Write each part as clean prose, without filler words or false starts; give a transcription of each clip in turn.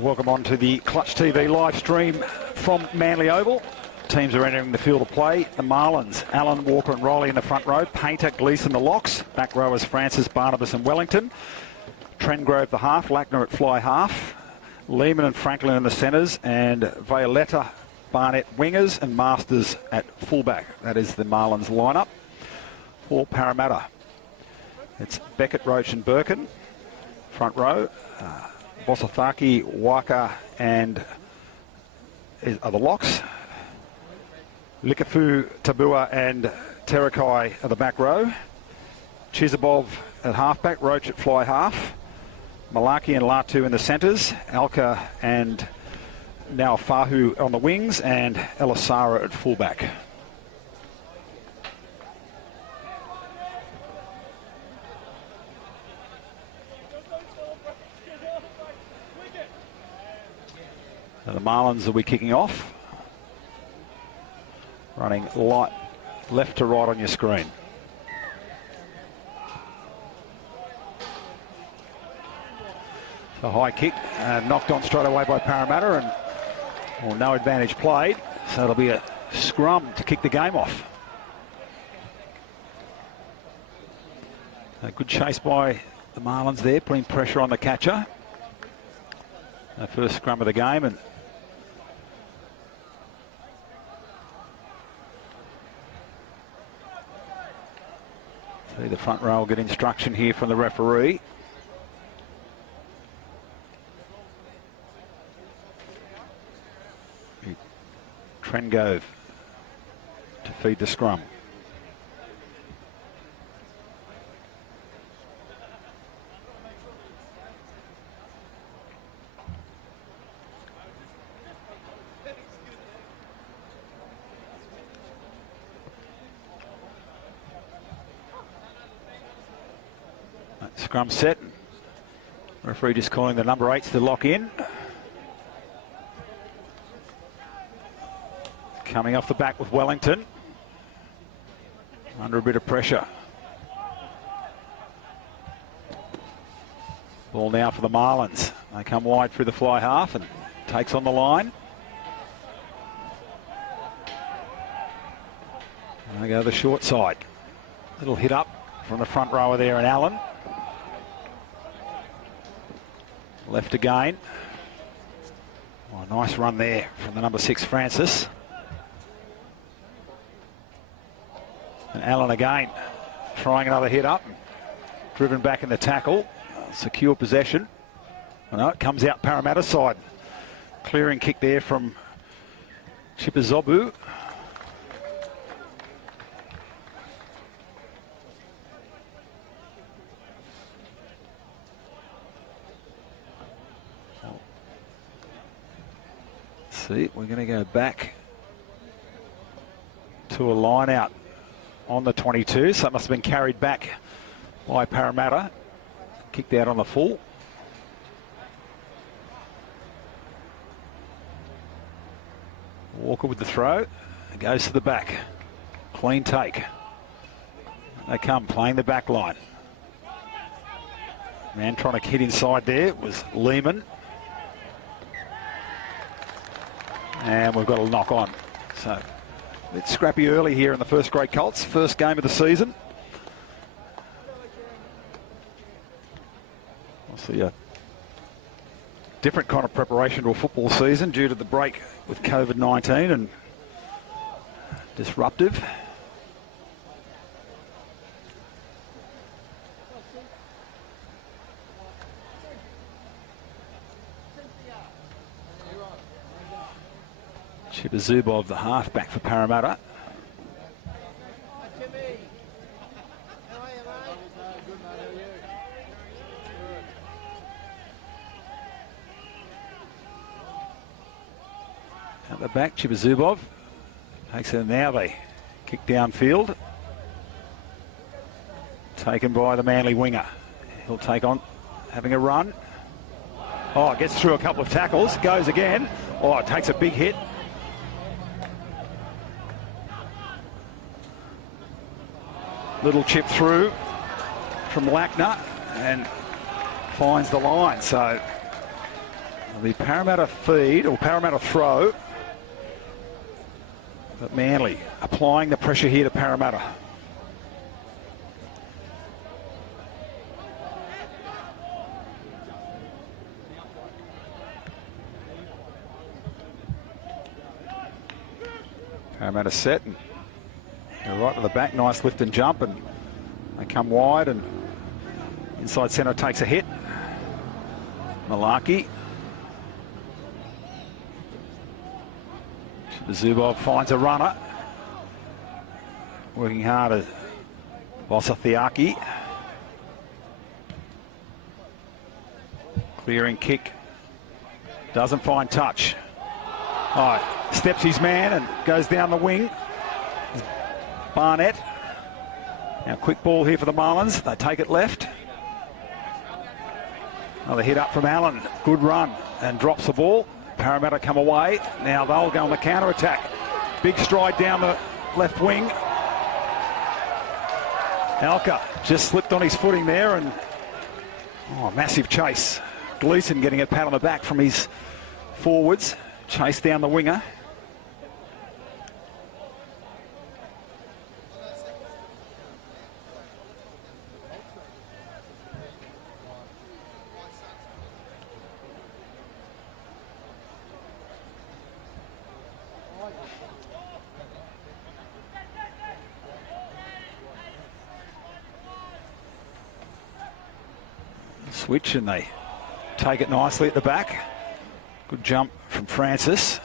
Welcome on to the Clutch TV live stream from Manly Oval. Teams are entering the field of play. The Marlins, Allen, Walker and Riley in the front row. Painter, Gleeson the locks. Back rowers Francis, Barnabas and Wellington. Trengrove the half. Lackner at fly half. Lehman and Franklin in the centres. And Violetta, Barnett wingers and Masters at fullback. That is the Marlins lineup for Parramatta. It's Beckett, Roach and Birkin. Front row. Vosathaki, Waka and are the locks. Likafu, Tabua and Terakai are the back row. Chisabov at halfback, Roach at fly half. Malaki and Latu in the centres. Alka and now Fahu on the wings and Elisara at fullback. So the Marlins will be kicking off. Running light left to right on your screen. A high kick, knocked on straight away by Parramatta, and no advantage played. So it'll be a scrum to kick the game off. A good chase by the Marlins there, putting pressure on the catcher. The first scrum of the game, and see the front row will get instruction here from the referee. Trengove to feed the scrum. Scrum set. Referee just calling the number 8s to lock in. Coming off the back with Wellington. Under a bit of pressure. Ball now for the Marlins. They come wide through the fly half and takes on the line. And they go the short side. Little hit up from the front rower there in Allen. Left again. Oh, nice run there from the number 6 Francis. And Allen again, trying another hit up. Driven back in the tackle. Secure possession. No, it comes out Parramatta side. Clearing kick there from Chipazobu. See, we're going to go back to a line out on the 22, so it must have been carried back by Parramatta. Kicked out on the full. Walker with the throw. It goes to the back. Clean take. They come playing the back line. Man trying to hit inside there was Lehman. And we've got a knock on. So it's scrappy early here in the first Grade Colts, first game of the season. We'll see a different kind of preparation to a football season due to the break with COVID-19 and disruptive. Chibazubov, the halfback for Parramatta. At the back, Chibazubov takes it now. They kick downfield. Taken by the Manly winger. He'll take on, having a run. Oh, gets through a couple of tackles, goes again. Oh, it takes a big hit. Little chip through from Lackner and finds the line. So The Parramatta feed, or Parramatta throw. But Manly applying the pressure here to Parramatta. Parramatta set and they're right to the back. Nice lift and jump, and they come wide, and inside centre takes a hit. Malarkey. Zubov finds a runner. Working hard at Bosathiaki. Clearing kick. Doesn't find touch. Oh, steps his man and goes down the wing. Barnett. Now quick ball here for the Marlins. They take it left. Another hit up from Allen. Good run, and drops the ball. Parramatta come away. Now they'll go on the counter-attack. Big stride down the left wing. Alka just slipped on his footing there, and massive chase. Gleeson getting a pat on the back from his forwards. Chase down the winger. Switch, and they take it nicely at the back. Good jump from Francis.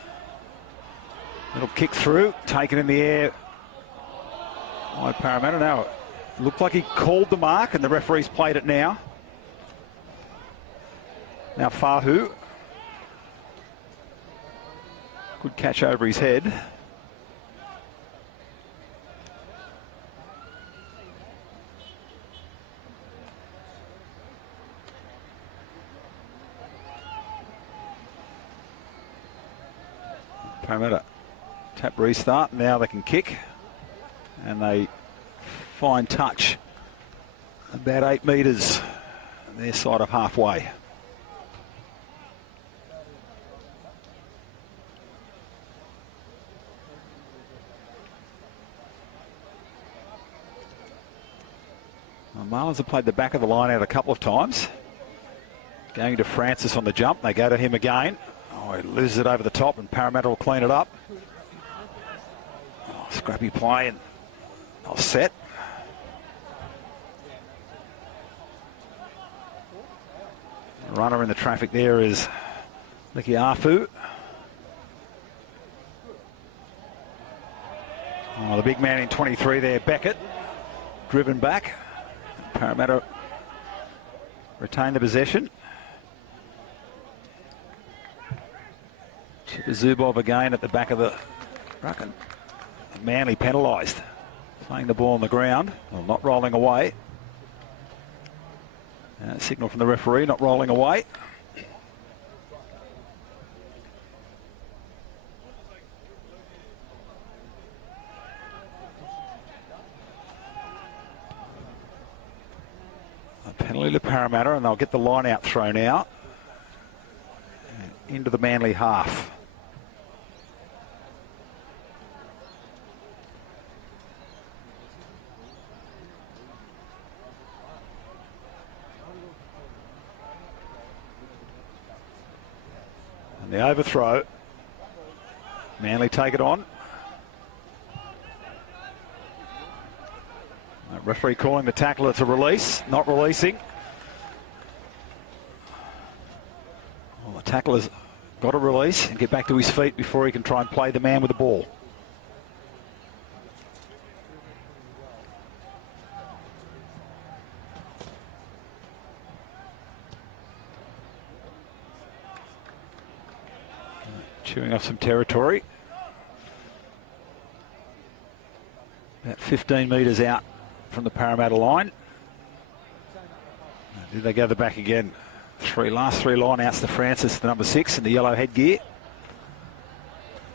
Little kick through, taken in the air by Parramatta. Now it looked like he called the mark, and the referee's played it now. Now Fahu. Good catch over his head. Parramatta tap restart. Now they can kick, and they find touch about 8 metres their side of halfway. The Marlins have played the back of the line out a couple of times. Going to Francis on the jump. They go to him again. Oh, he loses it over the top, and Parramatta will clean it up. Oh, scrappy play, and they'll set. The runner in the traffic there is Likiafu. Oh, the big man in 23 there, Beckett, driven back. Parramatta retain the possession. Zubov again at the back of the ruck, and Manly penalised. Playing the ball on the ground, well, not rolling away. Signal from the referee, not rolling away. A penalty to Parramatta, and they'll get the line out thrown out. Into the Manly half. And the overthrow. Manly take it on. The referee calling the tackler to release, not releasing. Well, the tackler's got to release and get back to his feet before he can try and play the man with the ball. Chewing off some territory. About 15 metres out from the Parramatta line. Did they go the back again? Last three line-outs to Francis, the number 6 in the yellow headgear.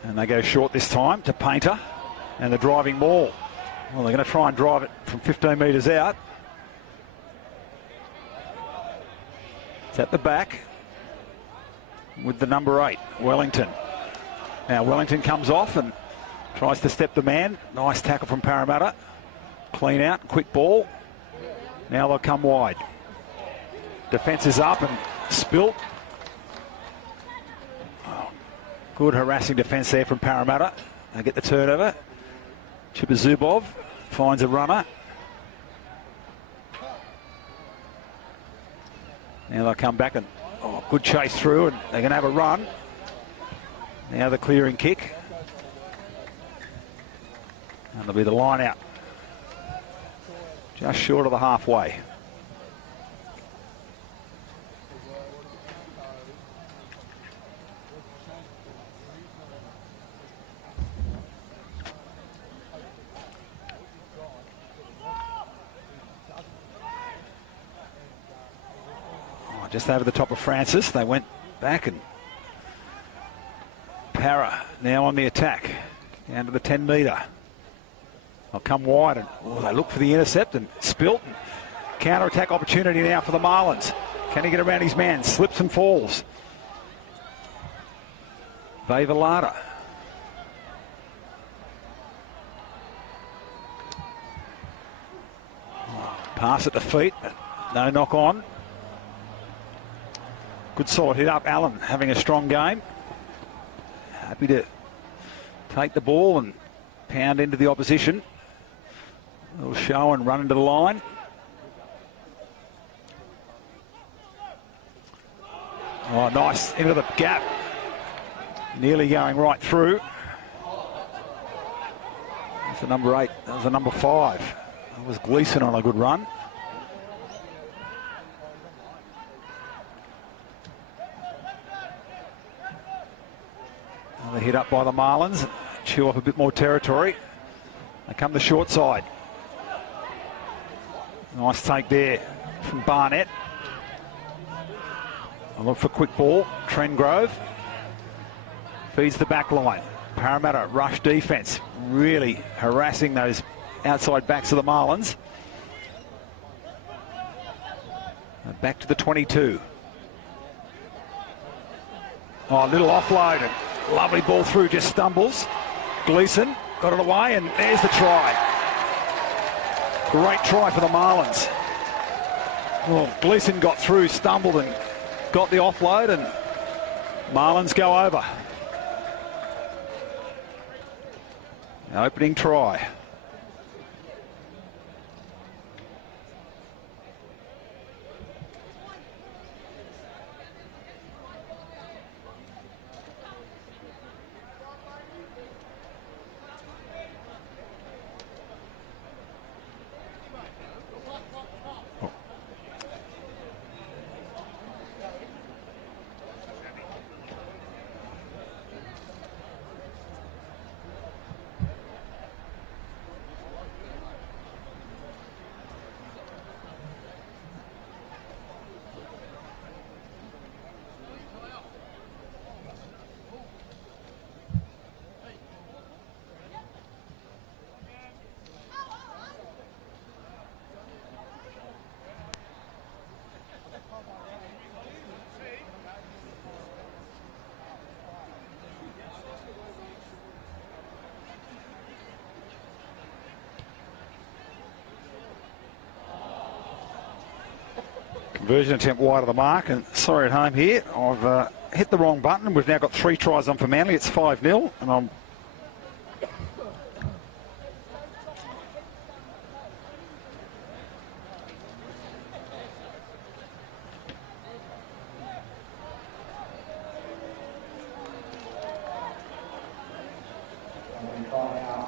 And they go short this time to Painter. And the driving ball. Well, they're going to try and drive it from 15 metres out. It's at the back. with the number 8, Wellington. Now Wellington comes off and tries to step the man. Nice tackle from Parramatta. Clean out, quick ball. Now they'll come wide. Defence is up and spilt. Oh, good harassing defence there from Parramatta. They get the turnover. Chibazubov finds a runner. Now they'll come back and good chase through, and they're going to have a run. Now the clearing kick. And there'll be the line out. Just short of the halfway. Just over the top of Francis. They went back, and Para now on the attack. Down to the 10 metre. They'll come wide, and they look for the intercept, and spilt. And counter-attack opportunity now for the Marlins. Can he get around his man? Slips and falls. Vavilata. Pass at the feet, but no knock on. Good solid hit up. Allen having a strong game. Happy to take the ball and pound into the opposition. A little show and run into the line. Oh, nice into the gap. Nearly going right through. That's the number 8. That was the number 5. That was Gleeson on a good run. Another hit up by the Marlins. Chew off a bit more territory. They come the short side. Nice take there from Barnett. I look for quick ball. Trengrove feeds the back line. Parramatta rush defence, really harassing those outside backs of the Marlins. Back to the 22. Oh, a little offload. Lovely ball through, just stumbles. Gleeson got it away, and there's the try. Great try for the Marlins. Well, Gleeson got through, stumbled, and got the offload, and Marlins go over. Opening try. Conversion attempt wide of the mark, and sorry at home here. I've hit the wrong button. We've now got 3 tries on for Manly. It's 5-0, and I'm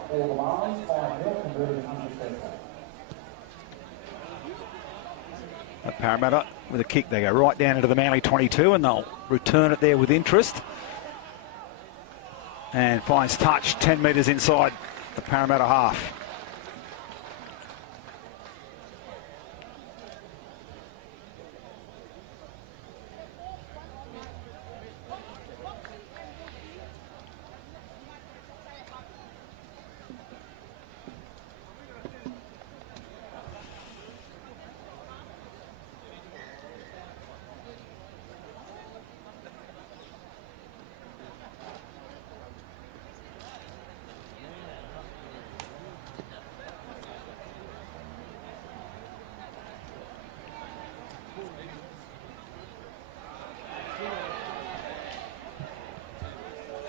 for the Marlins, 5-0, converted unsuccessful. Parramatta with a kick. They go right down into the Manly 22, and they'll return it there with interest. And finds touch 10 metres inside the Parramatta half.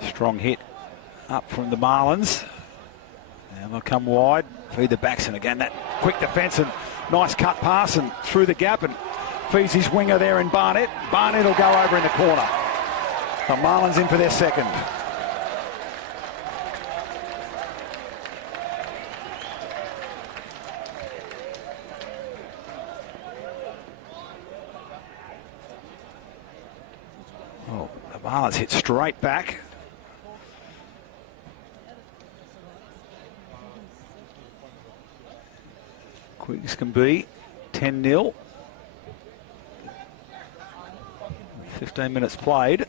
Strong hit up from the Marlins. And they'll come wide, feed the backs, and again that quick defence and nice cut pass and through the gap and feeds his winger there in Barnett. Barnett will go over in the corner. The Marlins in for their second. Oh, the Marlins hit straight back. Quick as can be, 10-0. 15 minutes played.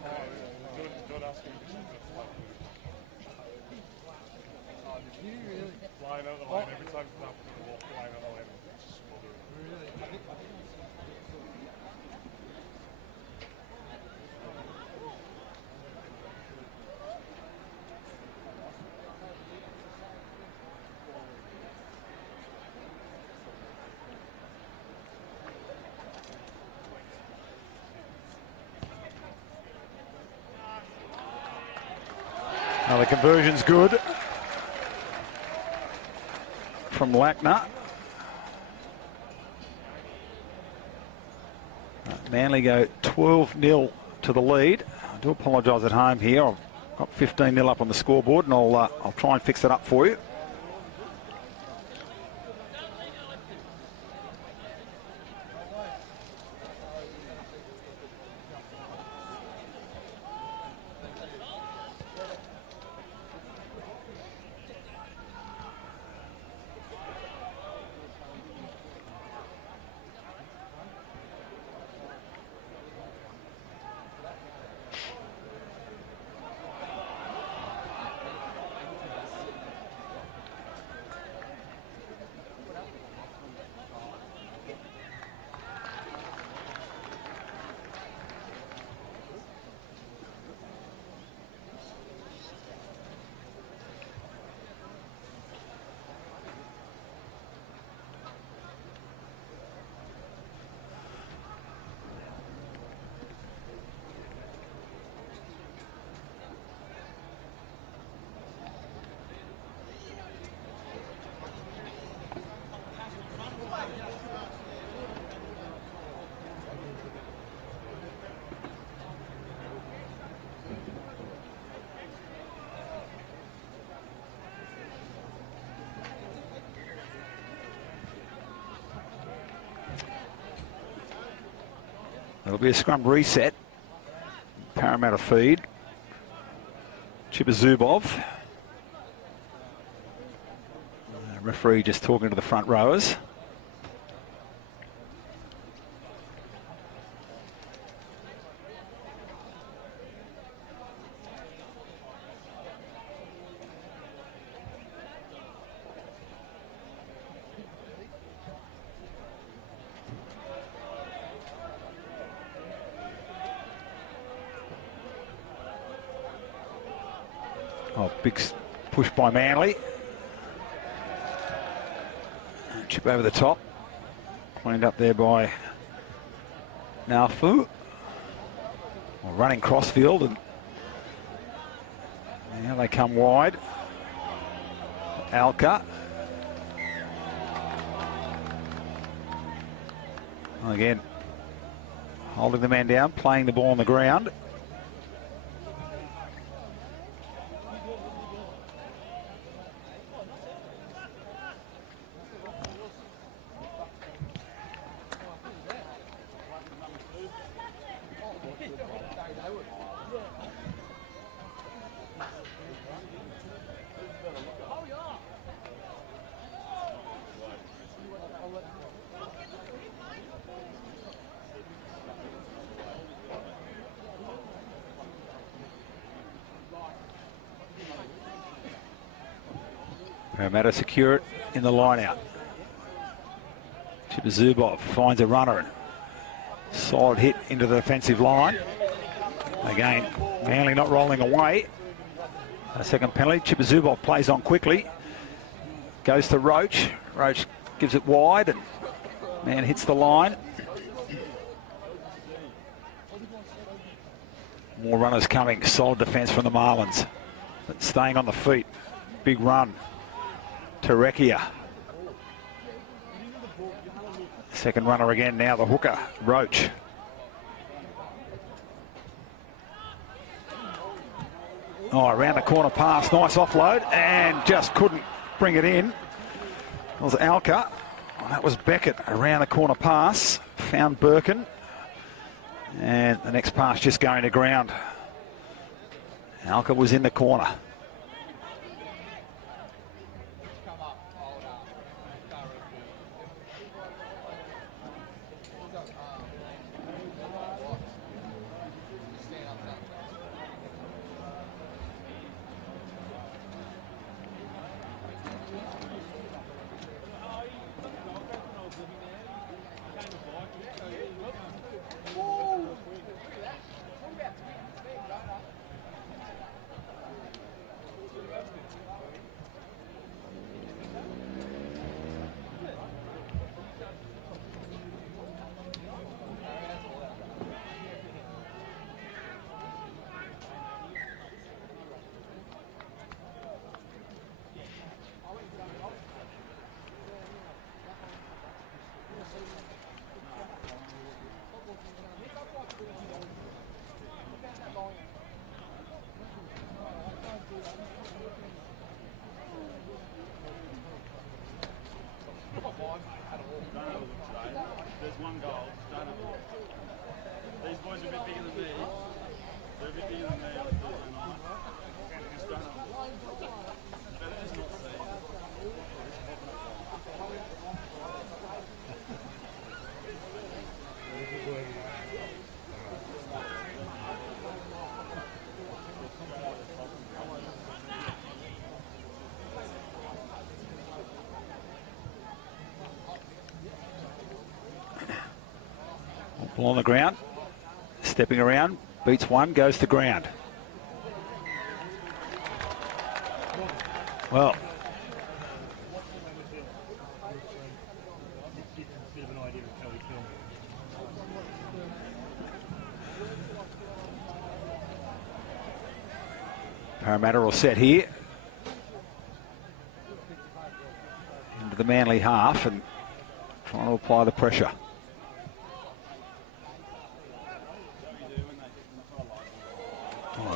Now the conversion's good from Lackner. Manly go 12-0 to the lead. I do apologise at home here. I've got 15-0 up on the scoreboard, and I'll try and fix it up for you. It'll be a scrum reset. Parramatta feed. Zubov. Referee just talking to the front rowers. Oh, big push by Manly. Chip over the top. Cleaned up there by Naufu. Well, running crossfield, and now they come wide. Alka. Again, holding the man down, playing the ball on the ground. Parramatta secure it in the line out. Zubov finds a runner and solid hit into the defensive line. Again, Manly not rolling away. A second penalty. Zubov plays on quickly. Goes to Roach. Roach gives it wide and man hits the line. More runners coming. Solid defence from the Marlins. But staying on the feet. Big run. Terekia. Second runner again now, the hooker, Roach. Oh, around the corner pass. Nice offload. And just couldn't bring it in. It was Alka. Oh, that was Beckett. Around the corner pass. Found Birkin. And the next pass just going to ground. Alka was in the corner. There's one goal. These boys are a bit bigger than me. They're a bit bigger than me. Just don't know. Better just not see. Ball on the ground, stepping around, beats one, goes to ground. Well, Parramatta will set here into the Manly half and trying to apply the pressure.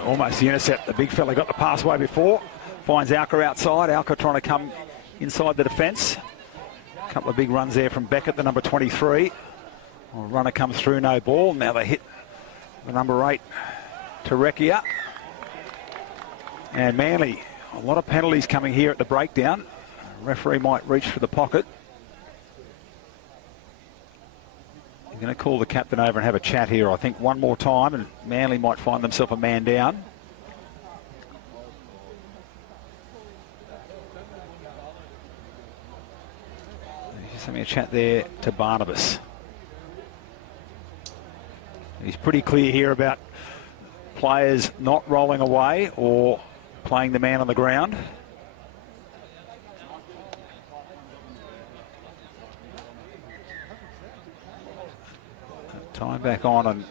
Almost the intercept. The big fella got the pass away before. Finds Alka outside. Alka trying to come inside the defence. A couple of big runs there from Beckett, the number 23. Well, runner comes through, no ball. Now they hit the number 8, Terekia. And Manly, a lot of penalties coming here at the breakdown. Referee might reach for the pocket. He's going to call the captain over and have a chat here, I think, one more time, and Manly might find themselves a man down. He's just having a chat there to Barnabas. He's pretty clear here about players not rolling away or playing the man on the ground. Time back on, and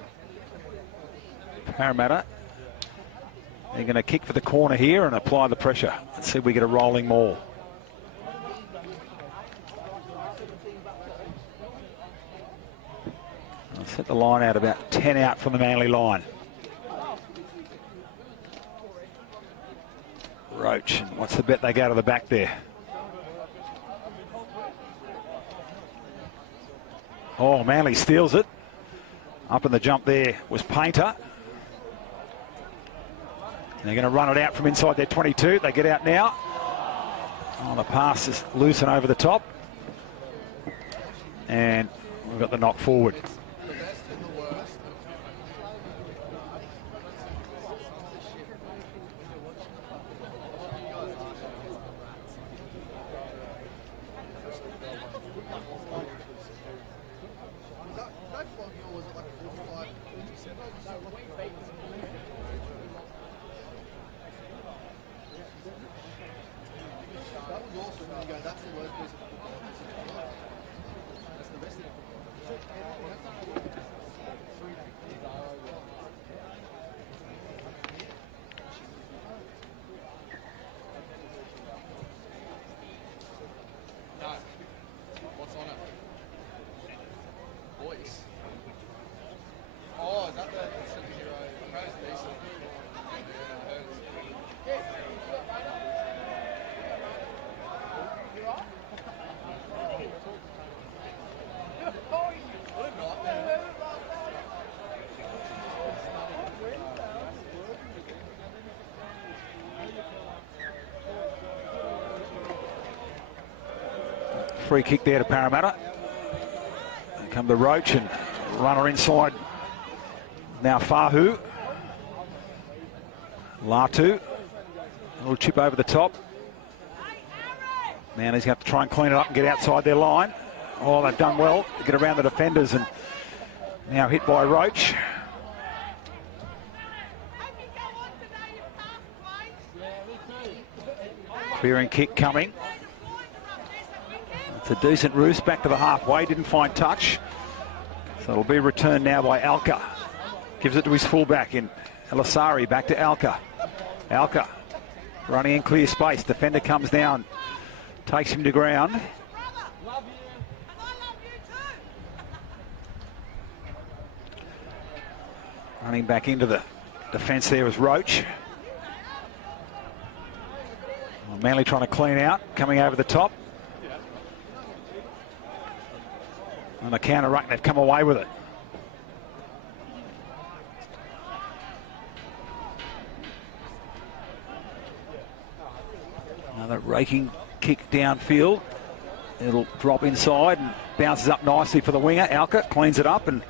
Parramatta, they're going to kick for the corner here and apply the pressure. Let's see if we get a rolling maul. I'll set the line out about 10 out from the Manly line. Roach, and what's the bet they go to the back there? Oh, Manly steals it. Up in the jump there was Painter. They're going to run it out from inside their 22. They get out now. Oh, the pass is loose and over the top. And we've got the knock forward. Free kick there to Parramatta. Here come the Roach and runner inside. Now Fahu. Latu. A little chip over the top. Now he's going to have to try and clean it up and get outside their line. Oh, they've done well to get around the defenders, and now hit by Roach. Clearing kick coming. It's a decent roost back to the halfway. Didn't find touch. So it'll be returned now by Alka. Gives it to his fullback in Elisari. Back to Alka. Alka running in clear space. Defender comes down. Takes him to ground. Running back into the defence there is Roach. Manly trying to clean out, coming over the top. On a counter ruck, they've come away with it. Another raking kick downfield. It'll drop inside and bounces up nicely for the winger. Alka cleans it up and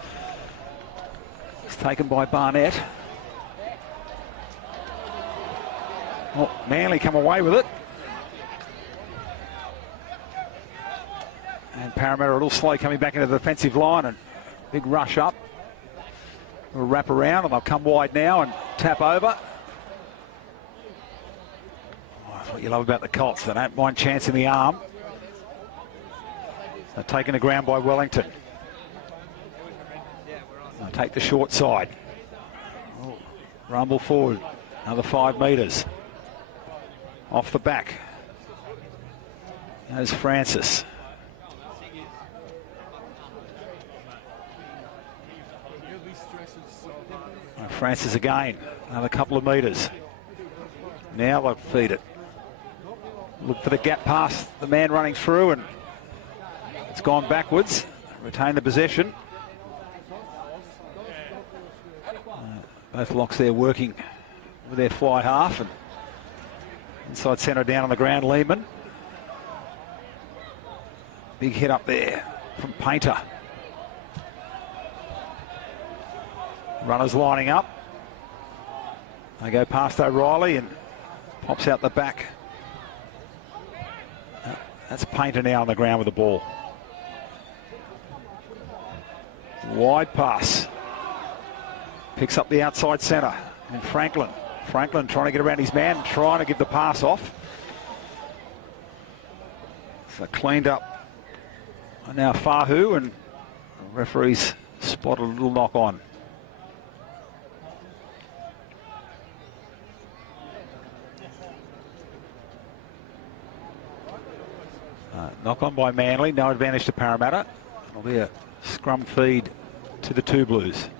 it's taken by Barnett. Oh, Manly come away with it. And Parramatta a little slow coming back into the defensive line, and big rush up. We'll wrap around and they'll come wide now and tap over. Oh, that's what you love about the Colts. They don't mind chancing the arm. They're taken to ground by Wellington. They'll take the short side. Oh, rumble forward. Another 5 metres. Off the back. There's Francis. Francis again. Another couple of metres. Now they'll feed it. Look for the gap past the man running through, and it's gone backwards. Retain the possession. Both locks there working with their fly half, and inside centre down on the ground, Lehman. Big hit up there from Painter. Runners lining up. They go past O'Reilly and pops out the back. That's Painter now on the ground with the ball. Wide pass. Picks up the outside centre. And Franklin. Franklin trying to get around his man, trying to give the pass off. So cleaned up. And now Fahu, and the referees spotted a little knock on. Knock on by Manly, no advantage to Parramatta. It'll be a scrum feed to the Two Blues.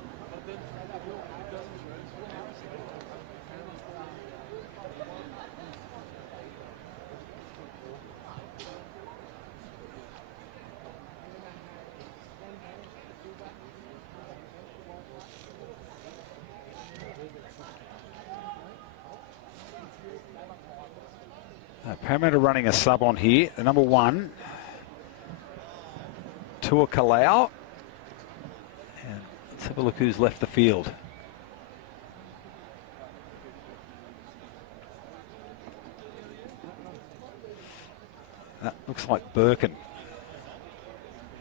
Parramatta running a sub on here. The number 1, Tua Kalau. And let's have a look who's left the field. That looks like Birkin.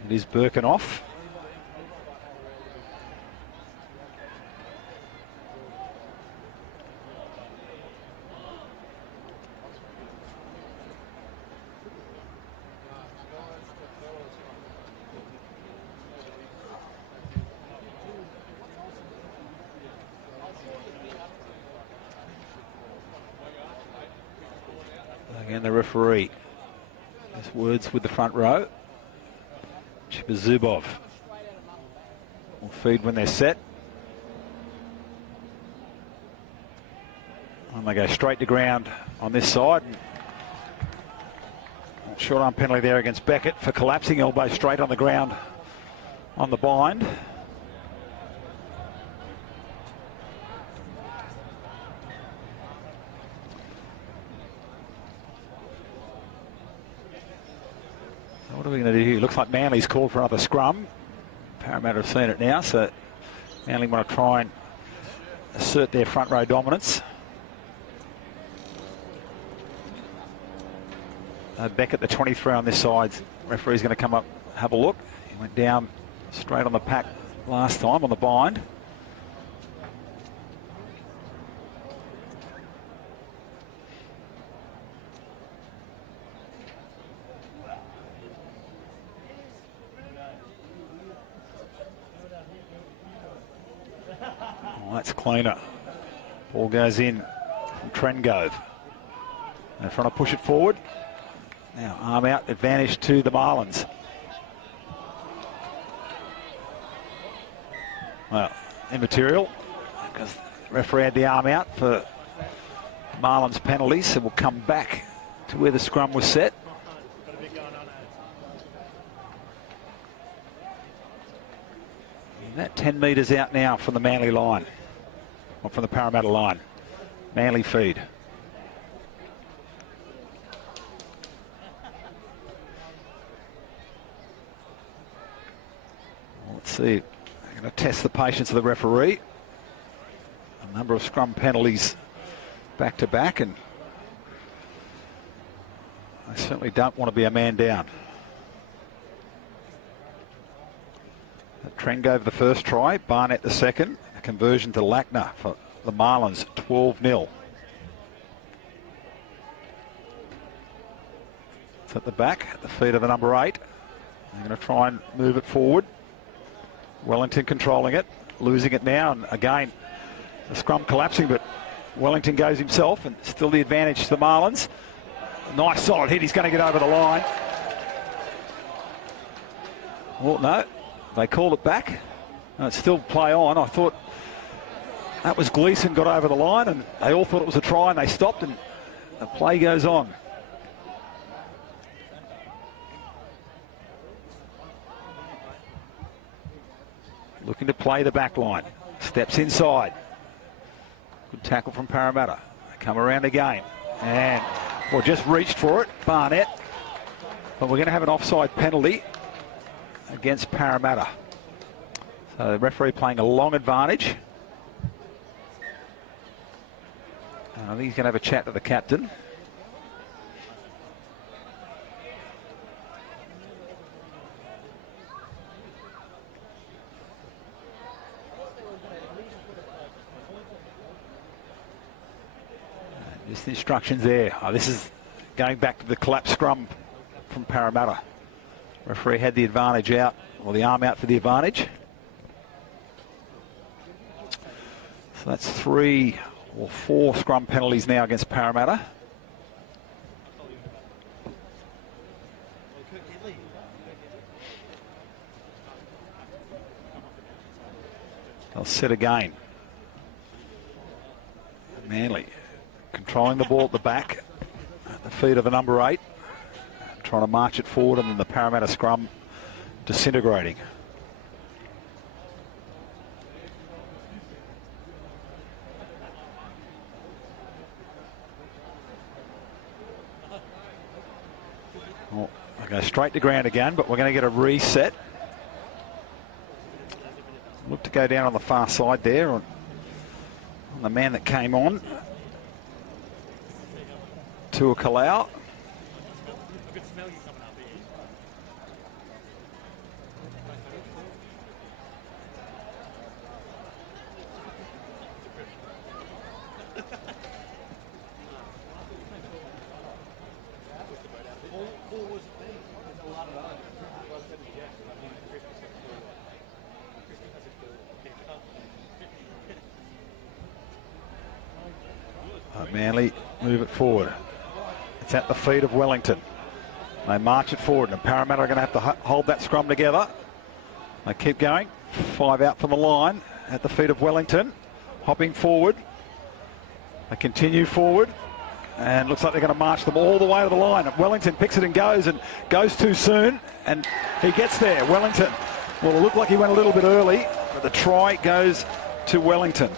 It is Birkin off. Again, the referee has words with the front row. Chibazubov will feed when they're set. And they go straight to ground on this side. Short arm penalty there against Beckett for collapsing, elbow straight on the ground on the bind. Would What are we going to do here? Looks like Manly's called for another scrum. Parramatta have seen it now, so Manly want to try and assert their front row dominance. Beck at the 23 on this side. Referee's going to come up, have a look. He went down straight on the pack last time on the bind. Oh, that's cleaner. Ball goes in from Trengove. They're trying to push it forward. Now arm out, advantage to the Marlins. Well, immaterial because the referee had the arm out for Marlins penalties, so we'll come back to where the scrum was set. And that 10 metres out now from the Manly line, or from the Parramatta line. Manly feed. Let's see. They're going to test the patience of the referee. A number of scrum penalties back to back, and I certainly don't want to be a man down. Trengove the first try, Barnett the second. A conversion to Lackner for the Marlins, 12-0. It's at the back, at the feet of the number 8. They're going to try and move it forward. Wellington controlling it, losing it now, and again the scrum collapsing, but Wellington goes himself, and still the advantage to the Marlins. Nice solid hit, he's going to get over the line. Well, no, they called it back. It's still play on. I thought that was Gleeson got over the line, and they all thought it was a try, and they stopped, and the play goes on. Looking to play the back line. Steps inside. Good tackle from Parramatta. They come around again. And, well, just reached for it, Barnett. But we're going to have an offside penalty against Parramatta. So the referee playing a long advantage. I think he's going to have a chat to the captain. Just the instructions there. Oh, this is going back to the collapse scrum from Parramatta. Referee had the advantage out, or the arm out for the advantage. So that's 3 or 4 scrum penalties now against Parramatta. They'll set again. Manly controlling the ball at the back, at the feet of the number 8, trying to march it forward, and then the Parramatta scrum disintegrating. Well, I go straight to ground again, but we're going to get a reset. Look to go down on the far side there on the man that came on. To a Kalau. Manly move it forward. It's at the feet of Wellington. They march it forward, and Parramatta are going to have to hold that scrum together. They keep going. 5 out from the line at the feet of Wellington. Hopping forward. They continue forward. And looks like they're going to march them all the way to the line. Wellington picks it and goes too soon. And he gets there. Wellington. Well, it looked like he went a little bit early, but the try goes to Wellington.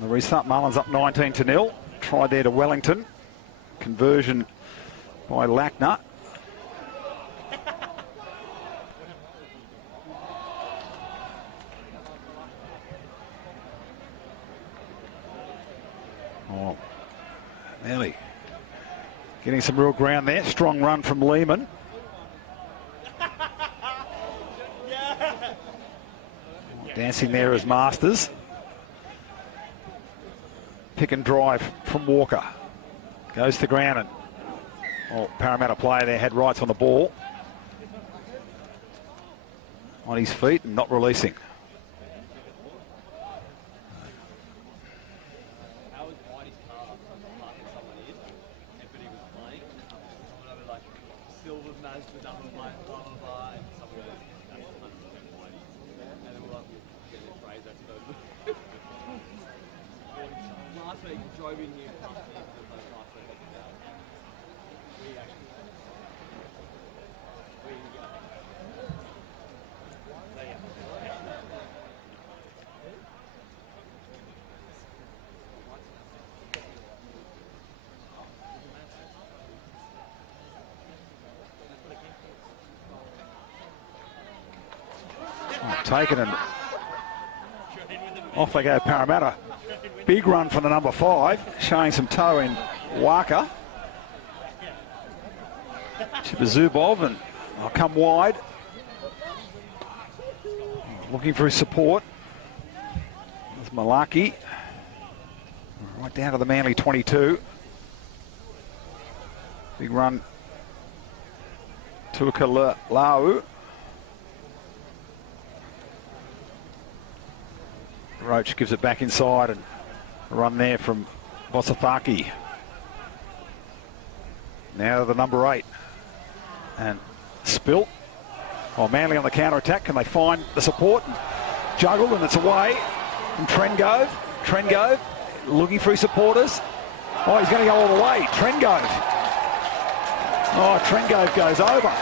The restart, Marlins up 19-0. Tried there to Wellington. Conversion by Lackner. Oh, nearly getting some real ground there. Strong run from Lehman. Dancing there as Masters. Pick and drive from Walker. Goes to ground and Parramatta player there had rights on the ball. On his feet and not releasing. Taken and off they go, Parramatta. Big run from the number 5, showing some toe in Walker. Chibazubov, and they'll come wide. Looking for his support. There's Malaki. Right down to the Manly 22. Big run to Lau. Roach gives it back inside and a run there from Vosafaki. Now the number 8. And Spilt. Manly on the counter-attack. Can they find the support? Juggled and it's away from Trengove. Trengove looking for his supporters. He's going to go all the way. Trengove. Trengove goes over.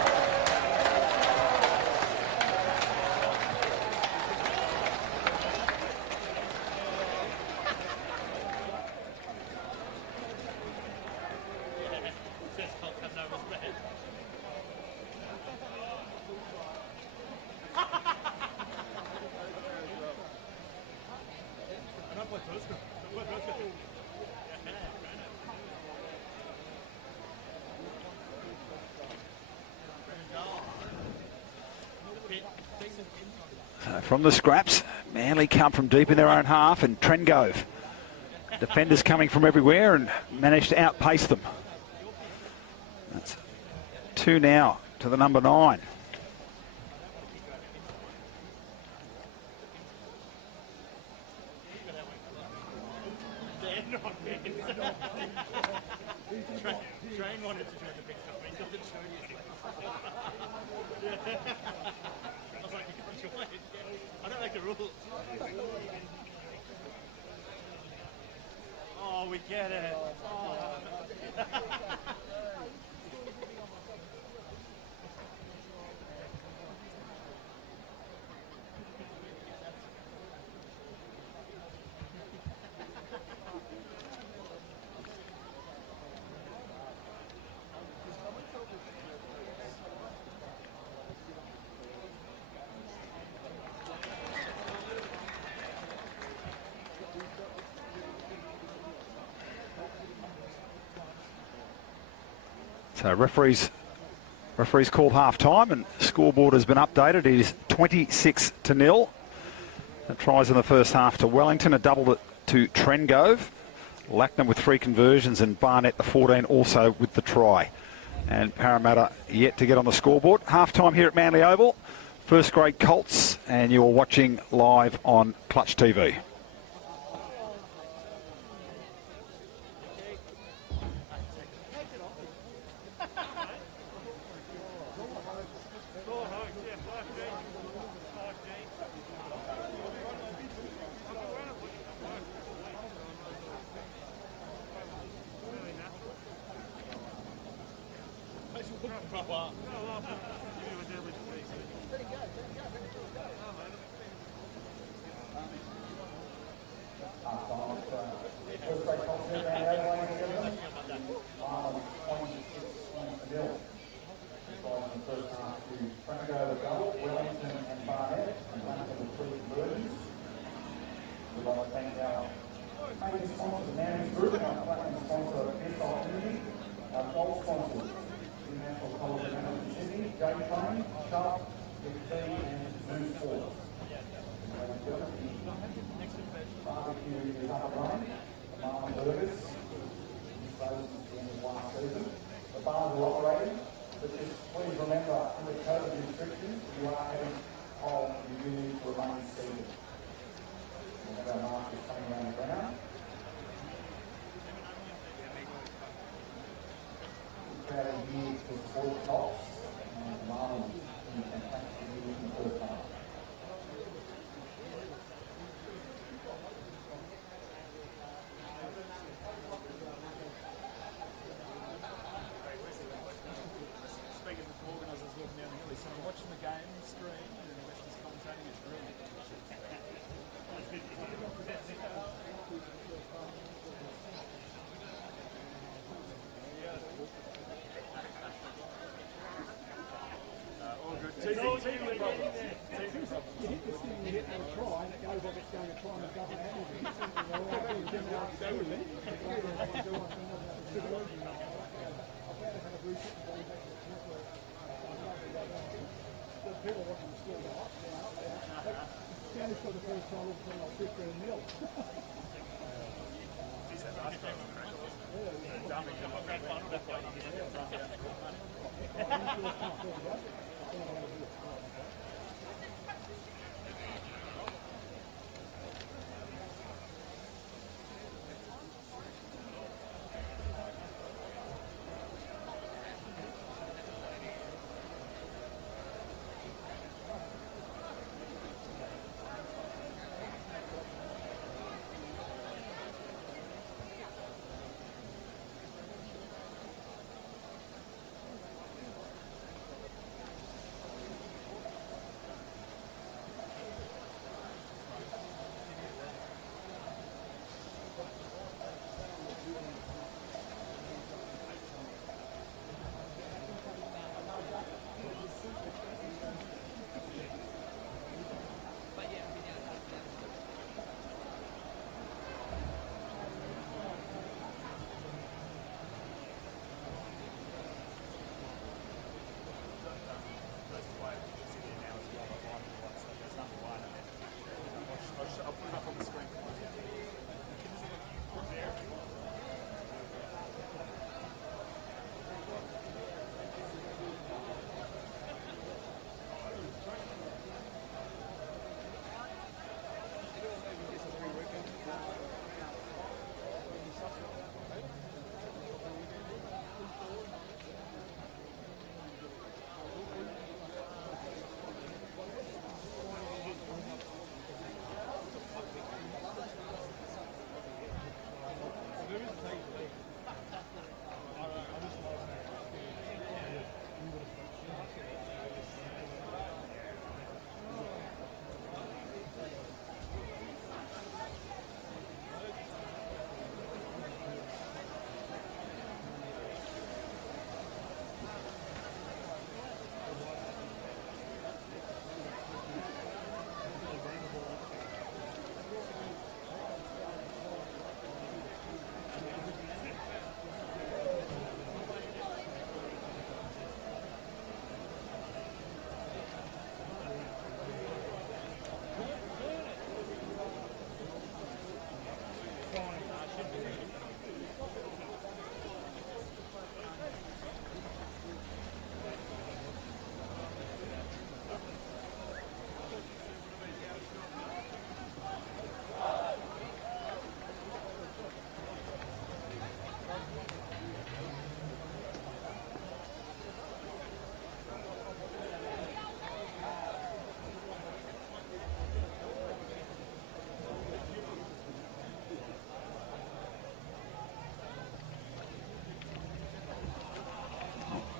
From the scraps, Manly come from deep in their own half, and Trengove. Defenders coming from everywhere and managed to outpace them. That's 2 now to the number 9. Train wanted to join the big stuff, but he doesn't show you. I was like, you can't join. I don't like the rules. Oh, we get it. Oh. So referees called half time and scoreboard has been updated. It is 26-0. The tries in the first half to Wellington, a double to Trengove. Lackner with 3 conversions and Barnett the 14 also with the try. And Parramatta yet to get on the scoreboard. Half time here at Manly Oval. First Grade Colts, and you're watching live on Clutch TV.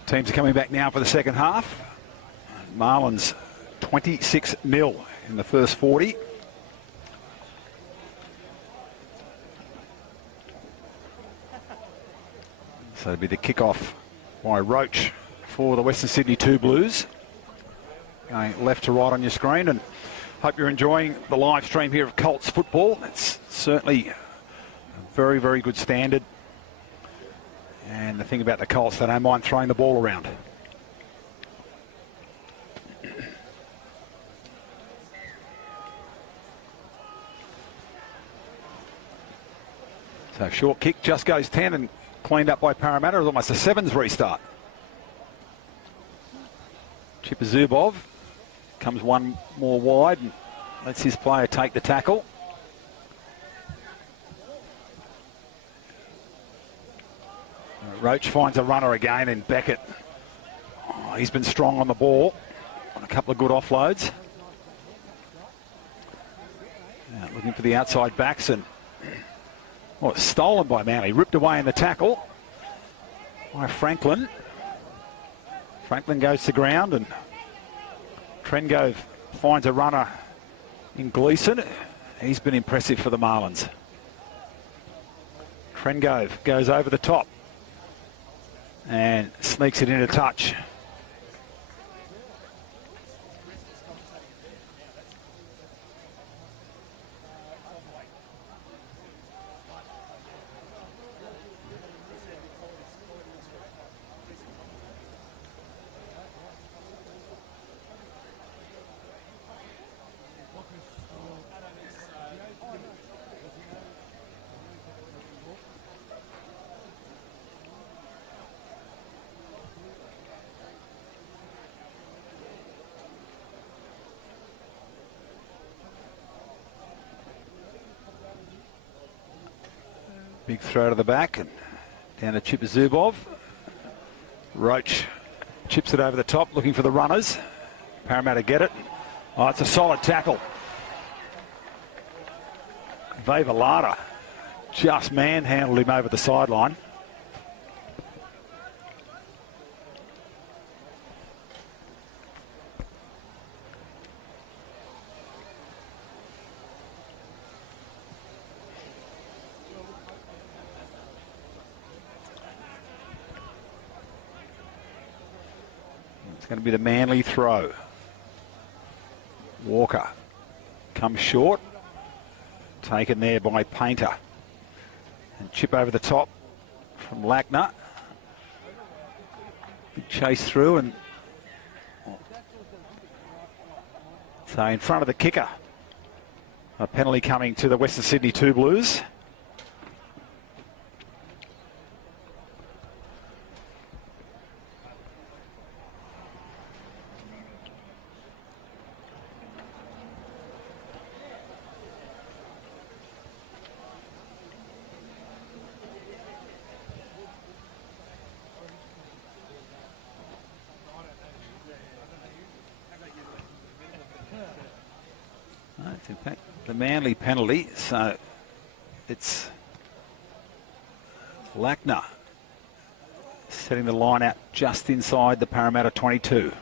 Teams are coming back now for the second half. Marlins 26-0 in the first 40. So it'll be the kickoff by Roach for the Western Sydney 2 Blues. Going left to right on your screen, and hope you're enjoying the live stream here of Colts football. It's certainly a very, very good standard. And the thing about the Colts, they don't mind throwing the ball around. So short kick just goes 10 and cleaned up by Parramatta. It was almost a sevens restart. Zubov comes one more wide and lets his player take the tackle. Roach finds a runner again, and Beckett, he's been strong on the ball on a couple of good offloads. Looking for the outside backs, and it's stolen by Manly, ripped away in the tackle by Franklin. Franklin goes to ground, and Trengove finds a runner in Gleeson. He's been impressive for the Marlins. Trengove goes over the top and sneaks it into touch. Big throw to the back and down to Zubov. Roach chips it over the top, looking for the runners. Parramatta get it. Oh, it's a solid tackle. Vavalata just manhandled him over the sideline. It's going to be the Manly throw. Walker comes short. Taken there by Painter. And chip over the top from Lackner. Big chase through, and so in front of the kicker. A penalty coming to the Western Sydney 2 Blues. In fact, the Manly penalty, so it's Lackner setting the line out just inside the Parramatta 22.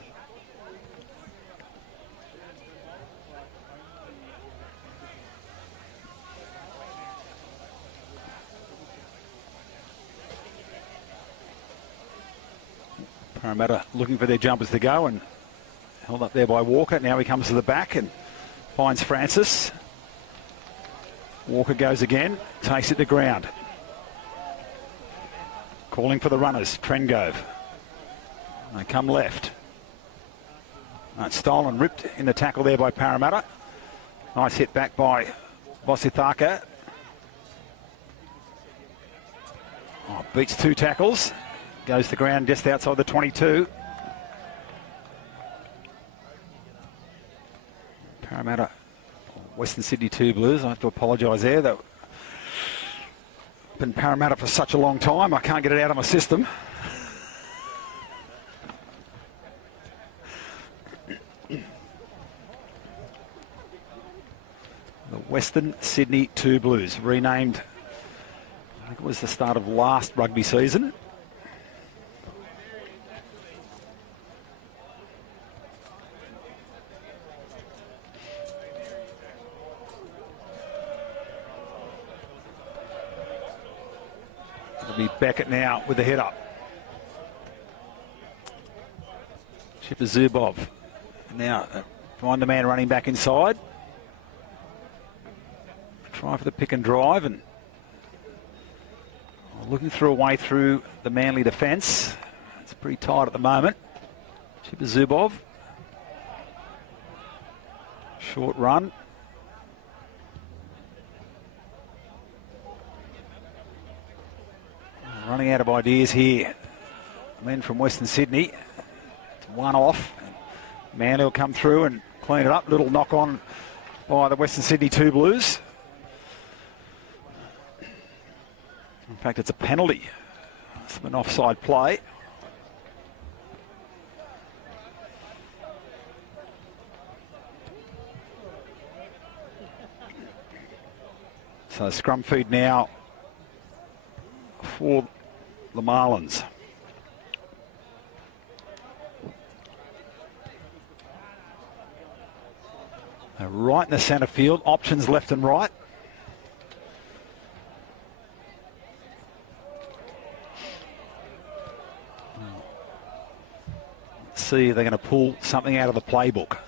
Parramatta looking for their jumpers to go, and held up there by Walker. Now he comes to the back and finds Francis. Walker goes again, takes it to ground. Calling for the runners, Trengove. They come left. It's stolen, ripped in the tackle there by Parramatta. Nice hit back by Vosithaka. Beats two tackles. Goes to ground just outside the 22. Parramatta, Western Sydney 2 Blues. I have to apologise there. They've been Parramatta for such a long time, I can't get it out of my system. The Western Sydney 2 Blues, renamed, I think it was the start of last rugby season. It'll be Beckett now with the head up. Chipper Zubov. Now, find the man running back inside. Try for the pick and drive, and looking through a way through the Manly defence. It's pretty tight at the moment. Chipper Zubov. Short run. Running out of ideas here. Men from Western Sydney. It's one off. Manly will come through and clean it up. Little knock on by the Western Sydney 2 Blues. In fact, it's a penalty. It's an offside play. So scrum feed now for the Marlins. Right in the centre field, options left and right. Let's see if they're going to pull something out of the playbook.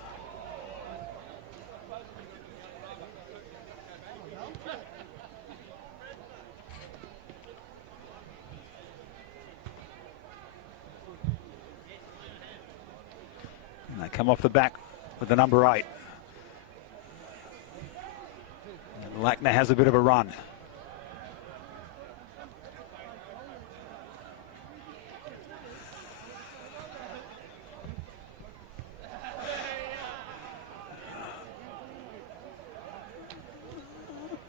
And they come off the back with the number 8. Lackner has a bit of a run.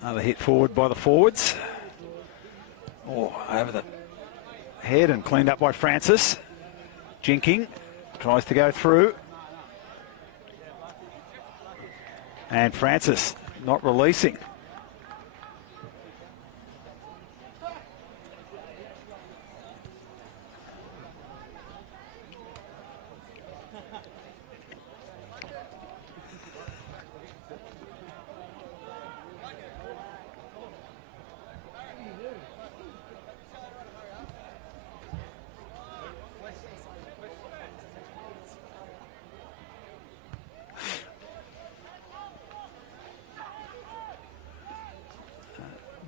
Another hit forward by the forwards. Oh, over the head and cleaned up by Francis. Jinking tries to go through. And Francis not releasing.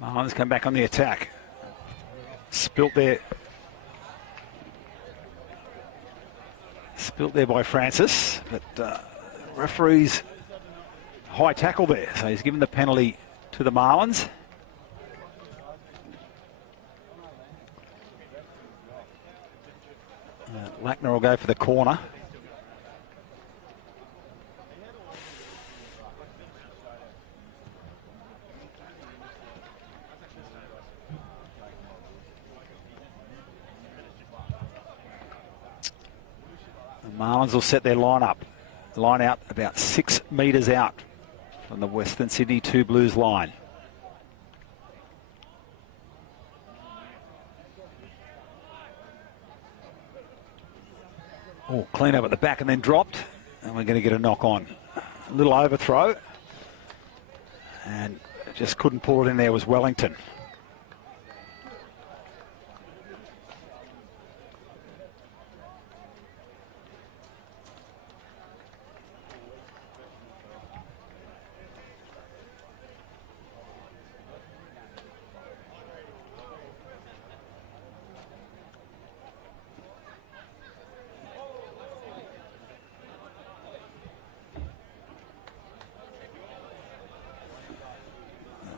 Marlins come back on the attack. Spilt there by Francis, but referee's high tackle there, so he's given the penalty to the Marlins. Lackner will go for the corner. Marlins will set their line out about 6 metres out from the Western Sydney 2 Blues line. Oh, clean up at the back and then dropped, and we're going to get a knock on. A little overthrow, and just couldn't pull it in there was Wellington.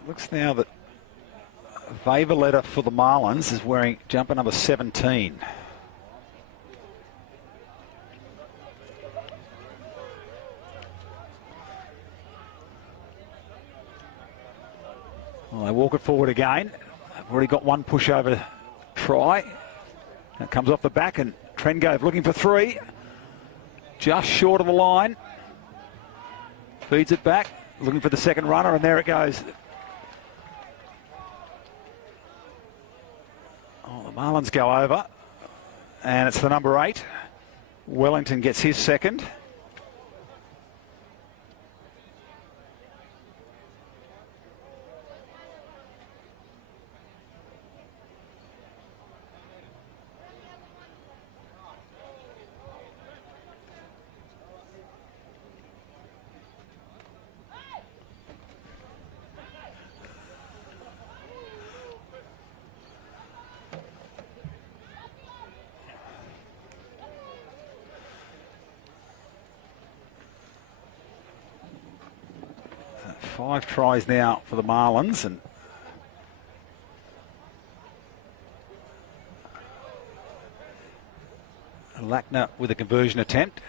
Looks now that Vavaletta for the Marlins is wearing jumper number 17. Well, they walk it forward again. They've already got one pushover try. That comes off the back, and Trengove looking for 3. Just short of the line. Feeds it back, looking for the second runner, and there it goes. Oh, the Marlins go over, and it's the number 8. Wellington gets his second. 5 tries now for the Marlins, and Lackner with a conversion attempt.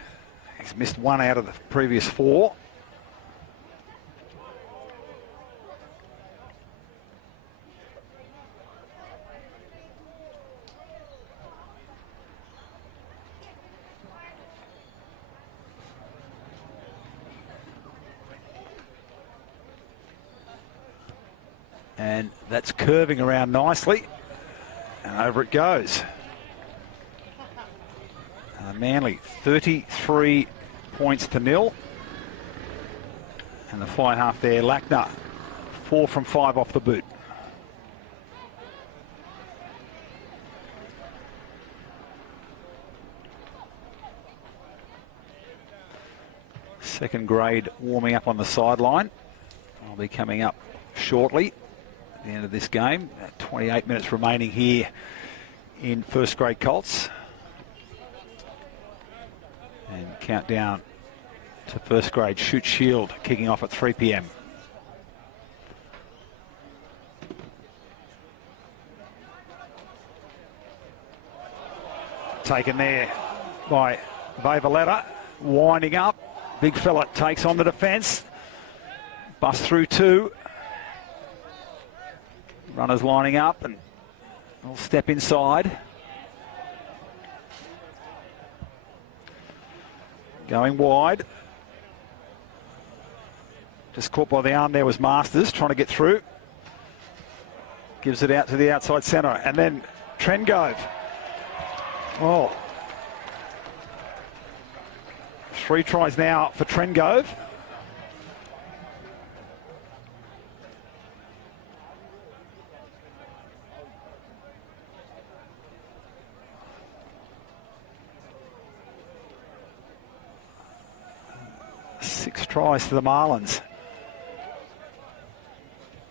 He's missed 1 out of the previous 4. And that's curving around nicely, and over it goes. Manly 33 points to 0. And the fly half there, Lackner 4 from 5 off the boot. Second grade warming up on the sideline. I'll be coming up shortly at the end of this game. 28 minutes remaining here in first grade Colts. And countdown to first grade shoot shield kicking off at 3 p.m. Taken there by Vavaletta, winding up. Big fella takes on the defence. Bust through 2. Runners lining up and will step inside. Going wide. Just caught by the arm there was Masters, trying to get through. Gives it out to the outside centre. And then Trengove. Oh. 3 tries now for Trengove. Tries to the Marlins.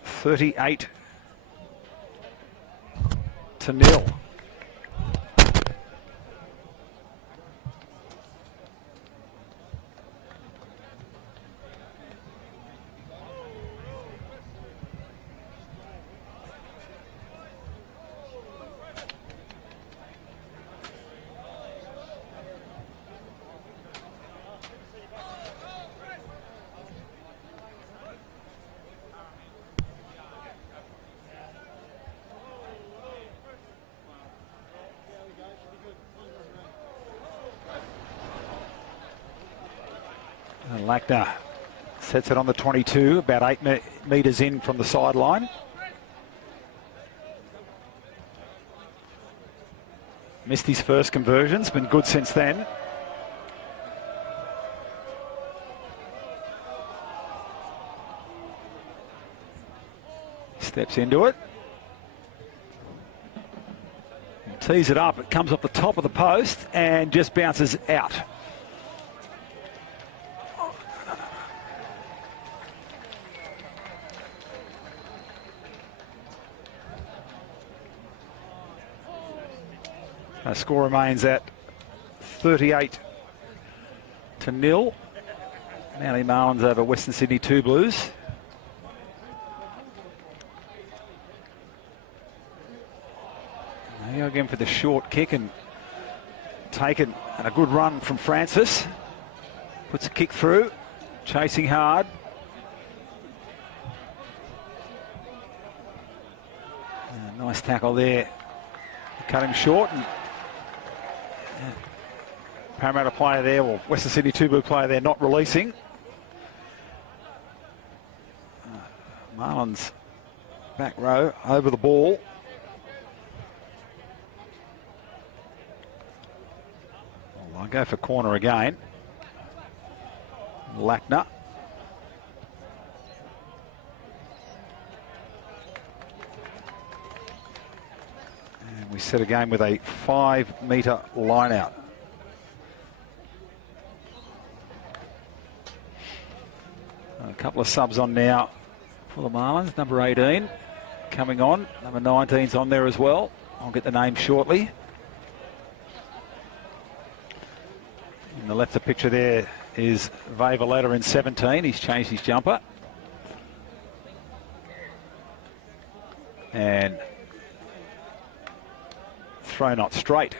38 to 0. Lackner sets it on the 22, about 8 metres in from the sideline. Missed his first conversions, been good since then. Steps into it. Tees it up, it comes off the top of the post and just bounces out. Our score remains at 38 to 0. Manly Marlins over Western Sydney 2 Blues. There you go again for the short kick and taken, and a good run from Francis. Puts a kick through, chasing hard. Nice tackle there. Cut him short. And Parramatta player there, or Western Sydney 2 Blue player there, not releasing. Marlins back row over the ball. Well, I'll go for corner again. Lackner. And we set a game with a 5-metre line out. A couple of subs on now for the Marlins. Number 18 coming on. Number 19's on there as well. I'll get the name shortly. In the left of the picture there is Vavaletta in 17. He's changed his jumper. And throw not straight.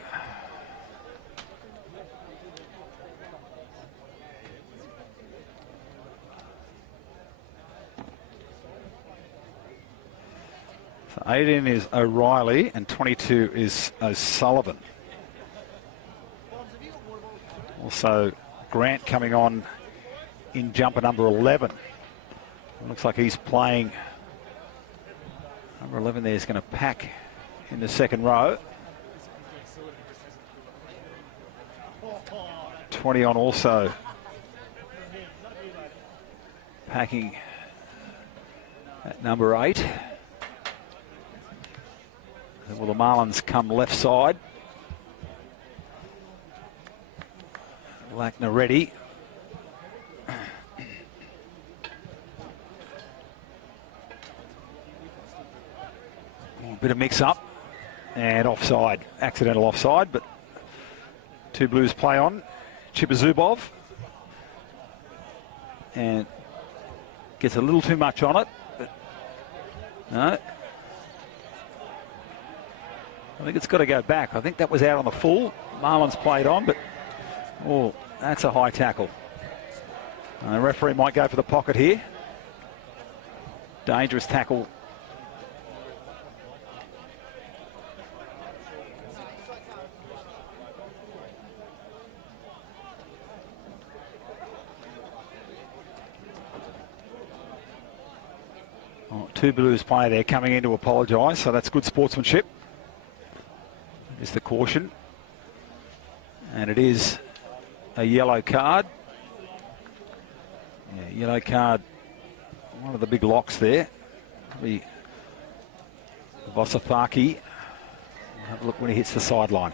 So 18 is O'Reilly and 22 is O'Sullivan. Also Grant coming on in jumper number 11. Looks like he's playing. Number 11 there is going to pack in the second row. 20 on also packing at number 8. Will the Marlins come left side? Lackner ready. A bit of mix up and offside, accidental offside, but two Blues play on. Chibazubov and gets a little too much on it, but no. I think it's got to go back. I think that was out on the full. Marlins played on, but oh, that's a high tackle. The referee might go for the pocket here. Dangerous tackle. Oh, two Blues player there coming in to apologise, so that's good sportsmanship. Is the caution. And it is a yellow card. Yeah, yellow card. One of the big locks there. The Vosafaki. Have a look when he hits the sideline.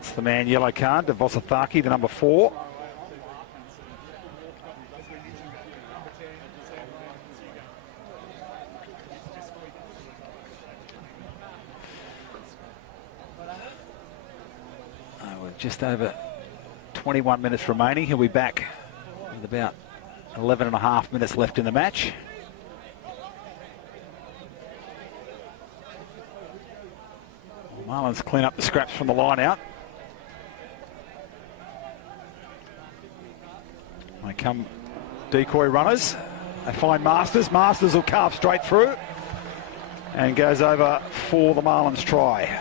It's the man yellow card to Vosafaki, the number 4. Just over 21 minutes remaining. He'll be back with about 11 and a half minutes left in the match. Marlins clean up the scraps from the line out. They come decoy runners. They find Masters. Masters will carve straight through and goes over for the Marlins try.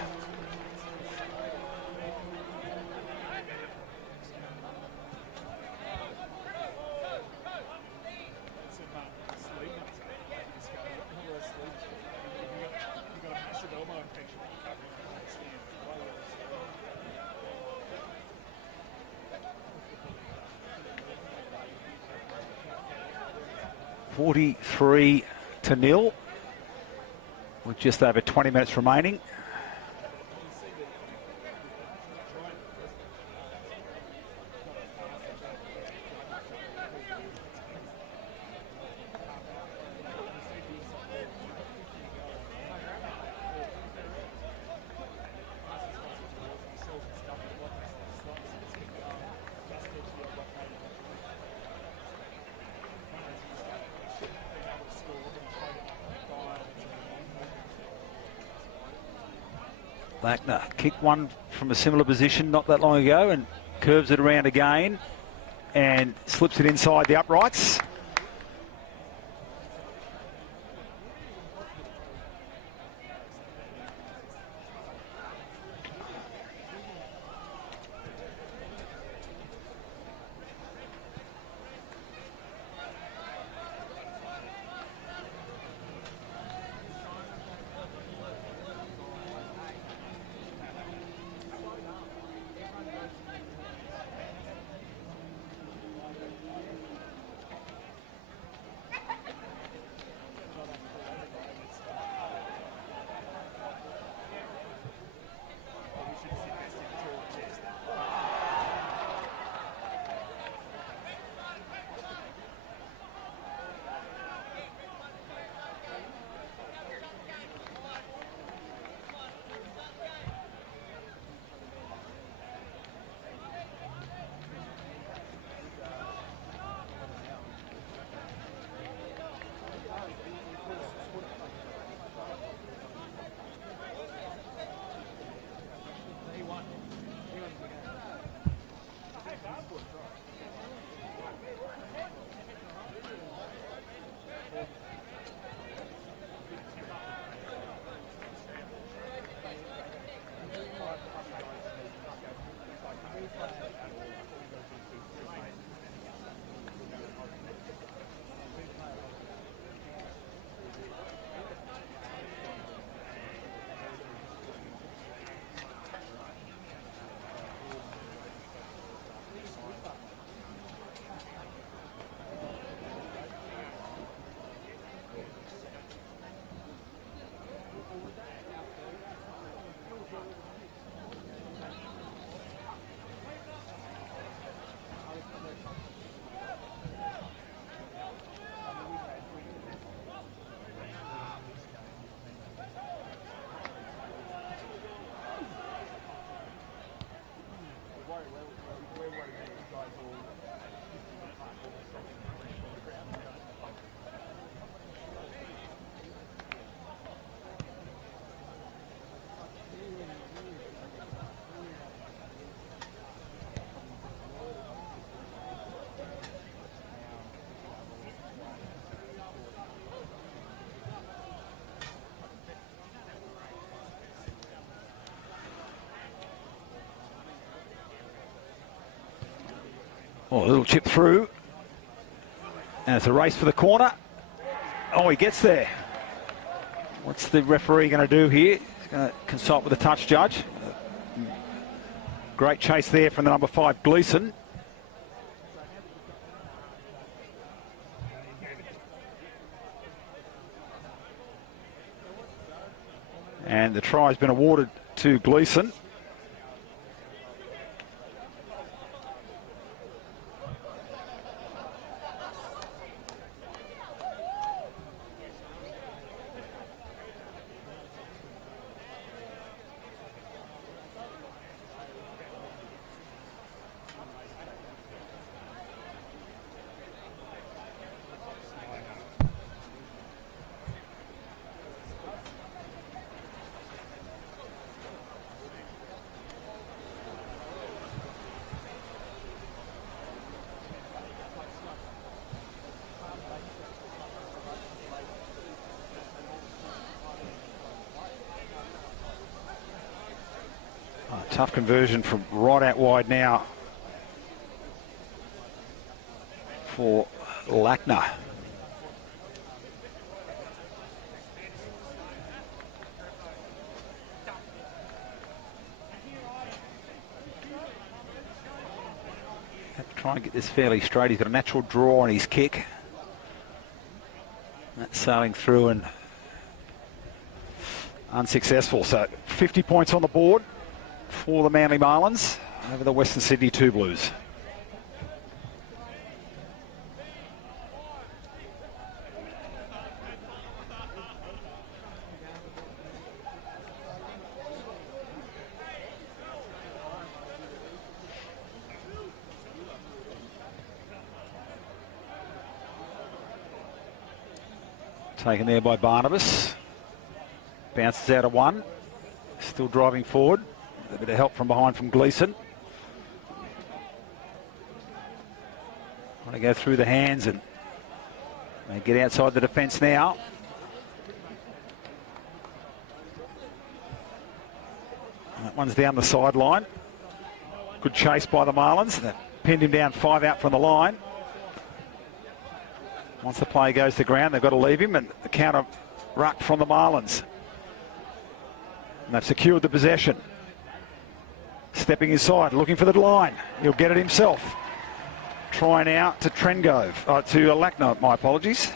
(43 to 0) with just over 20 minutes remaining. Lackner kicked one from a similar position not that long ago and curves it around again and slips it inside the uprights. Oh, a little chip through. And it's a race for the corner. Oh, he gets there. What's the referee going to do here? He's going to consult with the touch judge. Great chase there from the number 5, Gleeson. And the try has been awarded to Gleeson. Tough conversion from right out wide now for Lackner. Have to try and get this fairly straight. He's got a natural draw on his kick. That's sailing through and unsuccessful. So 50 points on the board for the Manly Marlins over the Western Sydney 2 Blues. Taken there by Barnabas. Bounces out of one. Still driving forward. A bit of help from behind from Gleeson. Want to go through the hands and get outside the defence now. That one's down the sideline. Good chase by the Marlins. They pinned him down 5 out from the line. Once the play goes to ground, they've got to leave him, and the counter ruck from the Marlins. And they've secured the possession. Stepping inside, looking for the line. He'll get it himself. Trying out to Trengove, to Lackner, my apologies.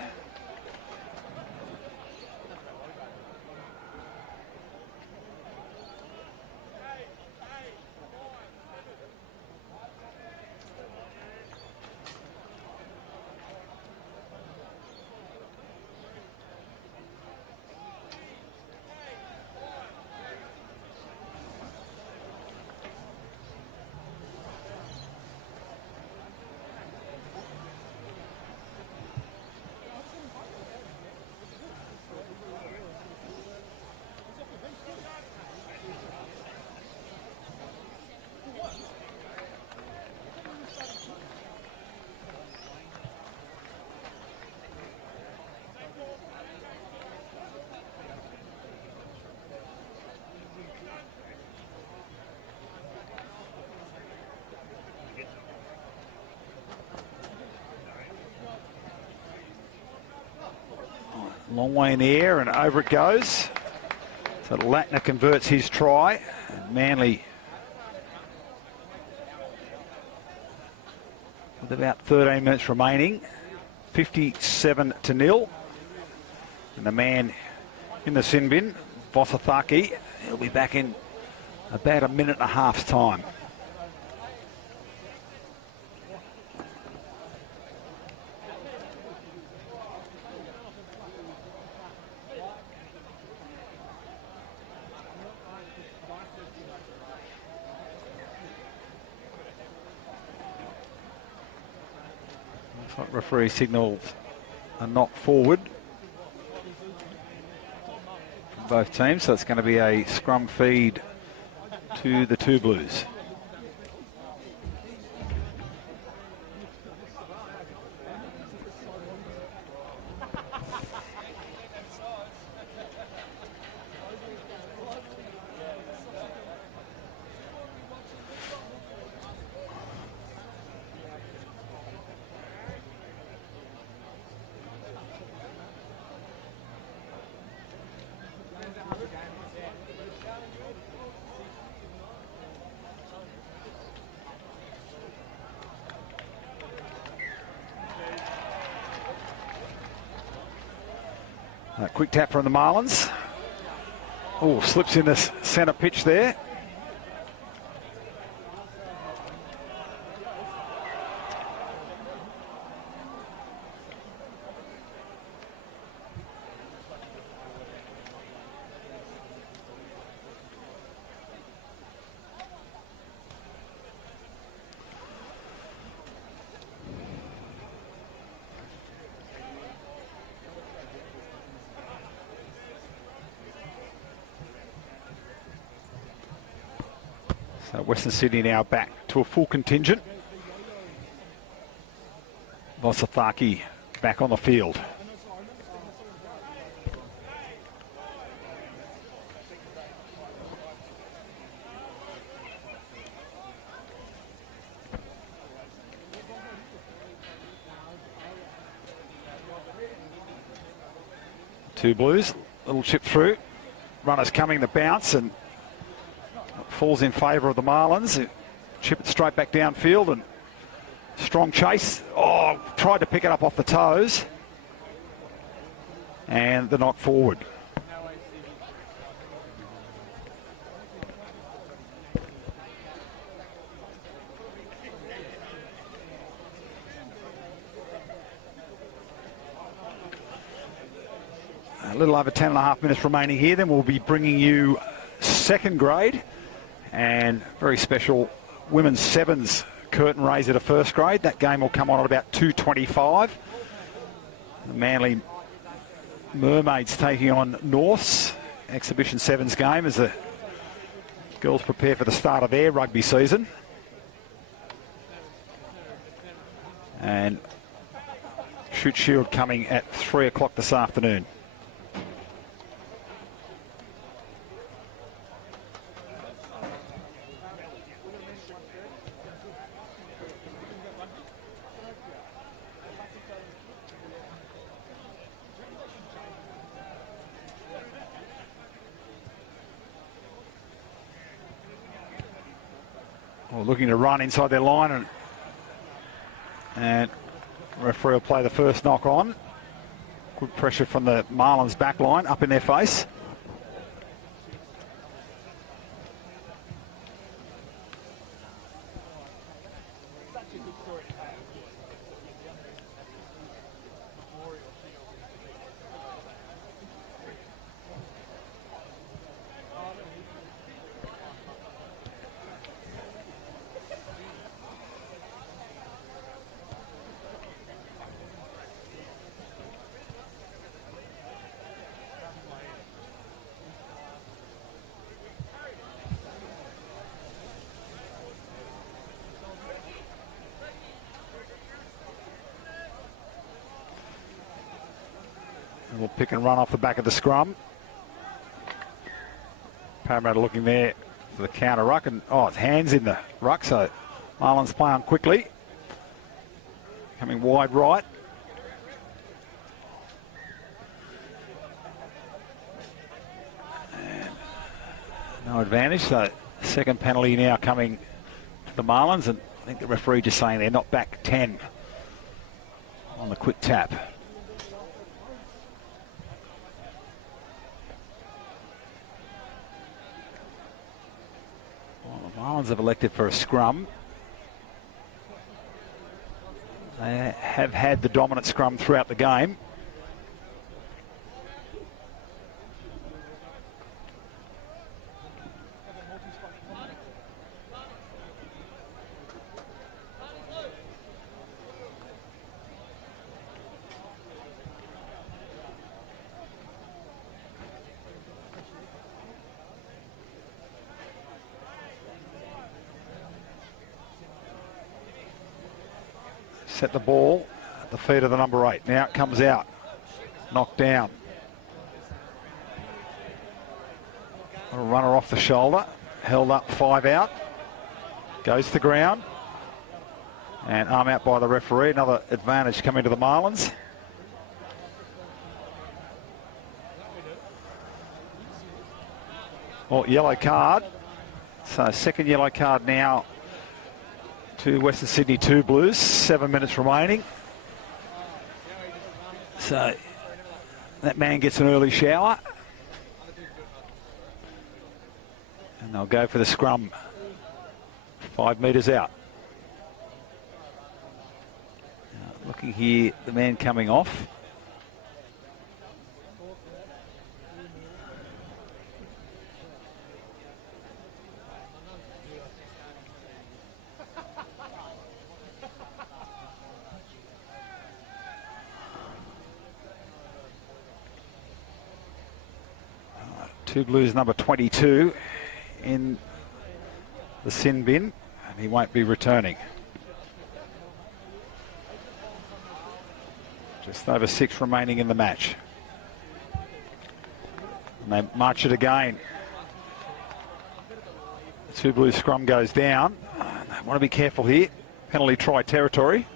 Long way in the air and over it goes. So Lackner converts his try. And Manly, with about 13 minutes remaining, 57-0. And the man in the sin bin, Vosathaki, he'll be back in about a minute and a half's time. Referee signals a knock forward from both teams, so it's going to be a scrum feed to the 2 Blues. Quick tap from the Marlins. Oh, slips in the centre pitch there. So Western Sydney now back to a full contingent. Vosithaki back on the field. Two Blues, little chip through. Runners coming to bounce and falls in favour of the Marlins. Chip it straight back downfield and strong chase. Oh, tried to pick it up off the toes. And the knock forward. A little over 10.5 minutes remaining here. Then we'll be bringing you second grade and very special women's sevens curtain raiser to first grade. That game will come on at about 2:25. The Manly Mermaids taking on Norths. Exhibition sevens game as the girls prepare for the start of their rugby season. And Shoot Shield coming at 3 o'clock this afternoon. Looking to run inside their line, and referee will play the first knock on. Good pressure from the Marlins back line up in their face. We'll pick and run off the back of the scrum. Parramatta looking there for the counter ruck, and it's hands in the ruck, so Marlins play on quickly. Coming wide right. And no advantage, so second penalty now coming to the Marlins, and I think the referee just saying they're not back 10 on the quick tap. Marlins have elected for a scrum. They have had the dominant scrum throughout the game. Set the ball at the feet of the number 8. Now it comes out. Knocked down. A runner off the shoulder. Held up, 5 out. Goes to the ground. And arm out by the referee. Another advantage coming to the Marlins. Well, yellow card. So second yellow card now to Western Sydney 2 Blues. 7 minutes remaining. So That man gets an early shower. And they'll go for the scrum 5 metres out. Now, looking here, the man coming off. Two Blues number 22 in the sin bin, and he won't be returning. Just over 6 remaining in the match. And they march it again. The Two Blues scrum goes down. They want to be careful here. Penalty try territory.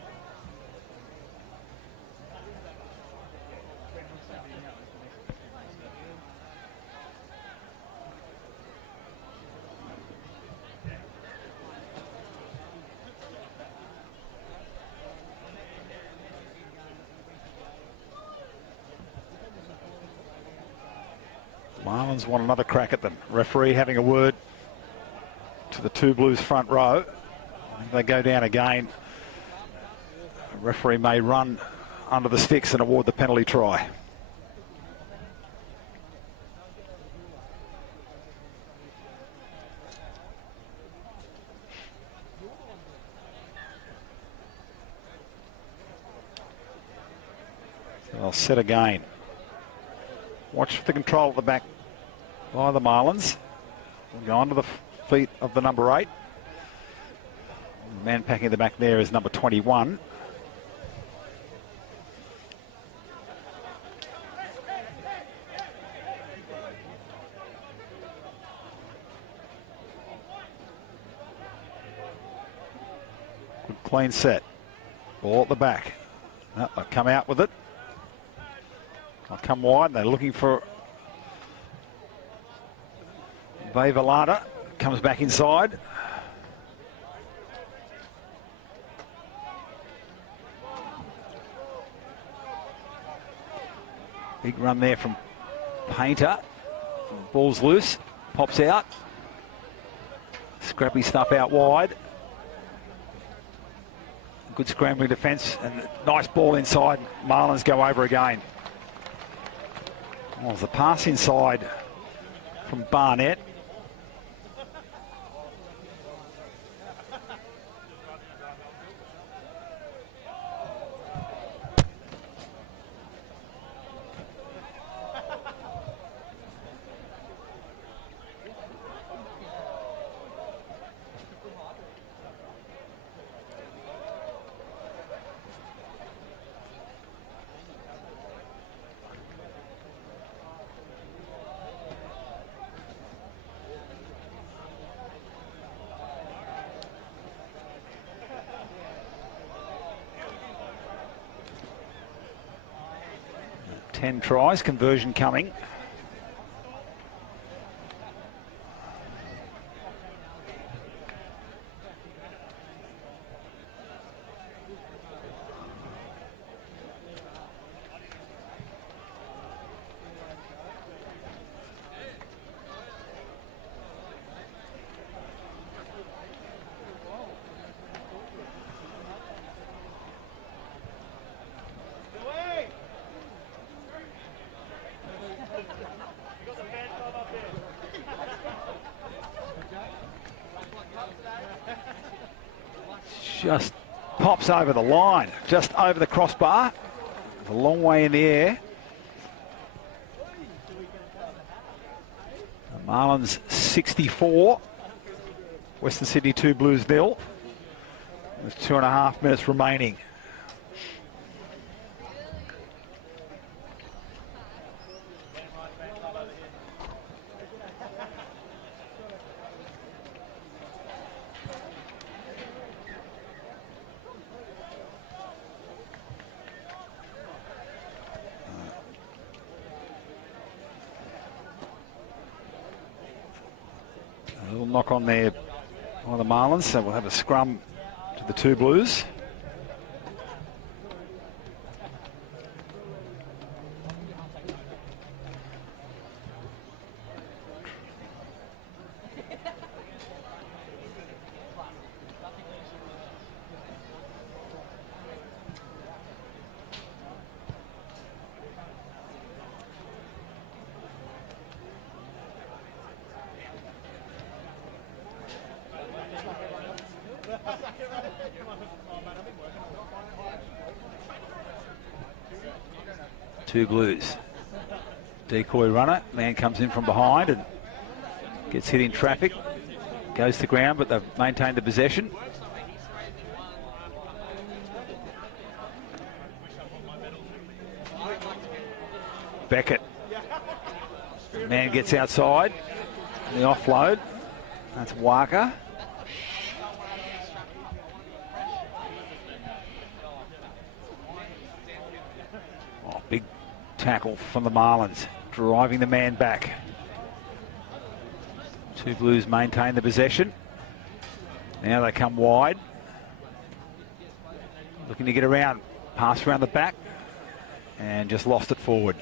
Marlins want another crack at them. Referee having a word to the Two Blues front row. If they go down again, the referee may run under the sticks and award the penalty try. So they'll set again. Watch the control at the back by the Marlins. We'll go onto the feet of the number 8. The man packing the back there is number 21. Good clean set. Ball at the back. They'll come out with it. They'll come wide. They're looking for Valada. Comes back inside. Big run there from Painter. Ball's loose. Pops out. Scrappy stuff out wide. Good scrambling defence and nice ball inside. Marlins go over again. Well, there's a pass inside from Barnett. Ten tries, conversion coming. Just pops over the line, just over the crossbar. A long way in the air. The Marlins 64. Western Sydney 2 Blues 0. With 2.5 minutes remaining. A little knock on there by the Marlins, so we'll have a scrum to the Two Blues. Two Blues. Decoy runner. Man comes in from behind and gets hit in traffic. Goes to ground, but they've maintained the possession. Beckett. Man gets outside. The offload. That's Walker. Oh, big tackle from the Marlins, driving the man back. Two Blues maintain the possession. Now they come wide. Looking to get around. Pass around the back. And just lost it forward.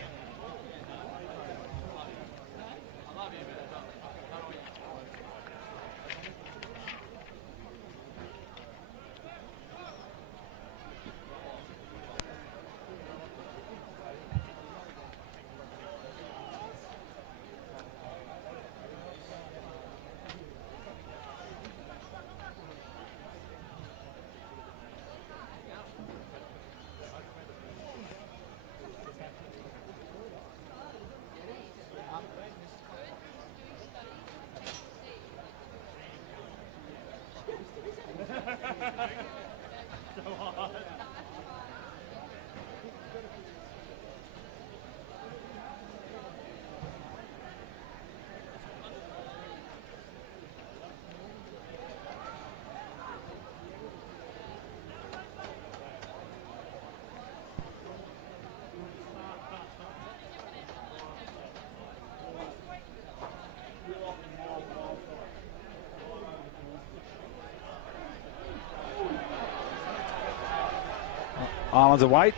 Islands away,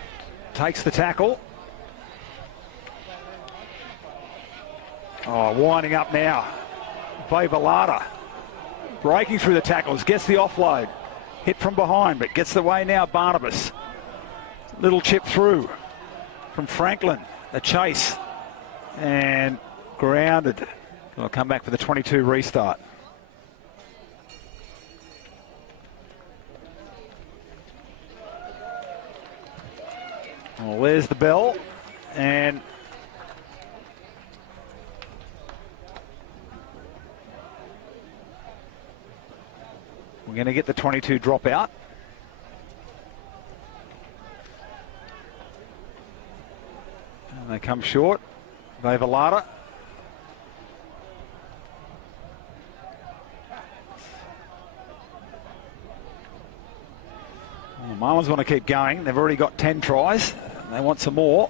takes the tackle. Oh, winding up now. Vavelata breaking through the tackles, gets the offload. Hit from behind, but gets the way now, Barnabas. Little chip through from Franklin. The chase. And grounded. Will come back for the 22 restart. Well, there's the bell, and we're going to get the 22 dropout. And they come short. Vavelata. Well, the Marlins want to keep going. They've already got 10 tries. They want some more.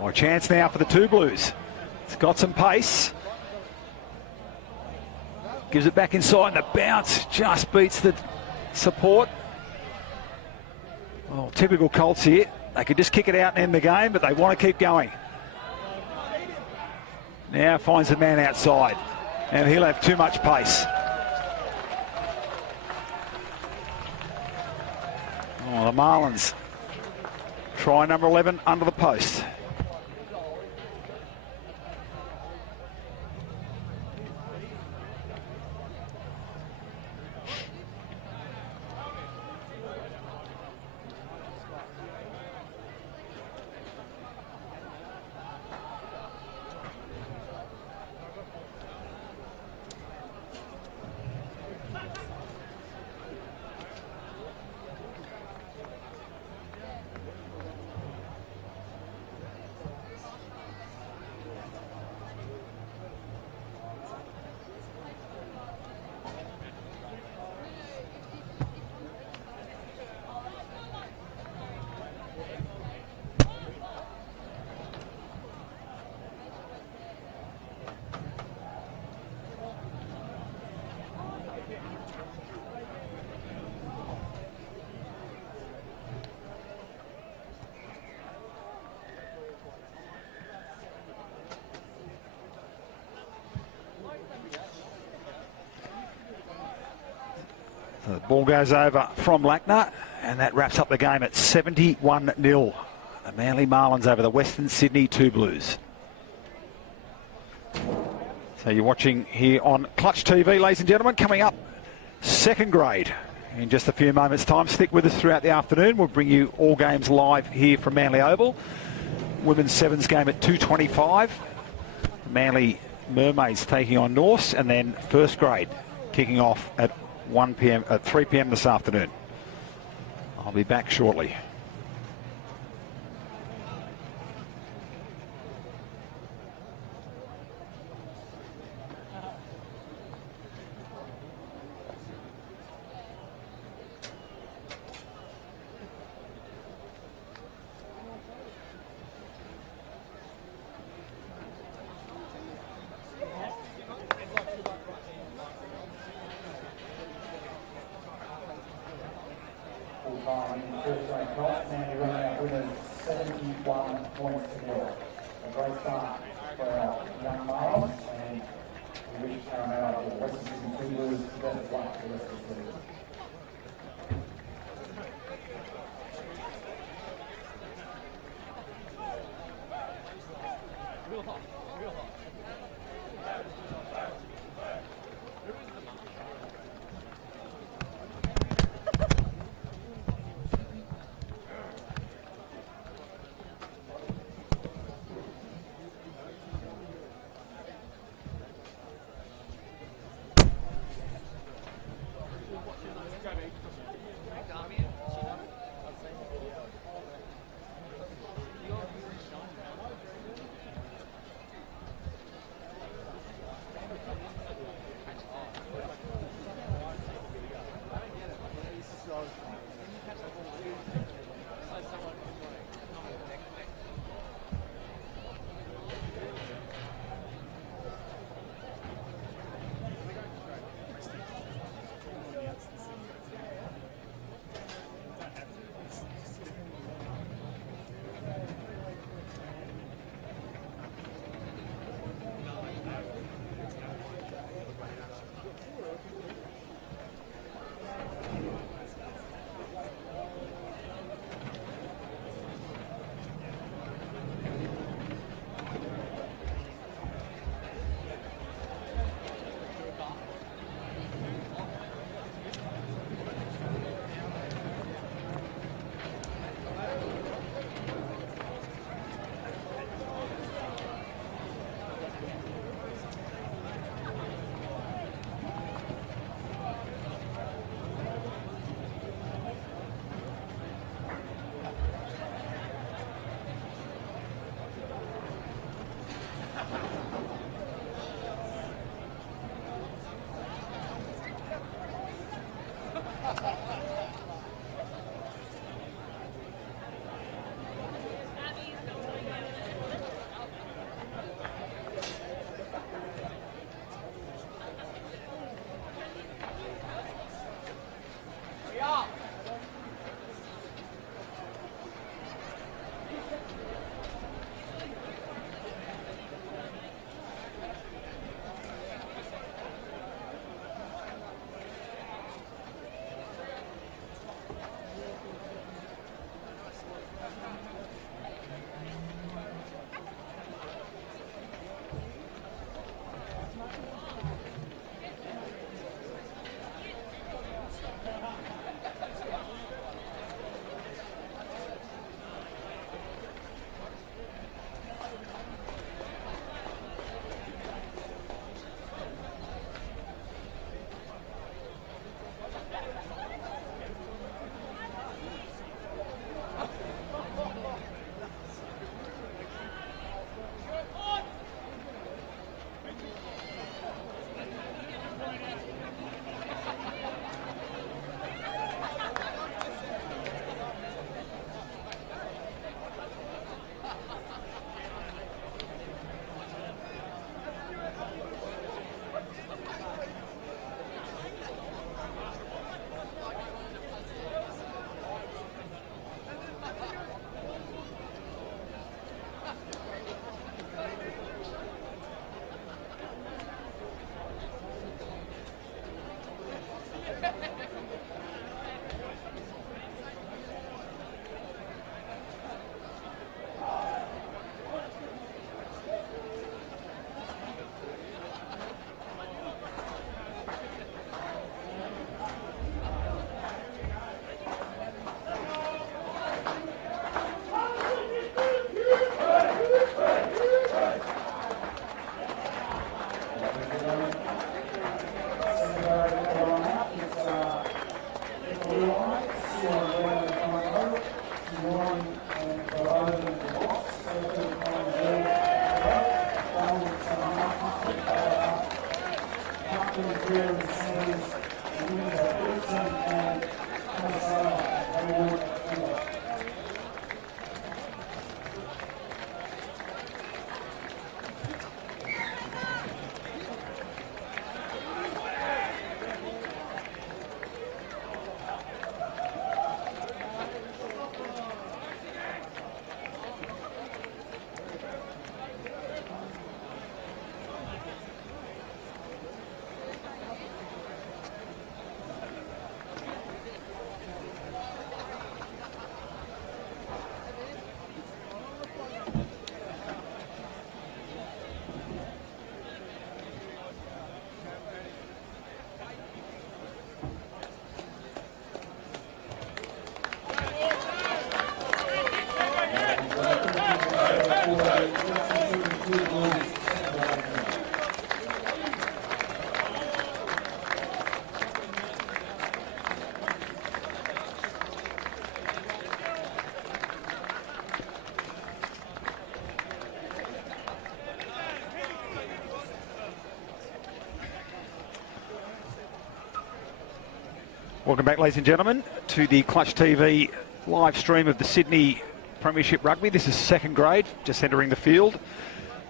More chance now for the Two Blues. It's got some pace. Gives it back inside, and the bounce just beats the support. Oh, typical Colts here. They could just kick it out and end the game, but they want to keep going. Now finds the man outside, and he'll have too much pace. Oh, the Marlins. Try number 11 under the post. So the ball goes over from Lackner, and that wraps up the game at 71-0. The Manly Marlins over the Western Sydney Two Blues. So you're watching here on Clutch TV, ladies and gentlemen. Coming up, second grade in just a few moments' time. Stick with us throughout the afternoon. We'll bring you all games live here from Manly Oval. Women's Sevens game at 2:25. Manly Mermaids taking on Norse, and then first grade kicking off at 1 p.m. at 3 p.m. this afternoon. I'll be back shortly. Full time in first grade Colts. Welcome back, ladies and gentlemen, to the Clutch TV live stream of the Sydney Premiership Rugby. This is second grade, just entering the field.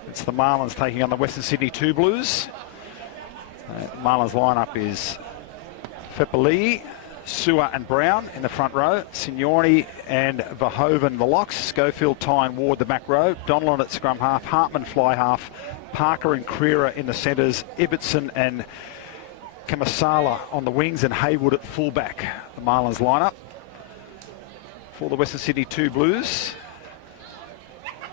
It's the Marlins taking on the Western Sydney Two Blues. The Marlins lineup is Fepali, Sewer and Brown in the front row, Signori and Verhoeven the locks, Schofield, Tyne, Ward the back row, Donlan at scrum half, Hartman fly half, Parker and Creera in the centres, Ibbotson and Kamasala on the wings, and Haywood at fullback. The Marlins lineup for the Western Sydney Two Blues.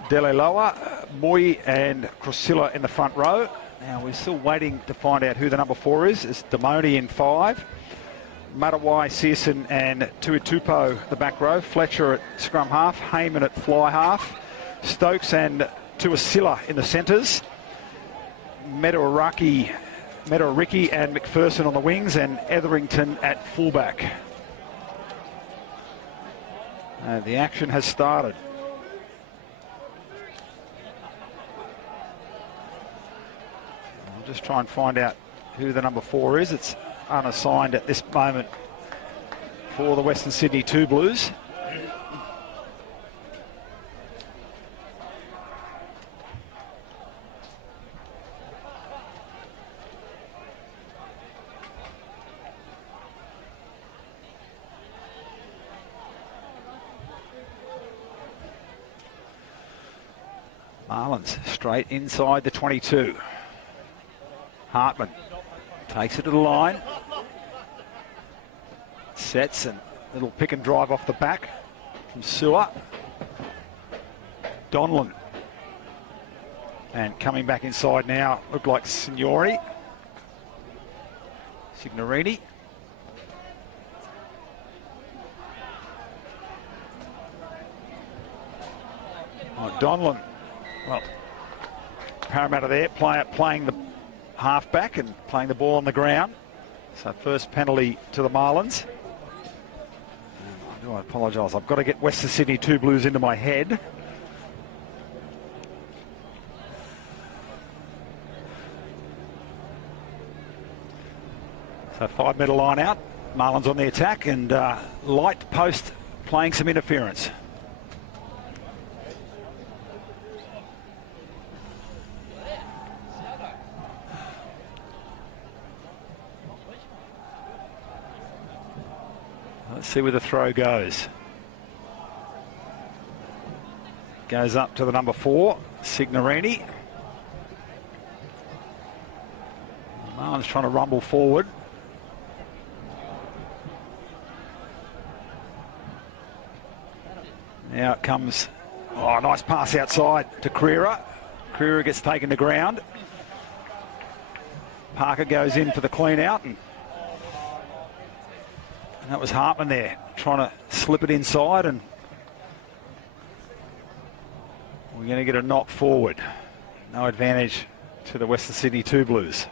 Deleloa, Moy and Crosilla in the front row. Now we're still waiting to find out who the number 4 is. It's Damoni in 5. Matawai, Searson and Tuitupo the back row. Fletcher at scrum half, Heyman at fly half. Stokes and Tuasila in the centres. Medariki and McPherson on the wings, and Etherington at fullback. The action has started. I'll just try and find out who the number 4 is. It's unassigned at this moment for the Western Sydney Two Blues. Marlins straight inside the 22. Hartman takes it to the line. Sets and little pick and drive off the back from Sewer. Donlan. And coming back inside now, looked like Signorini. Oh, Donlan. Well, Parramatta there, playing the halfback and playing the ball on the ground. So first penalty to the Marlins. I apologise. I've got to get Western Sydney Two Blues into my head. So 5 metre line out. Marlins on the attack, and light post playing some interference. Let's see where the throw goes. Goes up to the number 4, Signorini. Marlins trying to rumble forward. Now it comes, oh, nice pass outside to Creera. Creera gets taken to ground. Parker goes in for the clean out, and that was Hartman there, trying to slip it inside, and we're going to get a knock forward. No advantage to the Western Sydney Two Blues.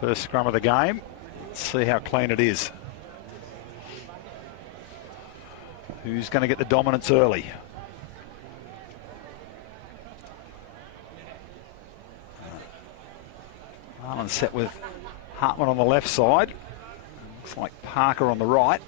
First scrum of the game. Let's see how clean it is. Who's going to get the dominance early? Marlins set with Hartman on the left side. Looks like Parker on the right.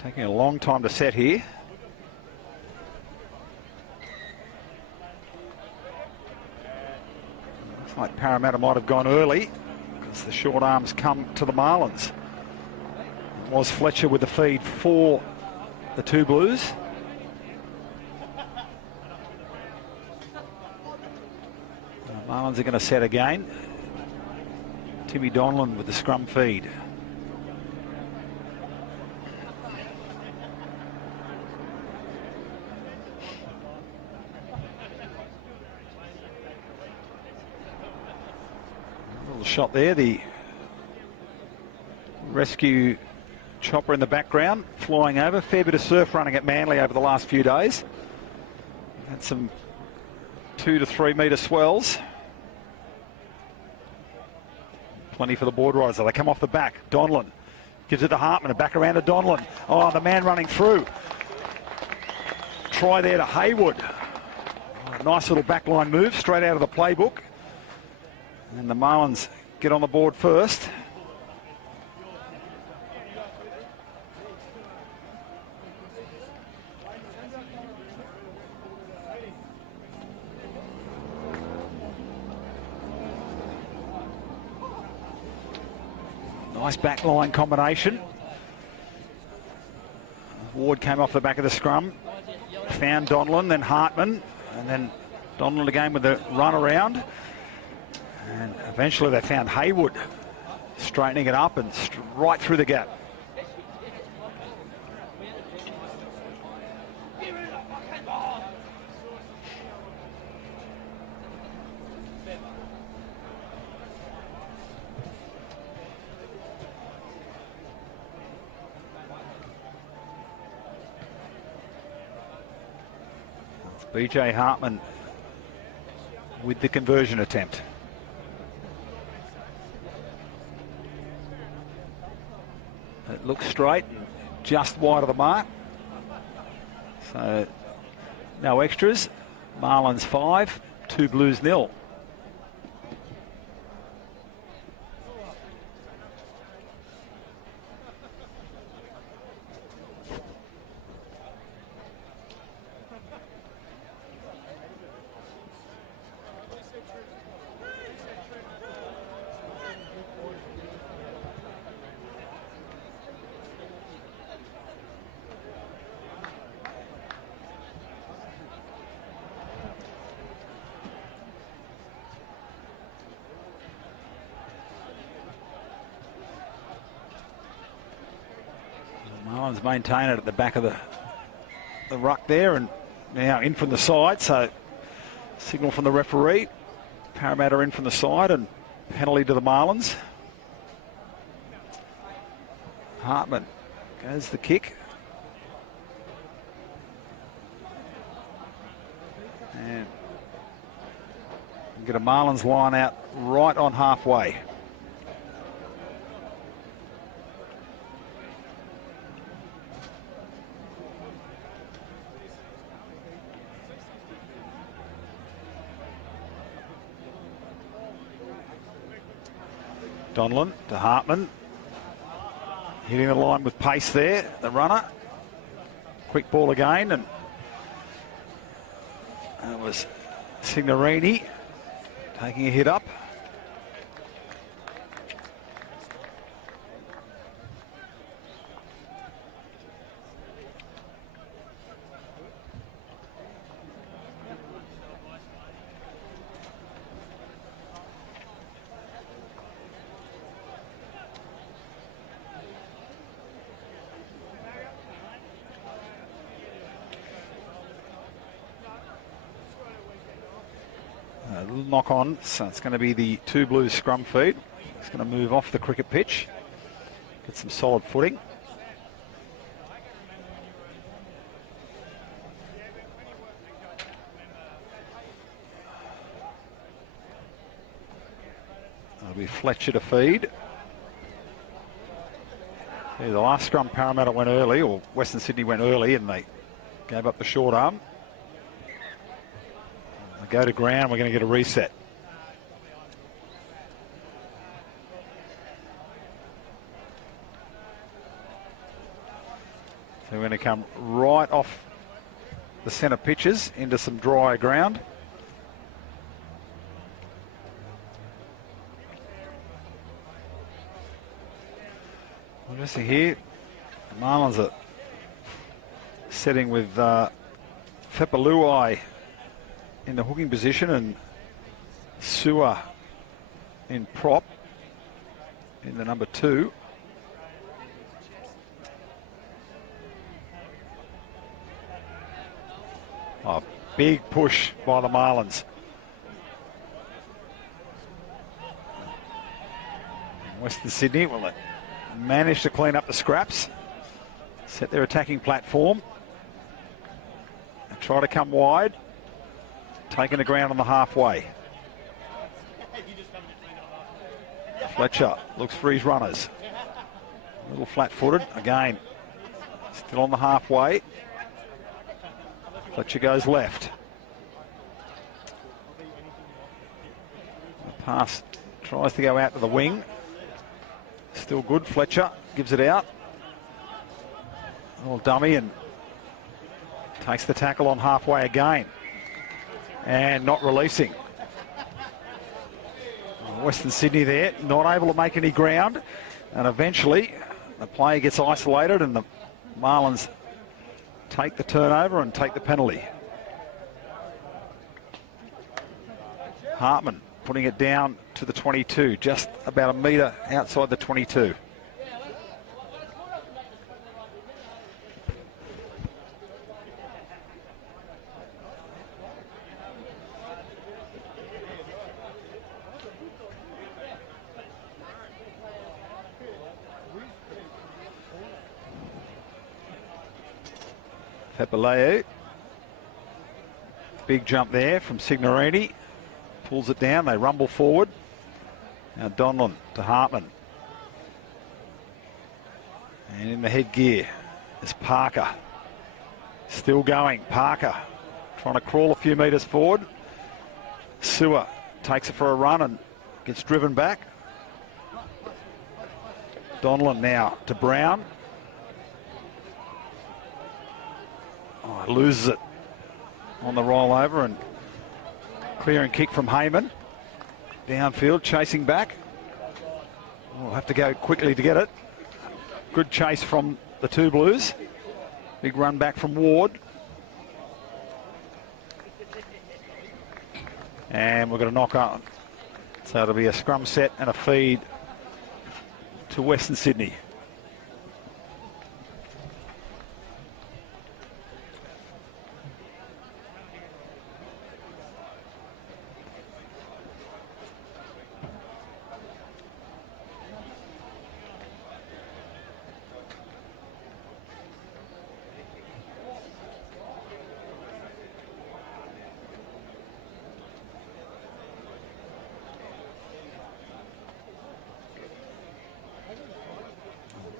Taking a long time to set here. Looks like Parramatta might have gone early because the short arms come to the Marlins. It was Fletcher with the feed for the two Blues. The Marlins are going to set again. Timmy Donlan with the scrum feed. Shot there, the rescue chopper in the background flying over. Fair bit of surf running at Manly over the last few days. Had some 2 to 3 metre swells. Plenty for the board riders. They come off the back. Donlan gives it to Hartman and back around to Donlan. Oh, the man running through. Try there to Haywood. Oh, nice little backline move straight out of the playbook. And the Marlins get on the board first. Nice backline combination. Ward came off the back of the scrum, found Donlan, then Hartman, and then Donlan again with the run around. And eventually they found Haywood straightening it up and right through the gap. It's BJ Hartman with the conversion attempt. It looks straight, just wide of the mark. So no extras. Marlins 5, 2 Blues 0. Marlins maintain it at the back of the ruck there, and now in from the side, so signal from the referee. Parramatta in from the side and penalty to the Marlins. Hartman goes the kick. And get a Marlins line out right on halfway. Donlan to Hartman. Hitting the line with pace there, the runner. Quick ball again, and that was Signorini taking a hit up. little knock on, so it's going to be the two Blues scrum feed. It's going to move off the cricket pitch, get some solid footing. It'll be Fletcher to feed. Yeah, the last scrum, Parramatta went early, or Western Sydney went early, and they gave up the short arm. They go to ground, we're going to get a reset. So we're going to come right off the centre pitches into some drier ground. We'll just see here, the Marlins are setting with Fepaluai in the hooking position and Sua in prop in the number 2. Oh, big push by the Marlins. Western Sydney will manage to clean up the scraps, set their attacking platform, and try to come wide, taking the ground on the halfway. Fletcher looks for his runners. A little flat-footed, again, still on the halfway. Fletcher goes left. The pass tries to go out to the wing. Still good, Fletcher gives it out. A little dummy and takes the tackle on halfway again. And not releasing. Western Sydney there, not able to make any ground. And eventually the player gets isolated and the Marlins take the turnover and take the penalty. Hartman putting it down to the 22, just about a metre outside the 22. Fepaleu. Big jump there from Signorini. Pulls it down, they rumble forward. Now Donlan to Hartman. And in the headgear is Parker. Still going, Parker trying to crawl a few metres forward. Sewer takes it for a run and gets driven back. Donlan now to Brown. Oh, loses it on the rollover and clearing kick from Heyman. Downfield, chasing back. We'll have to go quickly to get it. Good chase from the two Blues. Big run back from Ward. And we're going to knock on. So it'll be a scrum set and a feed to Western Sydney.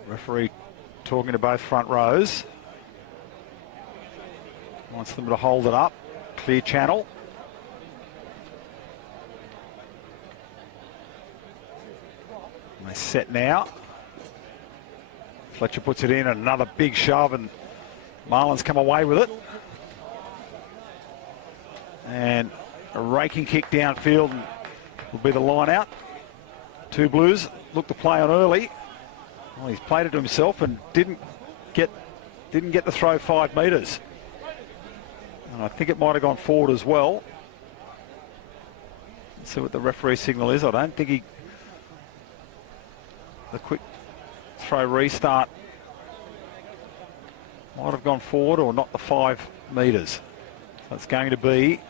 Referee talking to both front rows. Wants them to hold it up. Clear channel. They set now. Fletcher puts it in, another big shove, and Marlins come away with it. And a raking kick downfield will be the line out. Two Blues look to play on early. Well, he's played it to himself and didn't get the throw 5 metres. And I think it might have gone forward as well. Let's see what the referee signal is. I don't think the quick throw restart might have gone forward or not the 5 metres. So it's going to be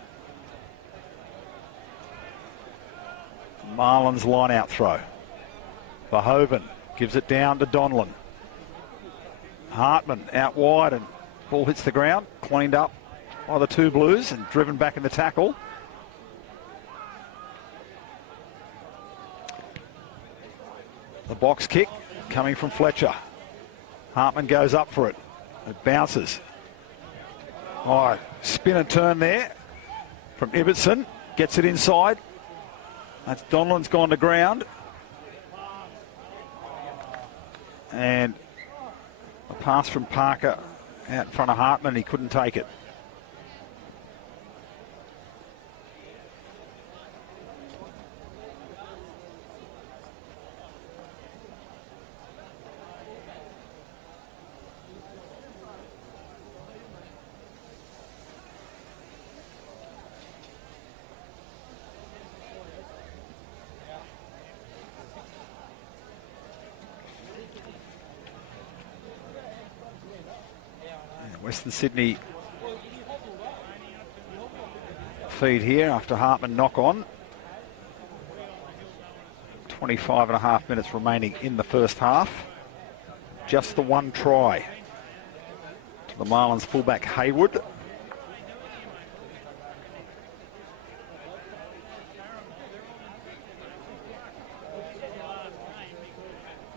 Marlins line-out throw. Verhoeven gives it down to Donlan. Hartman out wide and ball hits the ground. Cleaned up by the two Blues and driven back in the tackle. The box kick coming from Fletcher. Hartman goes up for it. It bounces. Oh, spin and turn there from Ibbotson. Gets it inside. That's Donlan's gone to ground. And a pass from Parker out in front of Hartman. He couldn't take it. Western Sydney feed here after Hartman knock on. 25.5 minutes remaining in the first half. Just the one try to the Marlins fullback Haywood.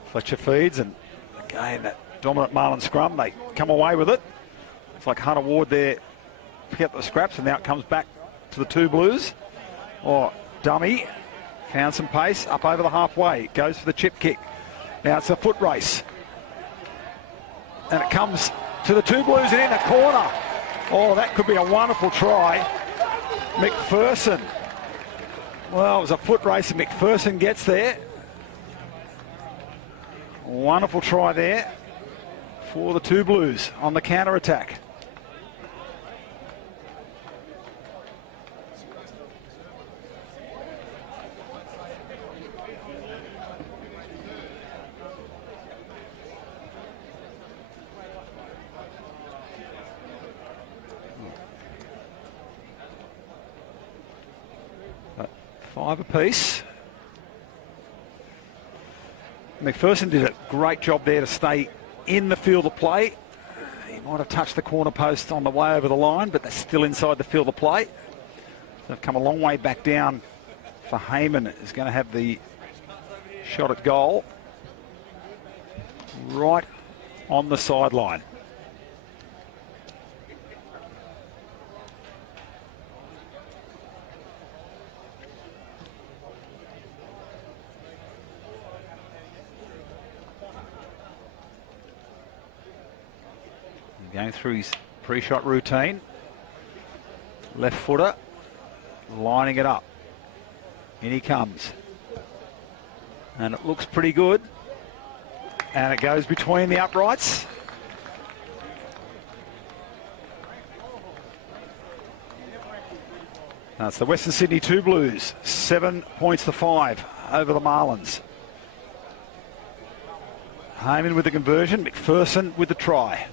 Fletcher feeds, and again that dominant Marlins scrum, they come away with it. It's like Hunter Ward there, pick up the scraps, and now it comes back to the two Blues. Oh, dummy, found some pace, up over the halfway, goes for the chip kick. Now it's a foot race. And it comes to the two Blues and in the corner. Oh, that could be a wonderful try. McPherson. Well, it was a foot race and McPherson gets there. Wonderful try there for the two Blues on the counter-attack. Five apiece. McPherson did a great job there to stay in the field of play. He might have touched the corner post on the way over the line, but they're still inside the field of play. They've come a long way back down for Heyman. Is going to have the shot at goal right on the sideline. Going through his pre-shot routine. Left footer, lining it up. In he comes. And it looks pretty good. And it goes between the uprights. That's the Western Sydney 2 Blues. 7 points to 5 over the Marlins. Heyman with the conversion, McPherson with the try.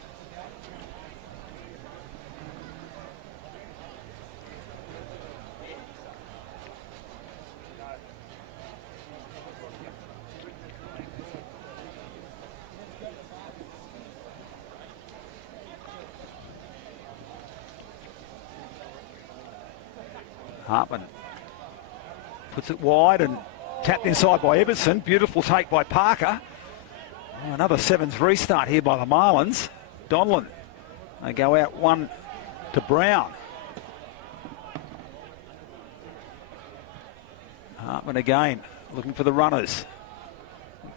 Hartman puts it wide and tapped inside by Everson. Beautiful take by Parker. Oh, another sevens restart here by the Marlins. Donlan. They go out one to Brown. Hartman again looking for the runners.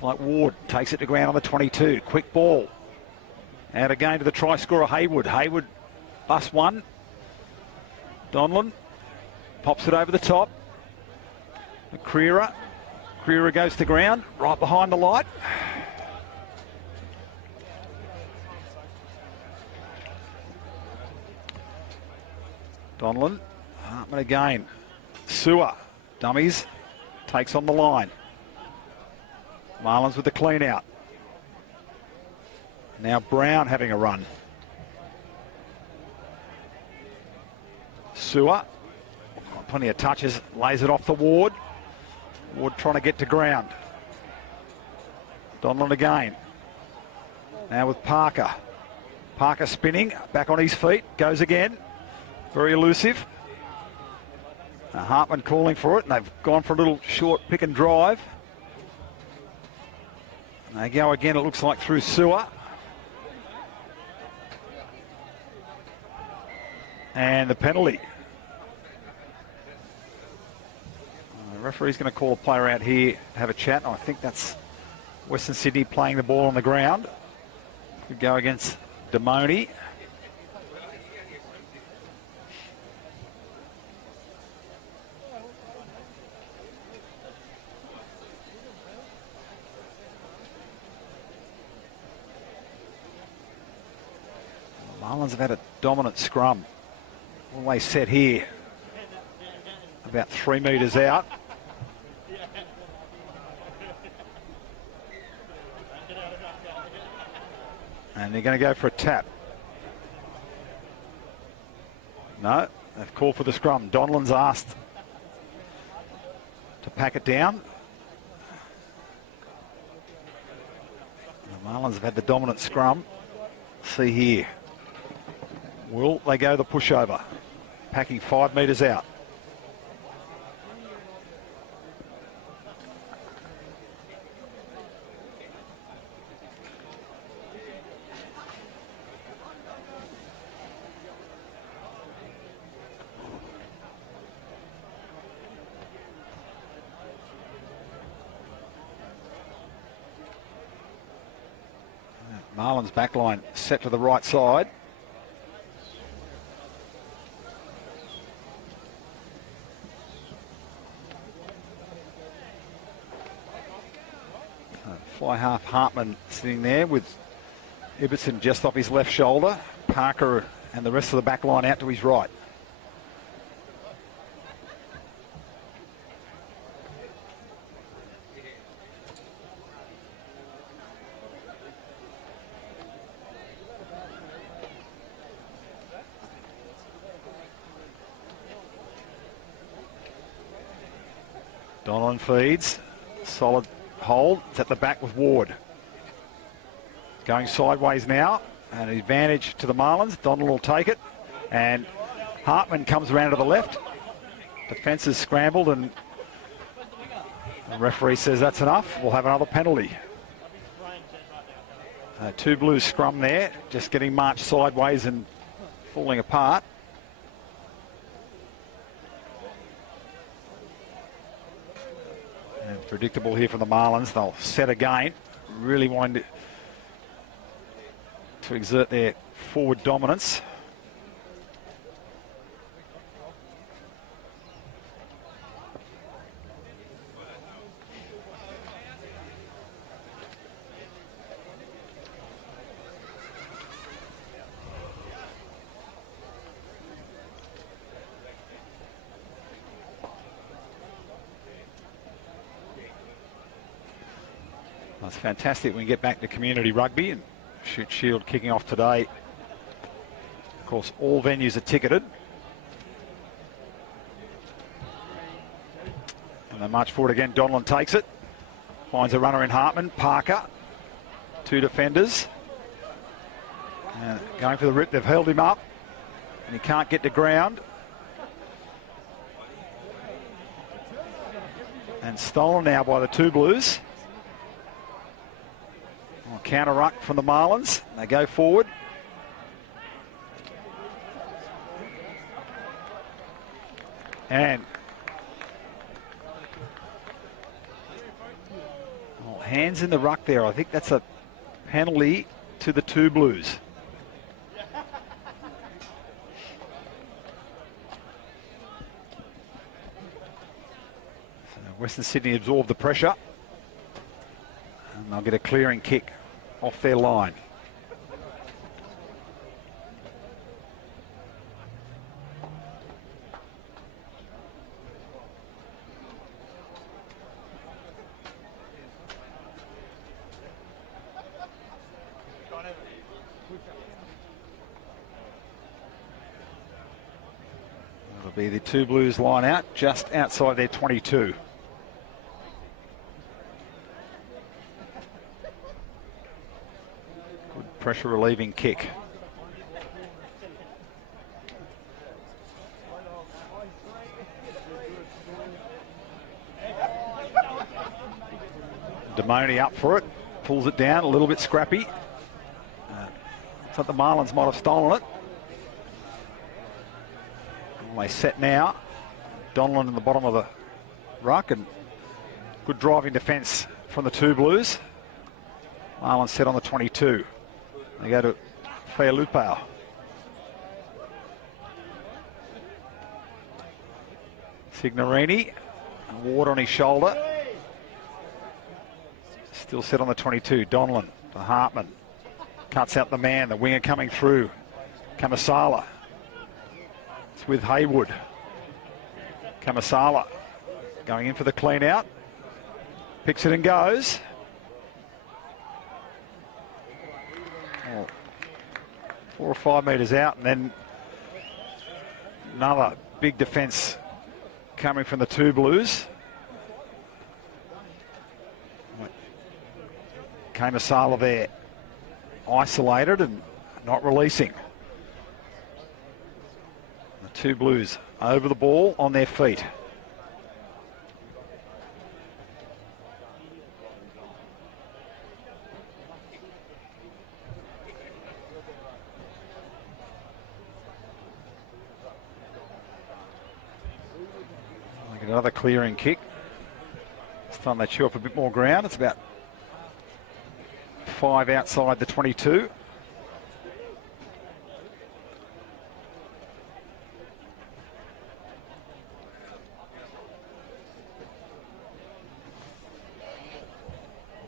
Like Ward takes it to ground on the 22. Quick ball. Out again to the try scorer Haywood. Haywood busts one. Donlan pops it over the top. Creera goes to ground, right behind the light. Donlan, Hartman again. Sewer, dummies, takes on the line. Marlins with the clean out. Now Brown having a run. Sewer. Plenty of touches, lays it off the Ward. Ward trying to get to ground. Donlan again. Now with Parker. Parker spinning, back on his feet, goes again. Very elusive. Now Hartman calling for it, and they've gone for a little short pick and drive. And they go again, it looks like through Sewer. And the penalty. The referee's going to call a player out here to have a chat. I think that's Western Sydney playing the ball on the ground. Could go against Damoni. The Marlins have had a dominant scrum. All they set here, about 3 metres out. And they're going to go for a tap. No, they've called for the scrum. Donlan's asked to pack it down. The Marlins have had the dominant scrum. See here. Will they go the pushover? Packing 5 metres out. Marlins backline set to the right side. Fly half Hartman sitting there with Ibbotson just off his left shoulder. Parker and the rest of the back line out to his right. Donlan feeds. Solid hold. It's at the back with Ward. Going sideways now. An advantage to the Marlins. Donlan will take it. And Hartman comes around to the left. Defence is scrambled and the referee says that's enough. We'll have another penalty. 2 Blues scrum there. Just getting marched sideways and falling apart. And predictable here from the Marlins. They'll set again. Really wanting to exert their forward dominance. It's fantastic when we get back to community rugby, and Shoot Shield kicking off today. Of course, all venues are ticketed. And they march forward again. Donlan takes it. Finds a runner in Hartman. Parker. 2 defenders. And going for the rip. They've held him up. And he can't get to ground. And stolen now by the 2 Blues. Counter ruck from the Marlins. They go forward. And hands in the ruck there. I think that's a penalty to the 2 Blues. So Western Sydney absorbed the pressure. And they'll get a clearing kick off their line. It'll be the 2 Blues line out just outside their 22. pressure relieving kick. Damoni up for it, pulls it down, a little bit scrappy. Looks like the Marlins might have stolen it. They set now. Donlan in the bottom of the ruck, and good driving defence from the two Blues. Marlins set on the 22. They go to Failupau. Signorini, Ward on his shoulder. Still set on the 22. Donlan to Hartman. Cuts out the man, the winger coming through. Kamisala. It's with Haywood. Kamisala going in for the clean out. Picks it and goes. Oh, 4 or 5 metres out, and then another big defence coming from the two Blues. Kamisala there, isolated and not releasing. The two Blues over the ball on their feet. Like another clearing kick. This time they chew up a bit more ground. It's about 5 outside the 22.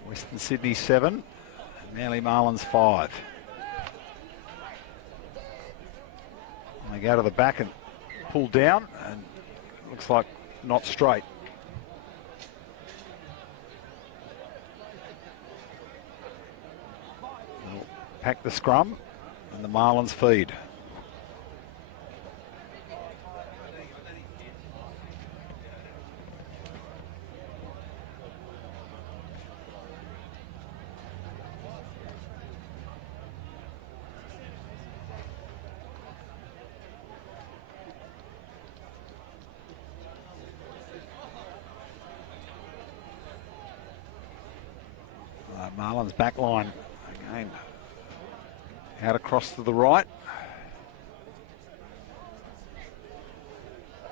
Western Sydney 7, Manly Marlins 5. And they go to the back and pull down, and looks like not straight. They'll pack the scrum, and the Marlins feed. Marlins back line again, out across to the right.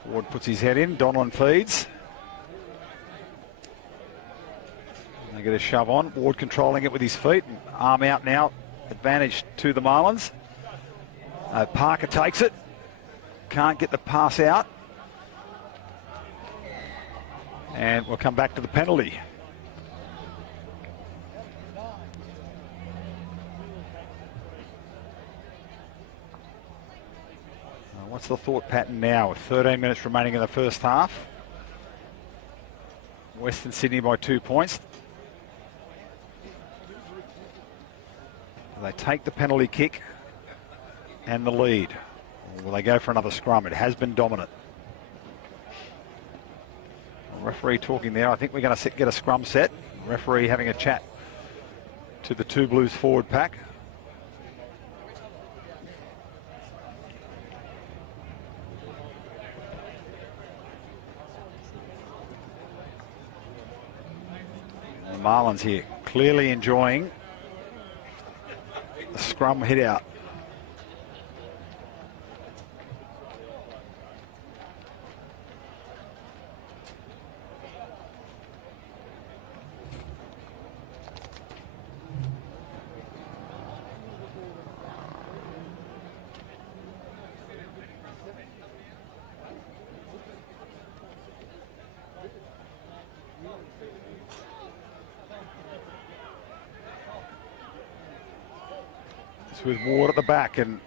Ward puts his head in, Donlan feeds. And they get a shove on, Ward controlling it with his feet, and arm out now, advantage to the Marlins. Parker takes it, can't get the pass out. And we'll come back to the penalty. What's the thought pattern now with 13 minutes remaining in the first half? Western Sydney by 2 points. They take the penalty kick and the lead. Or will they go for another scrum? It has been dominant. Referee talking there. I think we're going to get a scrum set. Referee having a chat to the two Blues forward pack. Marlins here clearly enjoying the scrum hit out. With Ward at the back, and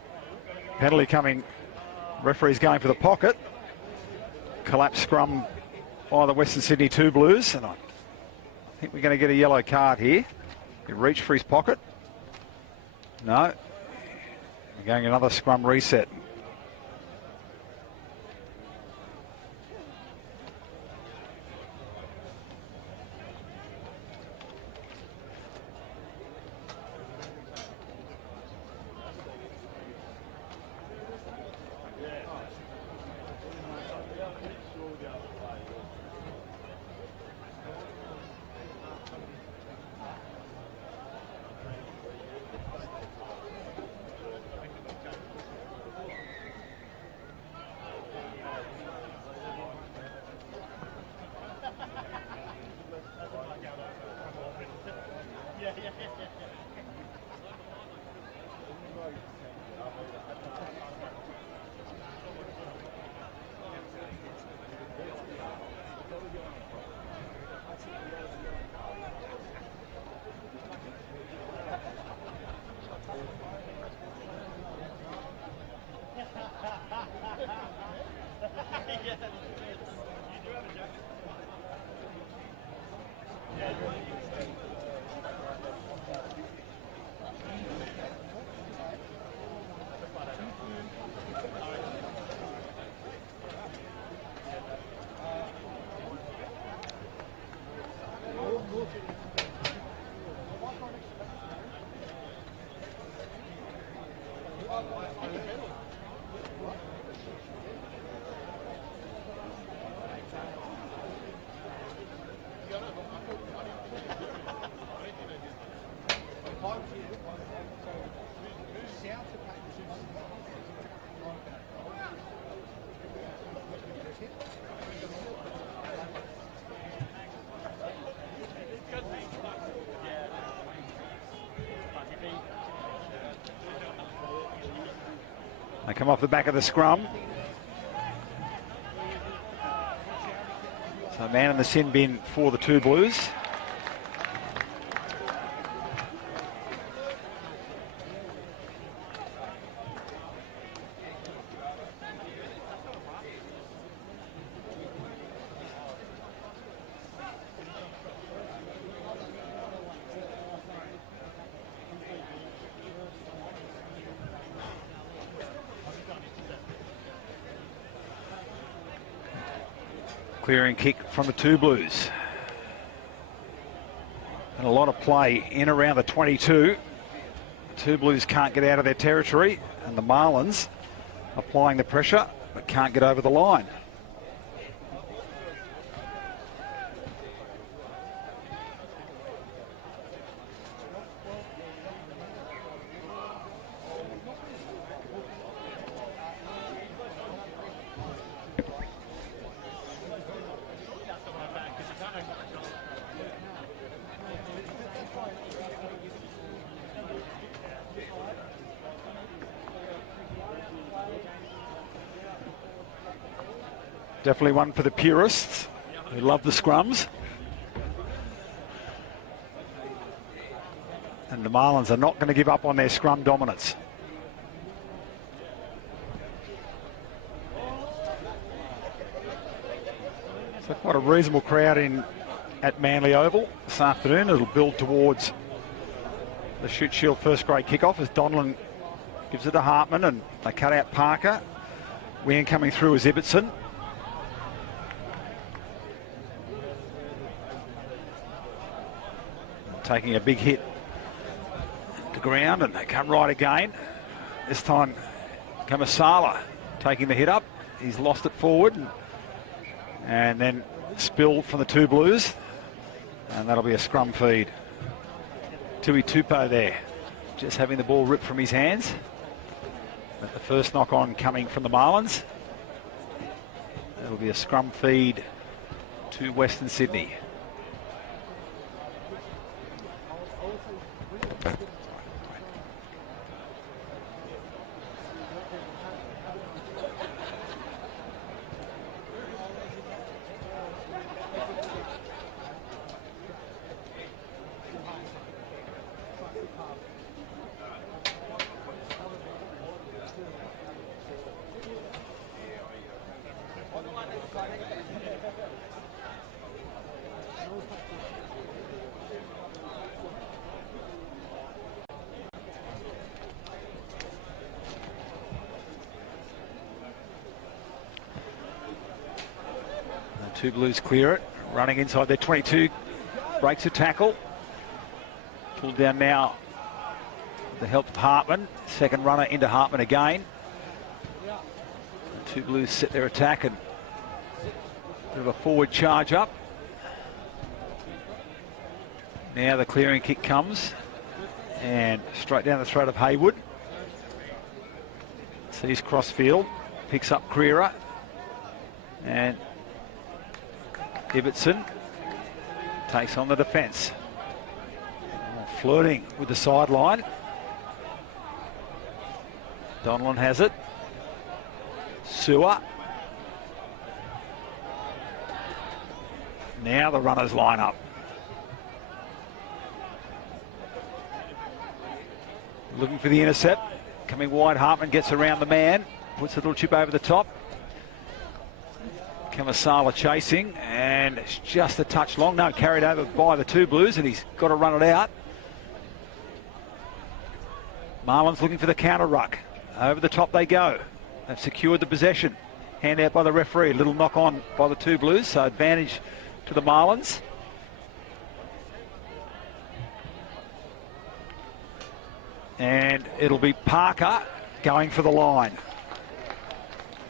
penalty coming. Referee's going for the pocket. Collapse scrum by the Western Sydney two Blues, and I think we're going to get a yellow card here. He reached for his pocket. No. We're going another scrum reset. They come off the back of the scrum. So man in the sin bin for the two Blues. Clearing kick from the two Blues. And a lot of play in around the 22. The two Blues can't get out of their territory, and the Marlins applying the pressure but can't get over the line. Definitely one for the purists who love the scrums. And the Marlins are not going to give up on their scrum dominance. So quite a reasonable crowd in at Manly Oval this afternoon. It'll build towards the Shute Shield first grade kickoff as Donlan gives it to Hartman and they cut out Parker. Wing coming through is Ibbotson. Taking a big hit to ground and they come right again. This time Kamasala taking the hit up. He's lost it forward and then spilled from the two Blues, and that'll be a scrum feed. Tui Tupou there, just having the ball ripped from his hands. But the first knock on coming from the Marlins. It'll be a scrum feed to Western Sydney. Two Blues clear it, running inside their 22, breaks a tackle. Pulled down now with the help of Hartman. Second runner into Hartman again. The two Blues set their attack and bit of a forward charge up. Now the clearing kick comes and straight down the throat of Haywood. Sees crossfield, picks up Creera and Ibbotson takes on the defence. Flirting with the sideline. Donlan has it. Sewer. Now the runners line up. Looking for the intercept. Coming wide, Hartman gets around the man. Puts a little chip over the top. Kamasala chasing, and it's just a touch long. No, carried over by the two Blues, and he's got to run it out. Marlins looking for the counter ruck. Over the top they go. They've secured the possession. Hand out by the referee. Little knock on by the two Blues, so advantage to the Marlins. And it'll be Parker going for the line.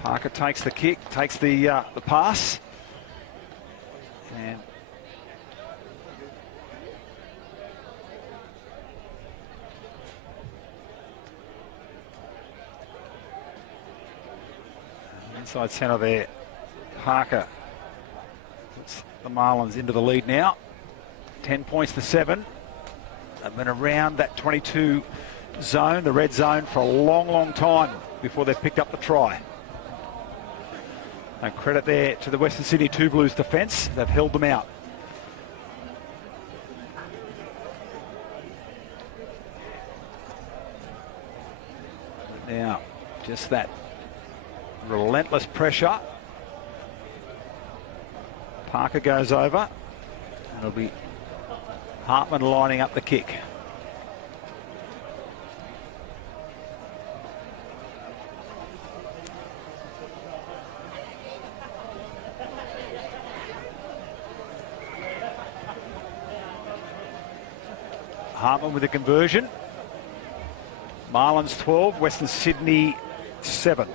Parker takes the kick, takes the pass, and inside centre there. Parker puts the Marlins into the lead now. 10 points to 7. They've been around that 22 zone, the red zone, for a long, long time. before they picked up the try. And credit there to the Western Sydney Two Blues defence. They've held them out. Now, just that relentless pressure. Parker goes over. It'll be Hartman lining up the kick. Hartman with the conversion. Marlins 12, Western Sydney 7.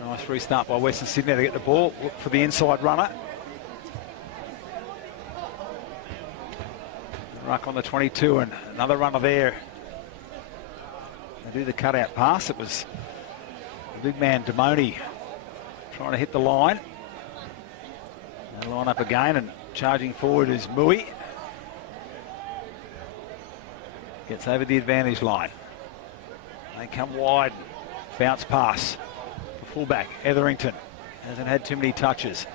Nice restart by Western Sydney to get the ball. Look for the inside runner. Ruck on the 22 and another runner there. They do the cutout pass. It was the big man Damoni trying to hit the line. They line up again and charging forward is Mui. Gets over the advantage line. They come wide. Bounce pass. Fullback Etherington hasn't had too many touches.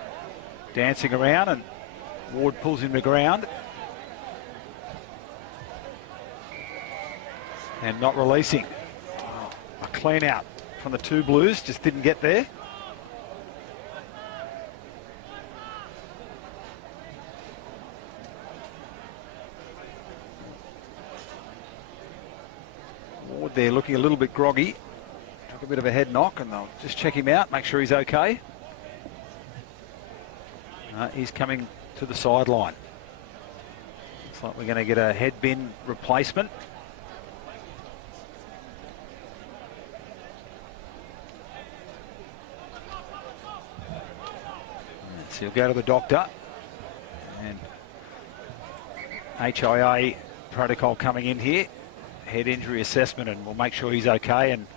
Dancing around and Ward pulls him to ground. And not releasing. A clean out from the Two Blues, just didn't get there. Ward there looking a little bit groggy. A bit of a head knock and they'll just check him out, make sure he's okay. He's coming to the sideline. Looks like we're going to get a head bin replacement. So he'll go to the doctor. And HIA protocol coming in here. Head injury assessment, and we'll make sure he's okay. And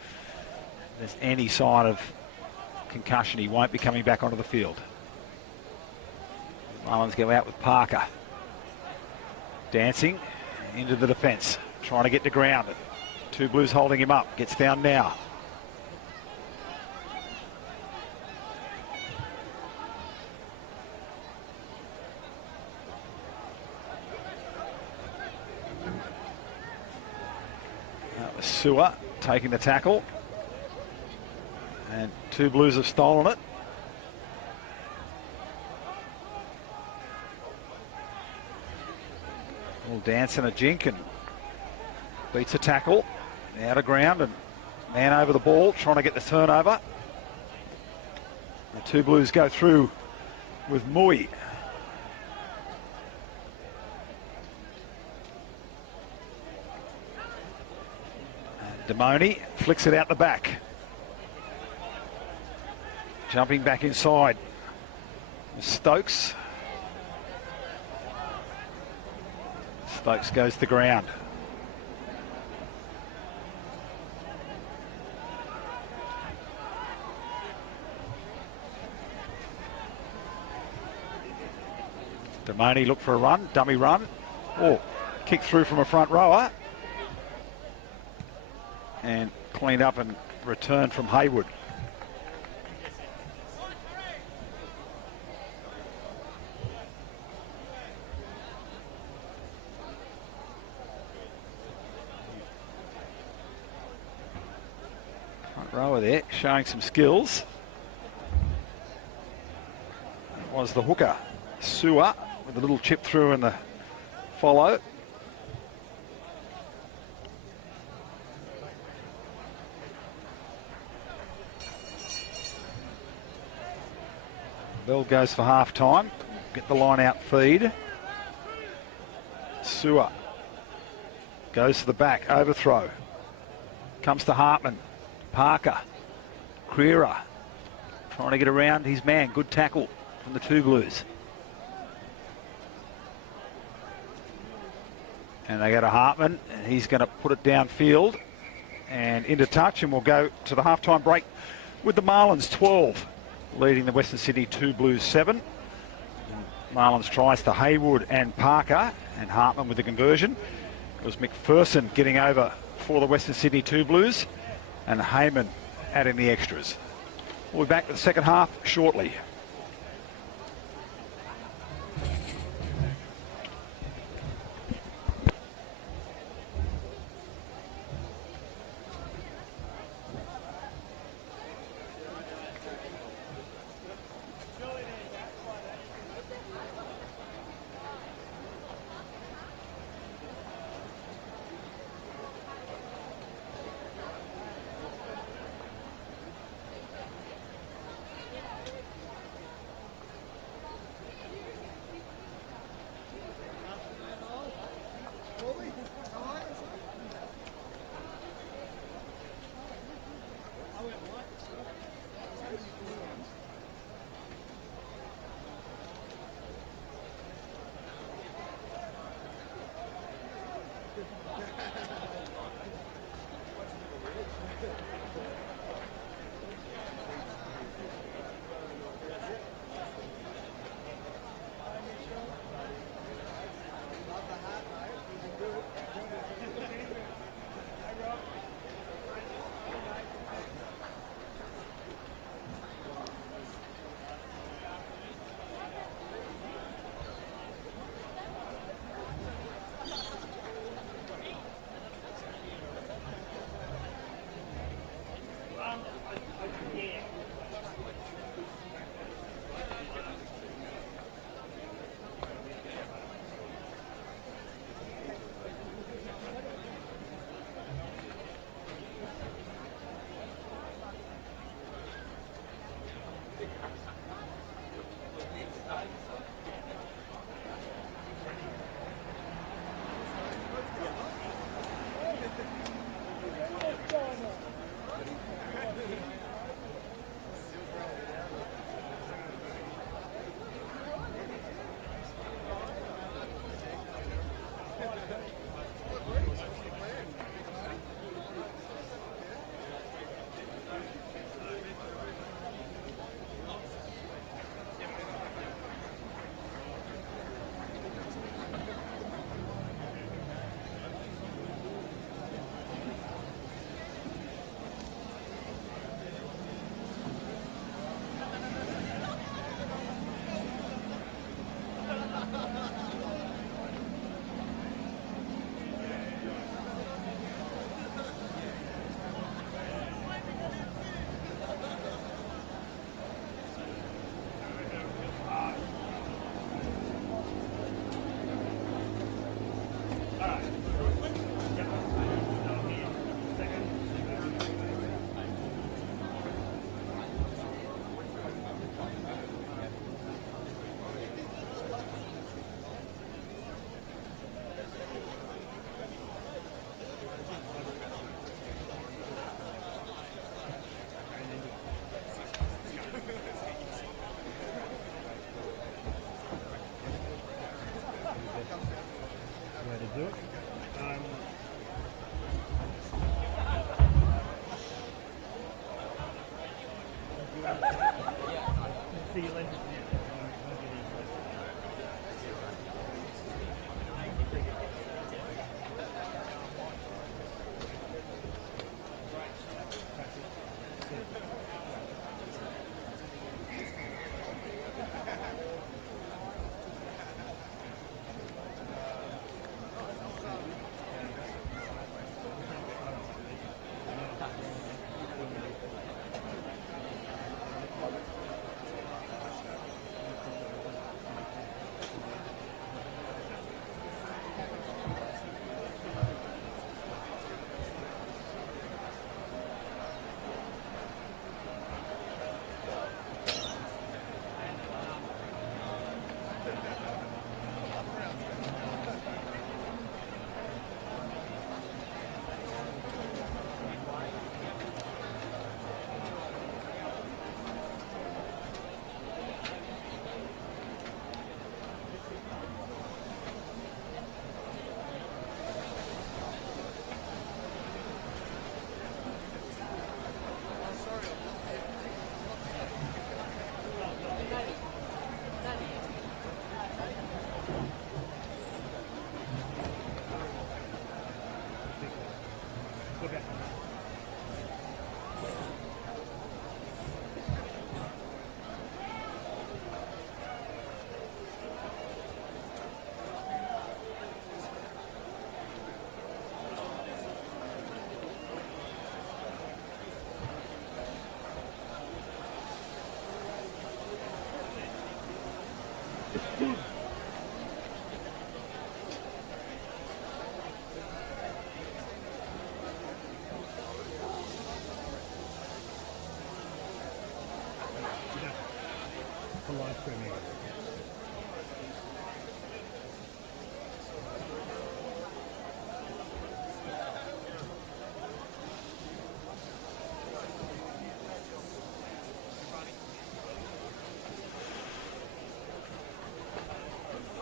if there's any sign of concussion, he won't be coming back onto the field. The Marlins go out with Parker. Dancing into the defence, trying to get to ground. Two Blues holding him up, gets down now. That was Sewer taking the tackle. And Two Blues have stolen it. A little dance and a jink and beats a tackle. Out of ground and man over the ball trying to get the turnover. The Two Blues go through with Mui. And Damoni flicks it out the back. Jumping back inside. Stokes. Stokes goes to the ground. Damoni looked for a run, dummy run. Oh, kick through from a front rower. And cleaned up and returned from Haywood. Rower there, showing some skills. It was the hooker, Sewer, with a little chip through in the follow. Bell goes for half time. Get the line out feed. Sewer goes to the back, overthrow. Comes to Hartman. Parker. Creera trying to get around his man. Good tackle from the two Blues. And they go to Hartman, and he's going to put it downfield and into touch, and we'll go to the halftime break with the Marlins 12, leading the Western Sydney 2 Blues 7. Marlins tries to Haywood and Parker, and Hartman with the conversion. It was McPherson getting over for the Western Sydney 2 Blues, and Heyman adding the extras. We'll be back with the second half shortly.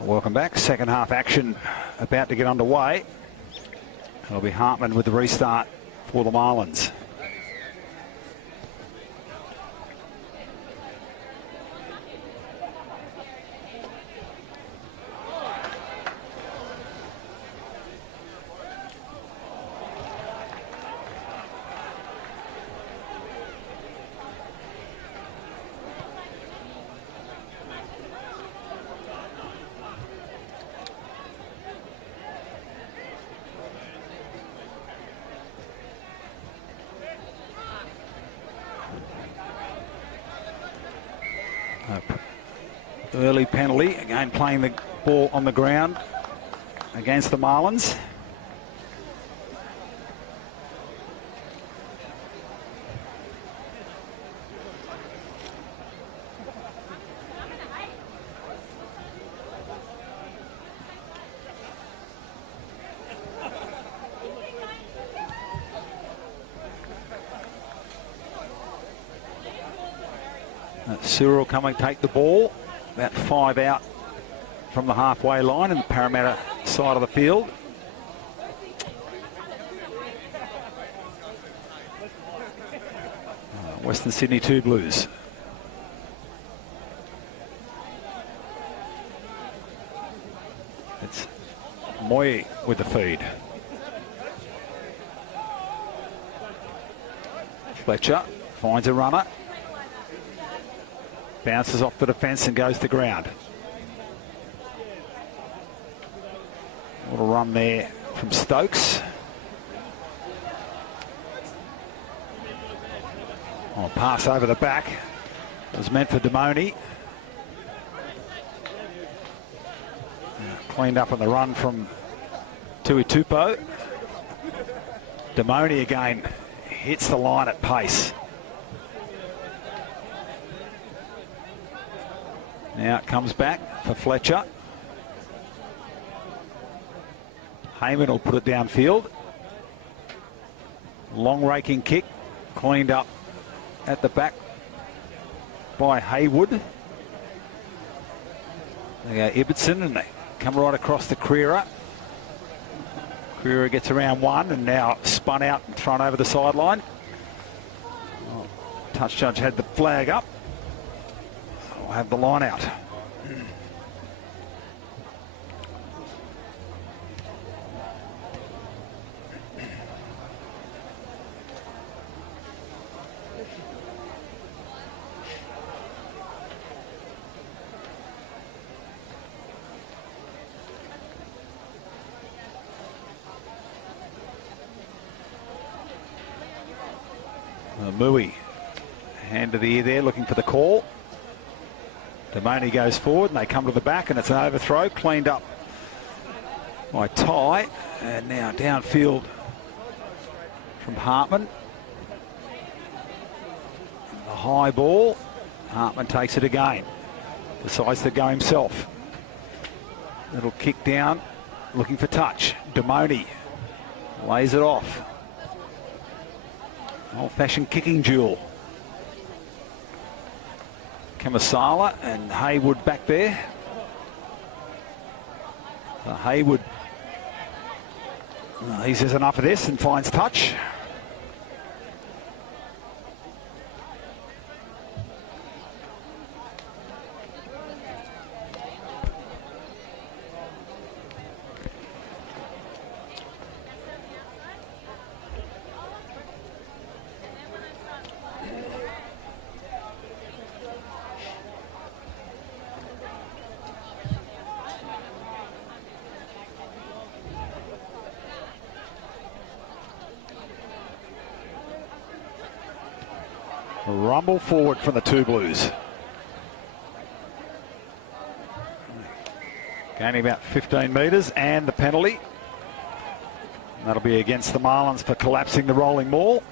Welcome back. Second half action about to get underway. It'll be Hartman with the restart for the Marlins. Early penalty, again playing the ball on the ground against the Marlins. Cyril coming, take the ball. About 5 out from the halfway line in the Parramatta side of the field. Western Sydney 2 Blues. It's Moy with the feed. Fletcher finds a runner. Bounces off the defence and goes to ground. Little run there from Stokes. Oh, pass over the back. It was meant for Damoni. Cleaned up on the run from Tuitupo. Damoni again hits the line at pace. Now it comes back for Fletcher. Heyman will put it downfield. Long raking kick, cleaned up at the back by Haywood. They go Ibbotson and they come right across to Creera. Creera gets around one and now spun out and thrown over the sideline. Oh, touch judge had the flag up. I'll have the line out. Mui, hand to the ear there, looking for the call. Damoni goes forward and they come to the back and it's an overthrow, cleaned up by Ty, and now downfield from Hartman. The high ball, Hartman takes it again, decides to go himself. Little kick down, looking for touch. Damoni lays it off. Old-fashioned kicking duel. Kamasala and Haywood back there. Haywood, he says enough of this and finds touch. Rumble forward from the 2 Blues. Gaining about 15 metres and the penalty. That'll be against the Marlins for collapsing the rolling maul.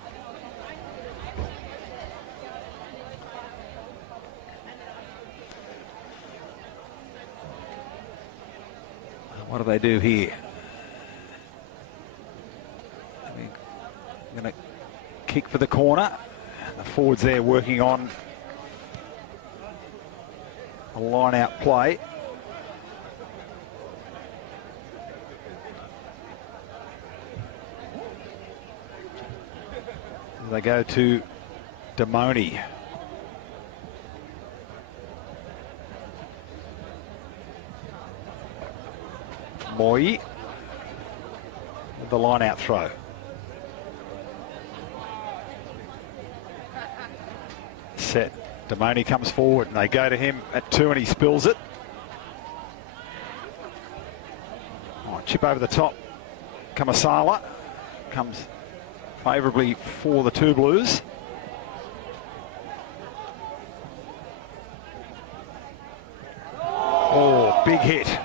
What do they do here? They're going to kick for the corner. The forwards there working on a line-out play. They go to Damoni. Moi with the line-out throw. Set. Damoni comes forward and they go to him at 2 and he spills it. Oh, chip over the top. Kamasala comes favourably for the two Blues. Oh, big hit.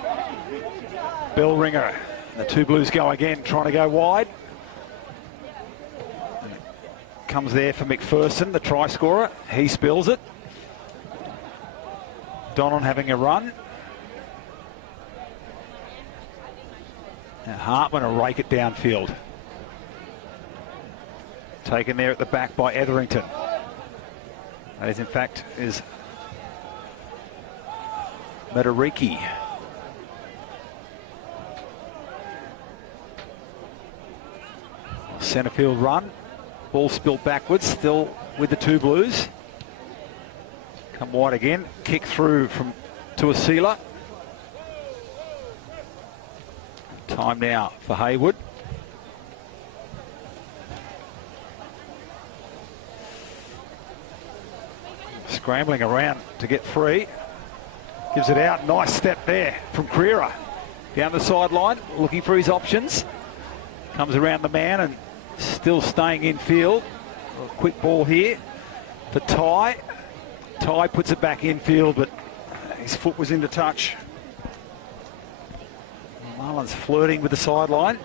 Bell ringer. The two Blues go again, trying to go wide. Comes there for McPherson, the try scorer. He spills it. Donnan having a run. And Hartman will rake it downfield. Taken there at the back by Etherington. That is, in fact, is Metariki. Centre field run. Ball spilled backwards, still with the two Blues. Come wide again. Kick through from Tuasila. Time now for Haywood. Scrambling around to get free. Gives it out. Nice step there from Creera. Down the sideline, looking for his options. Comes around the man and still staying in field. A quick ball here for Ty. Ty puts it back in field, but his foot was into touch. Marlins flirting with the sideline.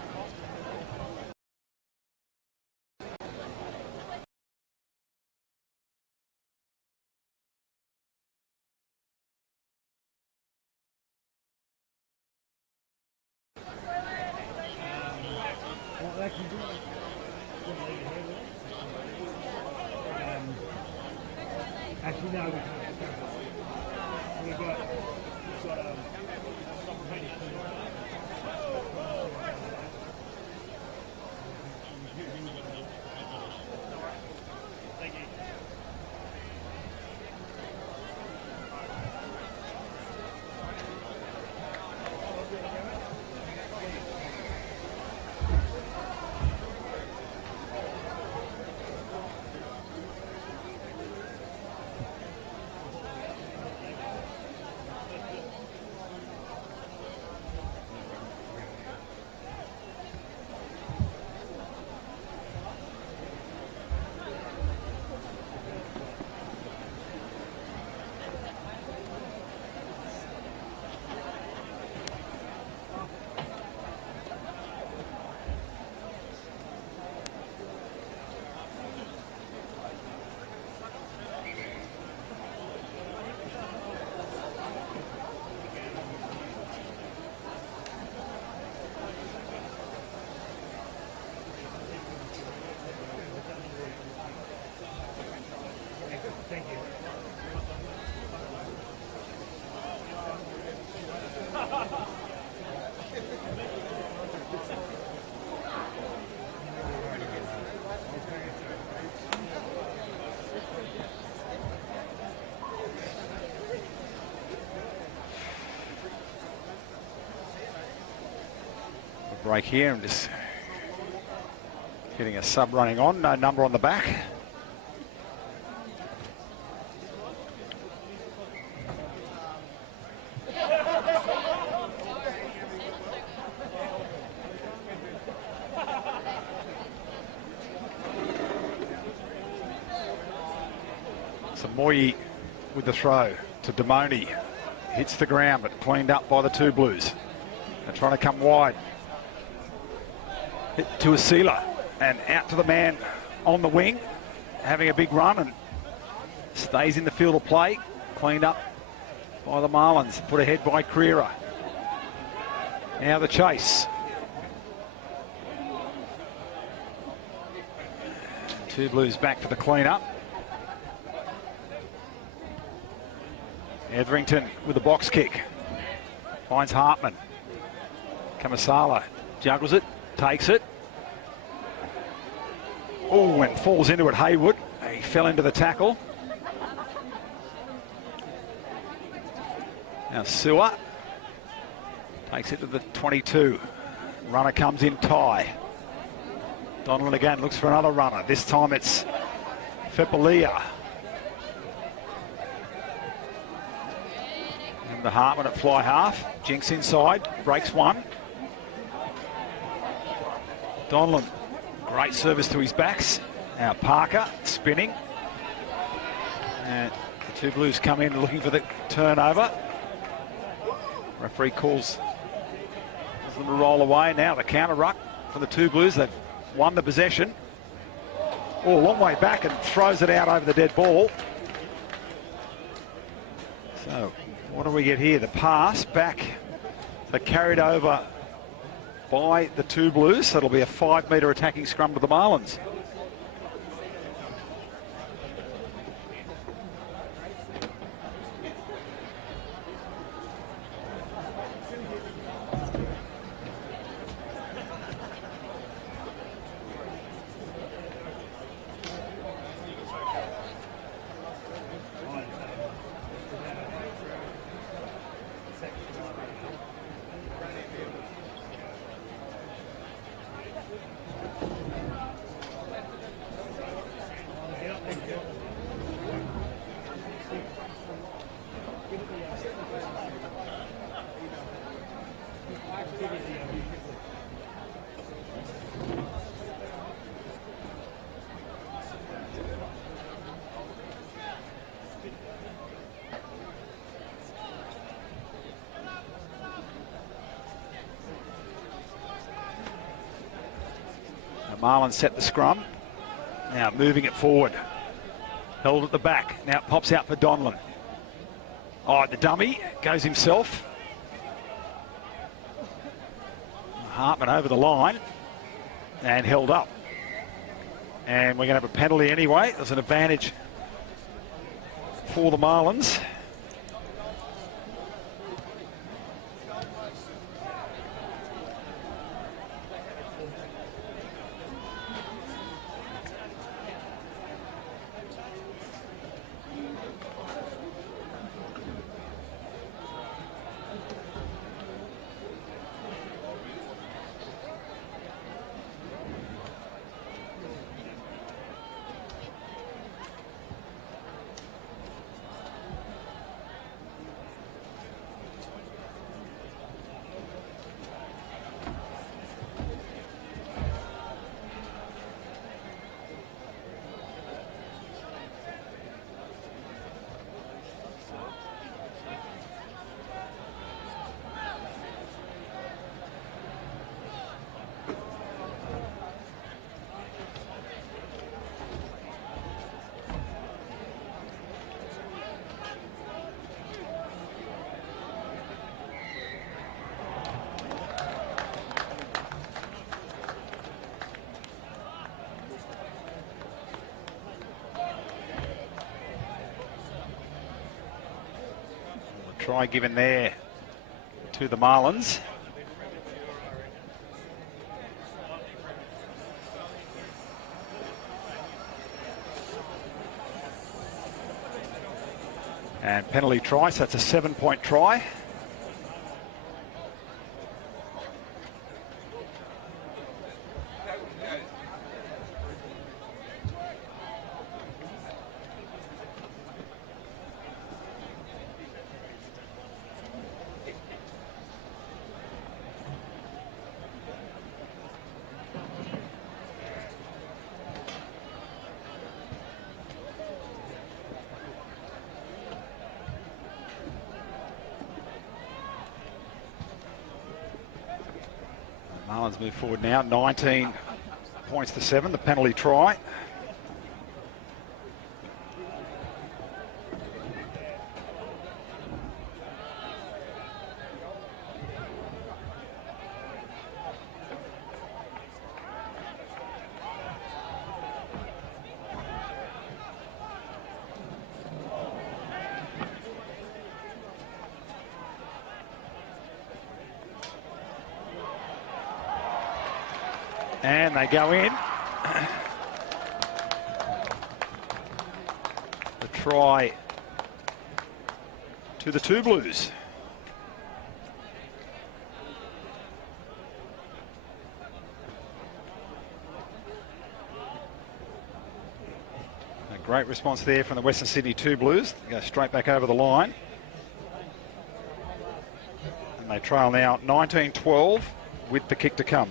Actually, no, we can't. We've got Thank you. Thank you. Break here and just getting a sub running on, no number on the back. So Moyi with the throw to Damoni. Hits the ground but cleaned up by the two Blues. They're trying to come wide. Hit to Asila and out to the man on the wing, having a big run and stays in the field of play. Cleaned up by the Marlins, put ahead by Creera. Now the chase. Two Blues back for the clean-up. Etherington with the box kick. Finds Hartman. Kamasala juggles it, takes it. Oh, and falls into it, Haywood. He fell into the tackle. Now Sewer takes it to the 22. Runner comes in, Ty. Donlan again looks for another runner. This time it's Fepalia. And the Hartman at fly half. Jinks inside, breaks one. Donlan, great service to his backs. Now Parker spinning. And the two Blues come in looking for the turnover. Referee calls them to roll away. Now the counter ruck for the two Blues. They've won the possession. Oh, a long way back and throws it out over the dead ball. So what do we get here? The pass back. They carried over by the two Blues. So it'll be a 5-metre attacking scrum to the Marlins. Marlins set the scrum. Now moving it forward. Held at the back. Now it pops out for Donlan. Oh, the dummy goes himself. Hartman over the line and held up. And we're going to have a penalty anyway. There's an advantage for the Marlins. Try given there to the Marlins. And penalty try, so that's a 7-point try. Marlins move forward now, 19 points to 7, the penalty try. And they go in. try to the two Blues. A great response there from the Western Sydney two Blues. They go straight back over the line. And they trail now 19-12 with the kick to come.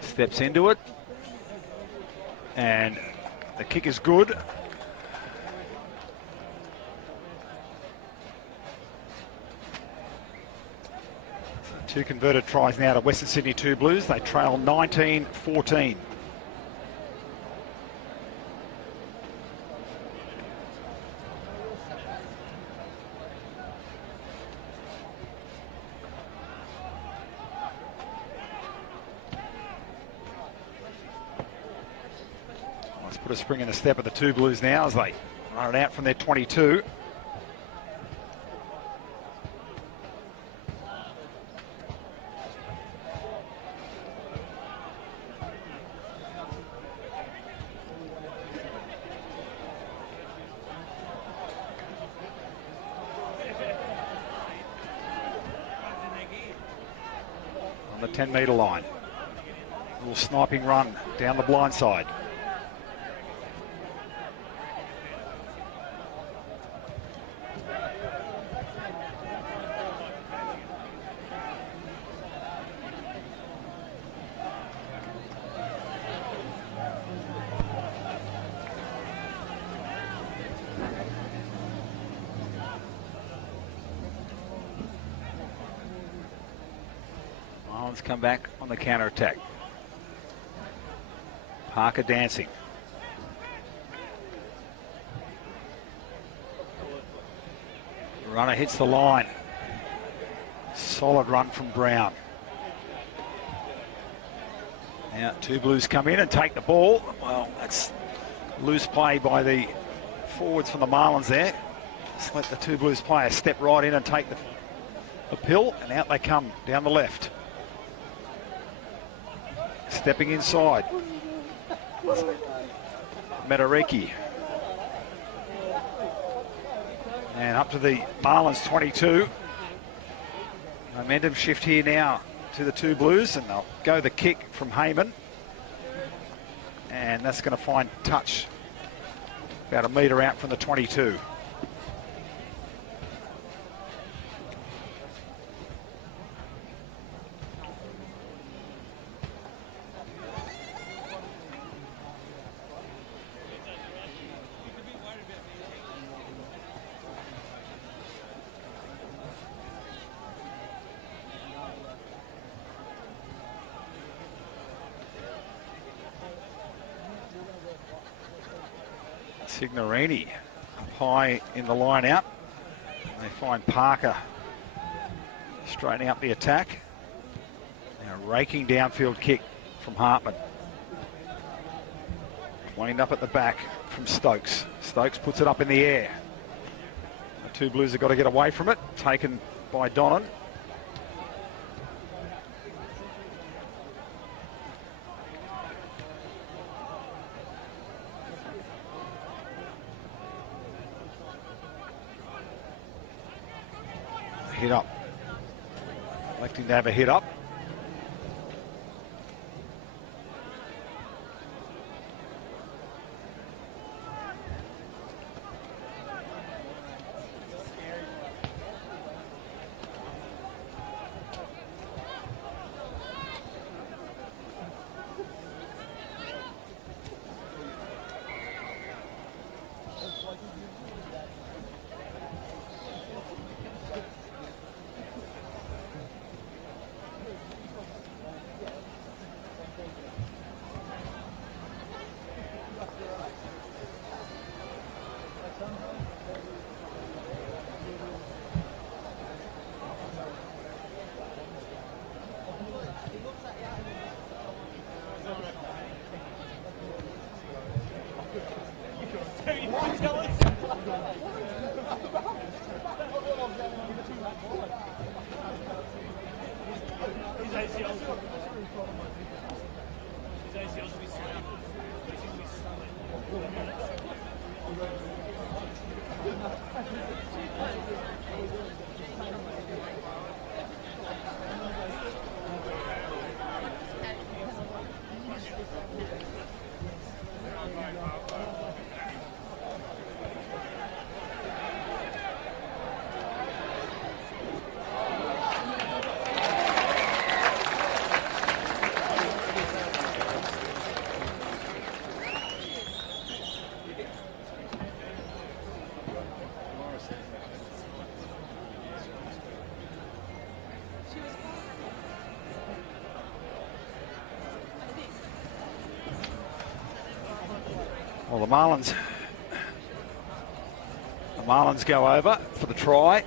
Steps into it, and the kick is good. Two converted tries now to Western Sydney two Blues. They trail 19-14. Put a spring in the step of the two Blues now as they run it out from their 22. On the 10-metre line. A little sniping run down the blind side. Marlins come back on the counter-attack. Parker dancing. Runner hits the line. Solid run from Brown. Now two Blues come in and take the ball. Well, that's loose play by the forwards from the Marlins there. Just let the two Blues players step right in and take the pill, and out they come down the left. Stepping inside. Metariki. And up to the Marlins 22. Momentum shift here now to the two Blues, and they'll go the kick from Heyman. And that's going to find touch about a metre out from the 22. Signorini up high in the line out. They find Parker straightening up the attack. Now raking downfield kick from Hartman. Wind up at the back from Stokes. Stokes puts it up in the air. The two Blues have got to get away from it. Taken by Donnan. Hit up. Electing to have a hit up. Well, the Marlins go over for the try.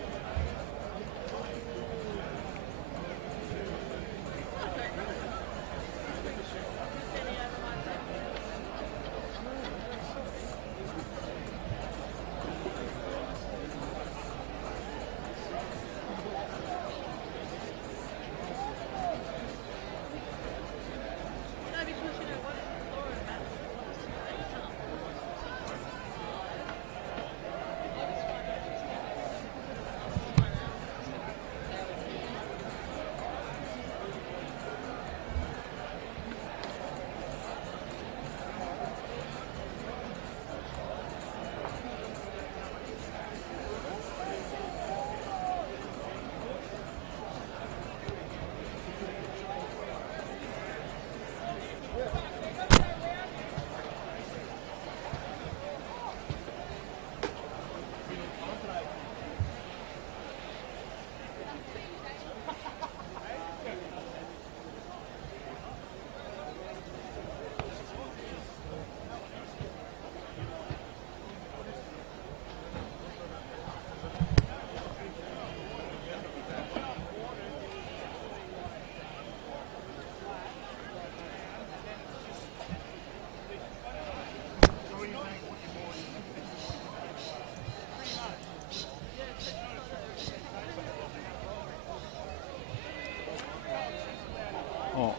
Oh,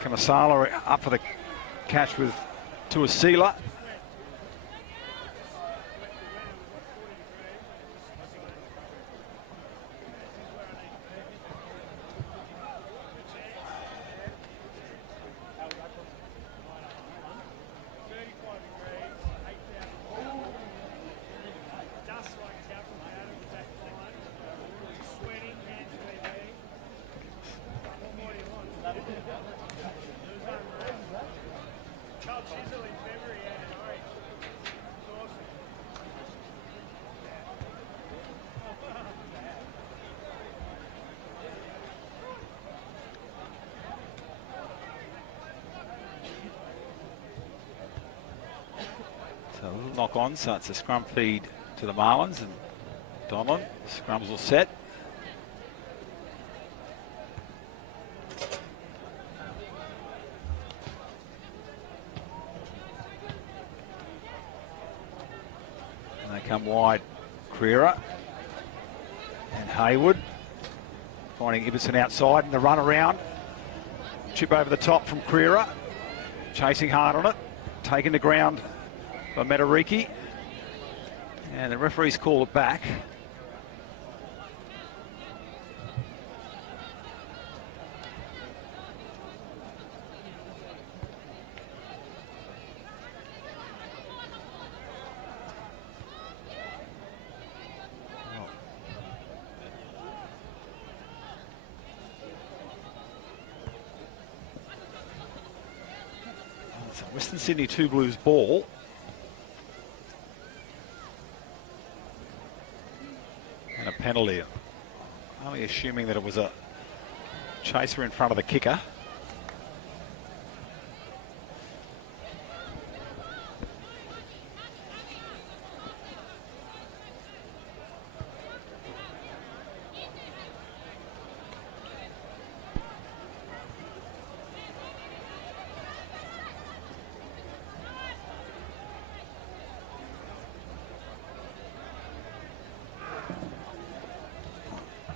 Kamasala up for the catch with Tuasila. So a little knock on, so it's a scrum feed to the Marlins, and Donlan, scrums all set. And they come wide, Creera and Hayward, finding Ibbotson outside, and the run around. Chip over the top from Creera, chasing hard on it, taken to ground by Metariki, and the referees call it back. It's a Western Sydney Two Blues ball. penalty. Only assuming that it was a chaser in front of the kicker.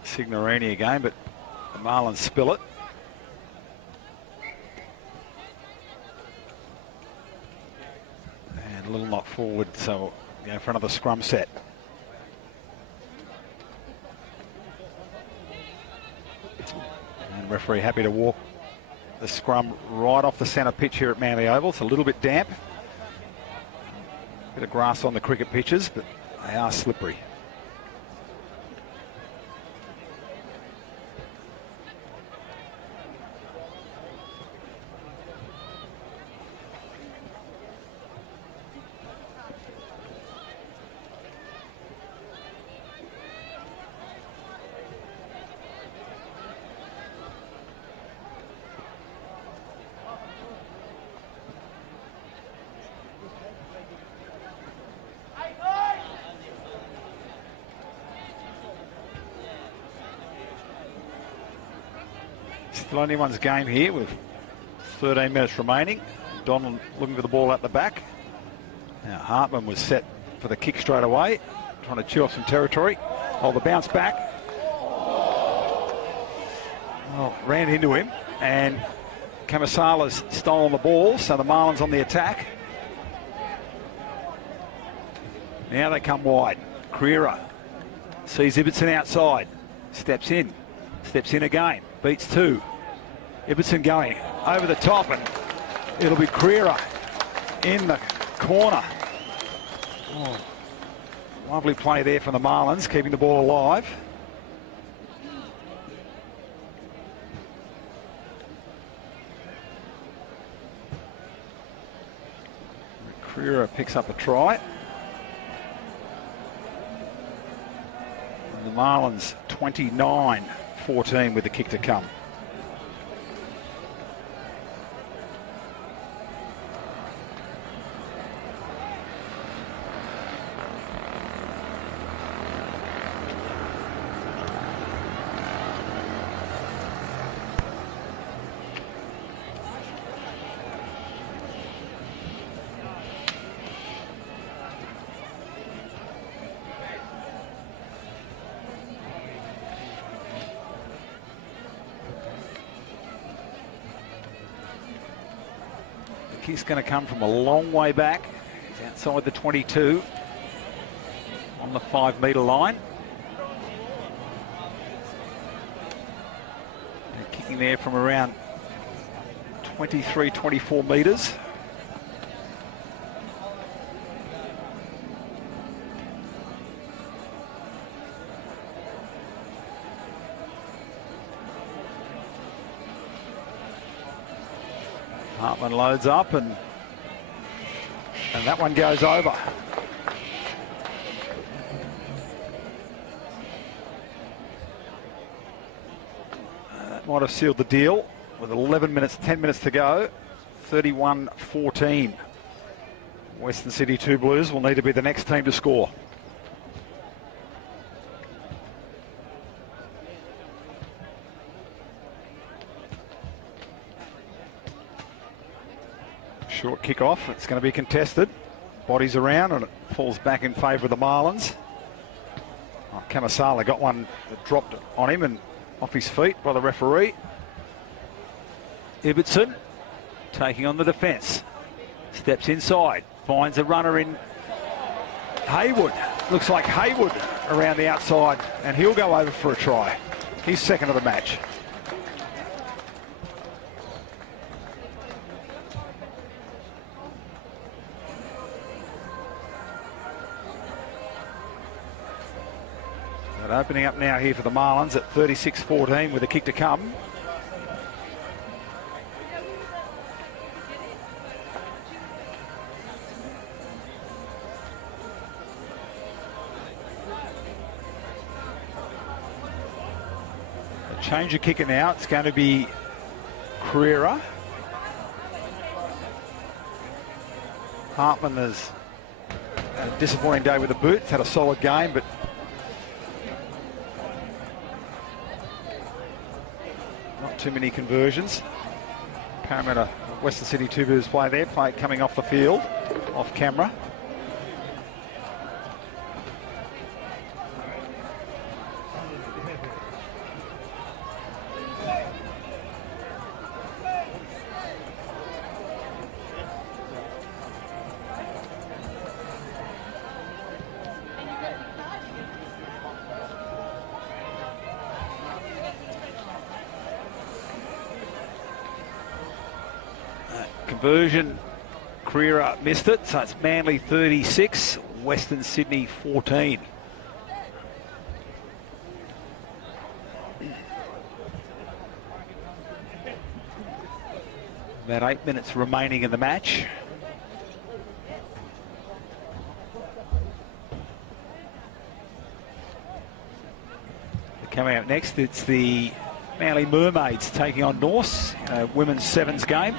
Signorini again, but the Marlins spill it. And a little knock forward, so go in front of the scrum set. And referee happy to walk the scrum right off the centre pitch here at Manly Oval. It's a little bit damp. Bit of grass on the cricket pitches, but they are slippery. Still anyone's game here with 13 minutes remaining. Donald looking for the ball at the back. Now Hartman was set for the kick straight away, trying to chew off some territory. Oh, the bounce back. Oh, ran into him, and Kamisala's stolen the ball, so the Marlins on the attack. Now they come wide. Creera sees Ibbotson outside, steps in again, beats two. Ibbotson going over the top, and it'll be Creera in the corner. Oh, lovely play there from the Marlins, keeping the ball alive. Creera picks up a try. And the Marlins 29-14 with the kick to come. He's going to come from a long way back. He's outside the 22 on the 5 metre line. And kicking there from around 23, 24 metres. Hartman loads up, and that one goes over. That might have sealed the deal with 11 minutes, 10 minutes to go. 31-14. Western Sydney 2 Blues will need to be the next team to score. Short kick-off, it's going to be contested. Bodies around, and it falls back in favour of the Marlins. Oh, Kamisala got one that dropped on him and off his feet by the referee. Ibbotson taking on the defence. Steps inside, finds a runner in Haywood. Looks like Haywood around the outside, and he'll go over for a try. He's second of the match. Opening up now here for the Marlins at 36-14 with a kick to come. Change of kicker now. It's going to be Carrera. Hartman has had a disappointing day with the boots. Had a solid game, but not too many conversions. Parramatta, Western Sydney two Blues play there, coming off the field, off camera. Conversion, Carrera missed it, so it's Manly 36, Western Sydney 14. About 8 minutes remaining in the match. Coming up next, it's the Manly Mermaids taking on Norse, women's sevens game.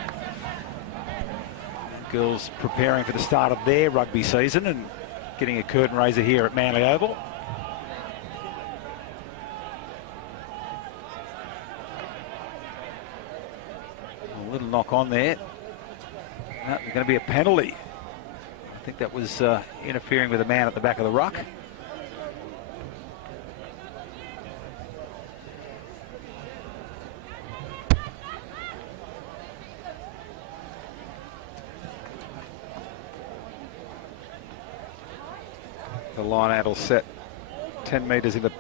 Girls preparing for the start of their rugby season and getting a curtain raiser here at Manly Oval. A little knock on there. There's going to be a penalty. I think that was interfering with a man at the back of the ruck. The line out will set 10 metres into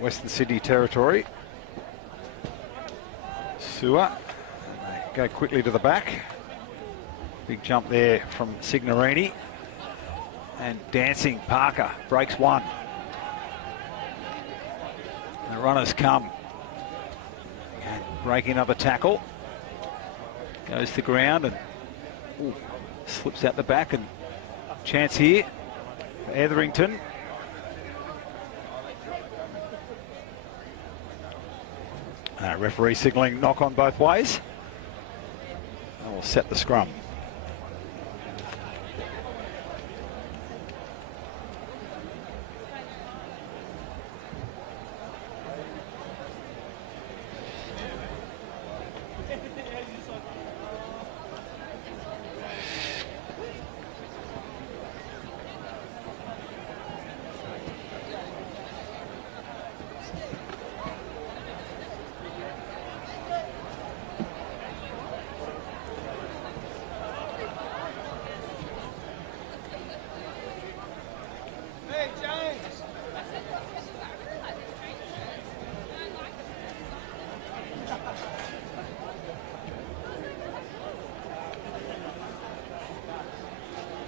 Western Sydney territory. Sewer, go quickly to the back. Big jump there from Signorini. And dancing Parker breaks one. The runners come. And breaking another tackle. Goes to ground and slips out the back, and chance here. Etherington. Referee signalling knock on both ways. And we'll set the scrum.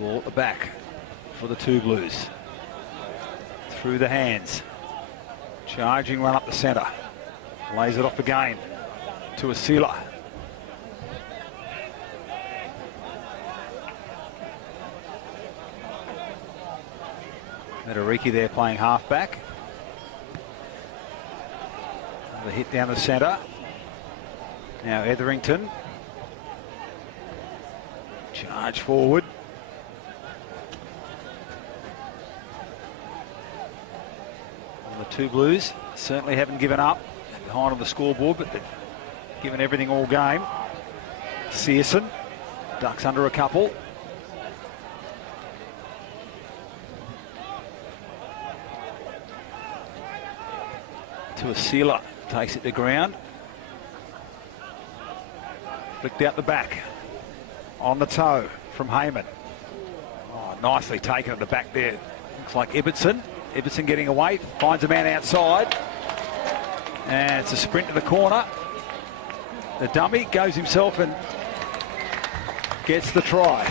Ball at the back for the two Blues. Through the hands. Charging run up the centre. Lays it off again to Asila. Medariki there playing halfback. Another hit down the centre. Now Etherington. Charge forward. The two Blues certainly haven't given up. Behind on the scoreboard, but they've given everything all game. Searson ducks under a couple. To Asila, takes it to ground. Flicked out the back. On the toe from Heyman. Oh, nicely taken at the back there. Looks like Ibbotson. Ibbotson getting away, finds a man outside. And it's a sprint to the corner. The dummy goes himself and gets the try.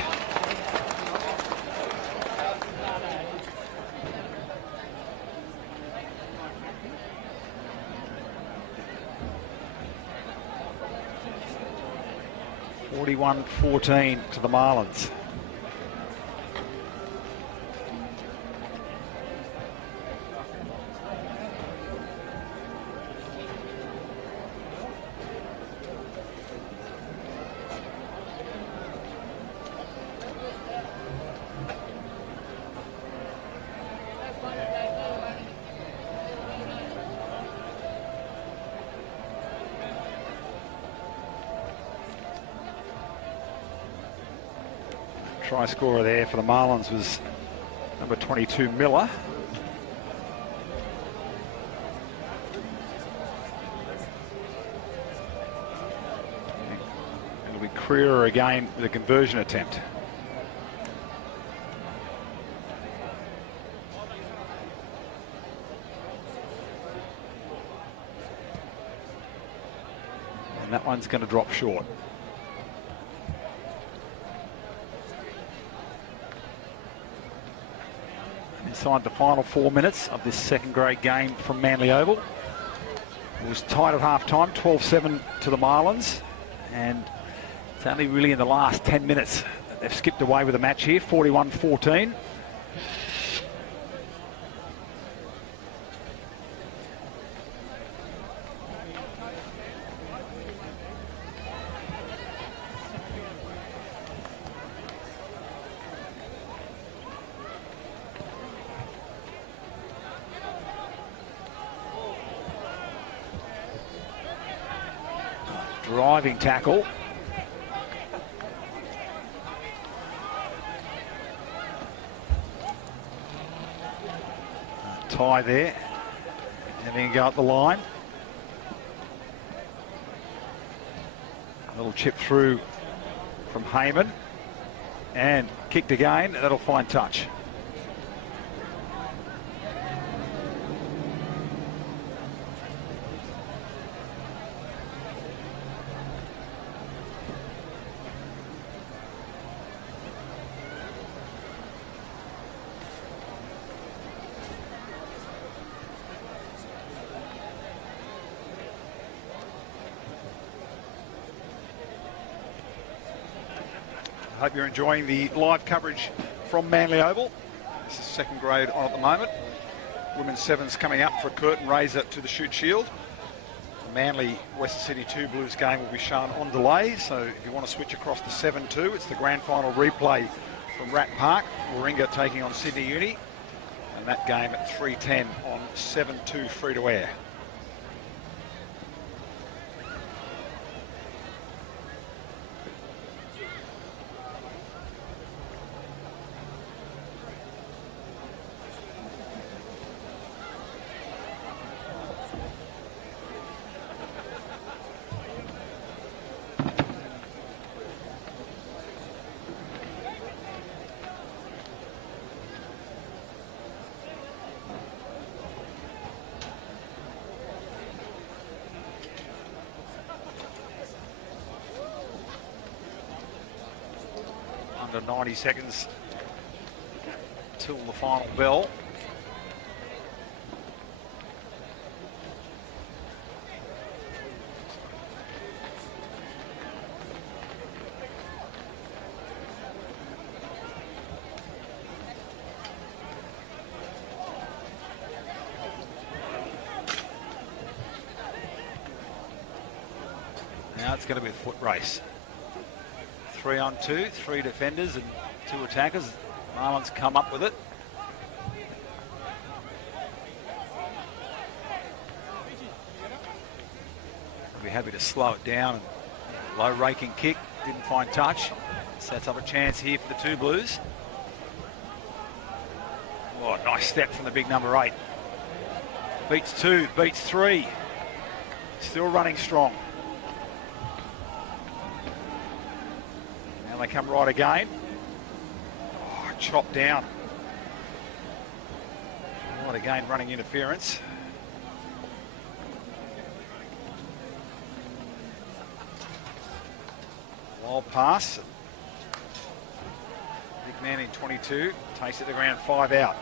(41-14) to the Marlins. Try scorer there for the Marlins was number 22, Miller. It'll be Creer again with a conversion attempt. And that one's going to drop short. Inside the final 4 minutes of this second grade game from Manly Oval. It was tied at half-time, 12-7 to the Marlins, and it's only really in the last 10 minutes that they've skipped away with a match here, 41-14. Driving tackle. Tie there. And then go up the line. A little chip through from Heyman. And kicked again. That'll find touch. Hope you're enjoying the live coverage from Manly Oval. This is second grade on at the moment. Women's sevens coming up for a curtain raiser to the Shoot Shield. The Manly Western Sydney 2 Blues game will be shown on delay, so if you want to switch across to 7-2, it's the grand final replay from Rat Park. Warringah taking on Sydney Uni, and that game at 3:10 on 7-2 free to air. Under 90 seconds till the final bell. Now it's going to be a foot race. 3-on-2, 3 defenders and 2 attackers. Marlins come up with it. I'll be happy to slow it down. Low raking kick, didn't find touch. Sets up a chance here for the 2 Blues. Oh, nice step from the big number 8. Beats 2, beats 3. Still running strong. They come right again. Oh, chopped down. Right again, running interference. Wild pass. Big man in 22 takes it to the ground, 5 out.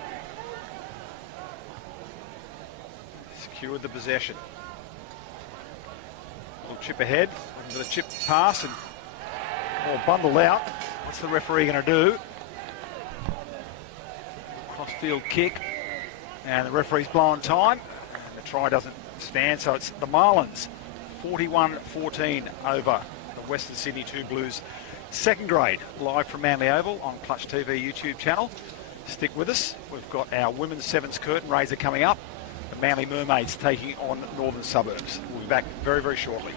Secured the possession. Little chip ahead into the chip pass and all bundled out. What's the referee going to do? Cross-field kick. And the referee's blowing time. And the try doesn't stand, so it's the Marlins 41-14 over the Western Sydney 2 Blues. Second grade, live from Manly Oval on Clutch TV YouTube channel. Stick with us. We've got our women's sevens curtain raiser coming up. The Manly Mermaids taking on Northern Suburbs. We'll be back very, very shortly.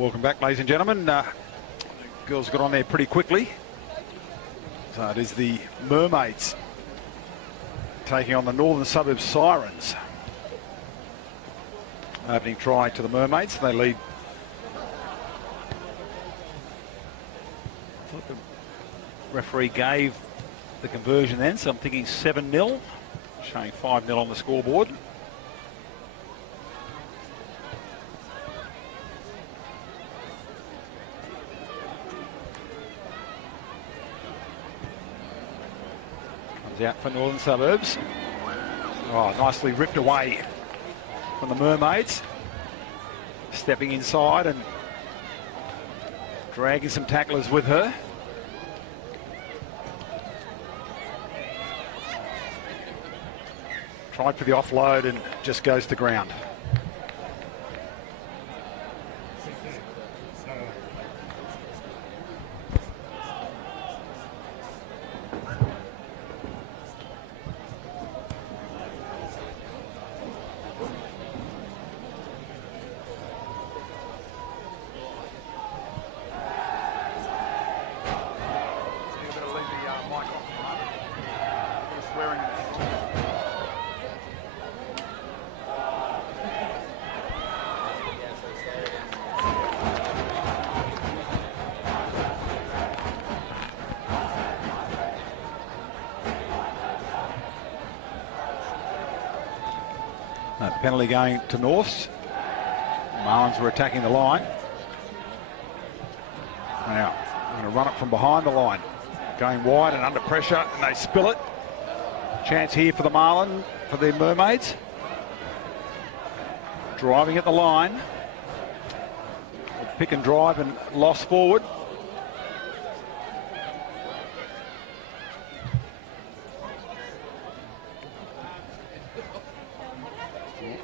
Welcome back, ladies and gentlemen. Girls got on there pretty quickly. So it is the Mermaids taking on the Northern Suburbs Sirens. Opening try to the Mermaids. They lead. I thought the referee gave the conversion then, so I'm thinking 7-0, showing 5-0 on the scoreboard. Comes out for Northern Suburbs. Oh, nicely ripped away from the Mermaids. Stepping inside and dragging some tacklers with her. Tried for the offload and just goes to ground. Penalty going to Norths. Marlins were attacking the line. Now, they're going to run it from behind the line. Going wide and under pressure, and they spill it. Chance here for the Mermaids. Driving at the line. Pick and drive and loss forward.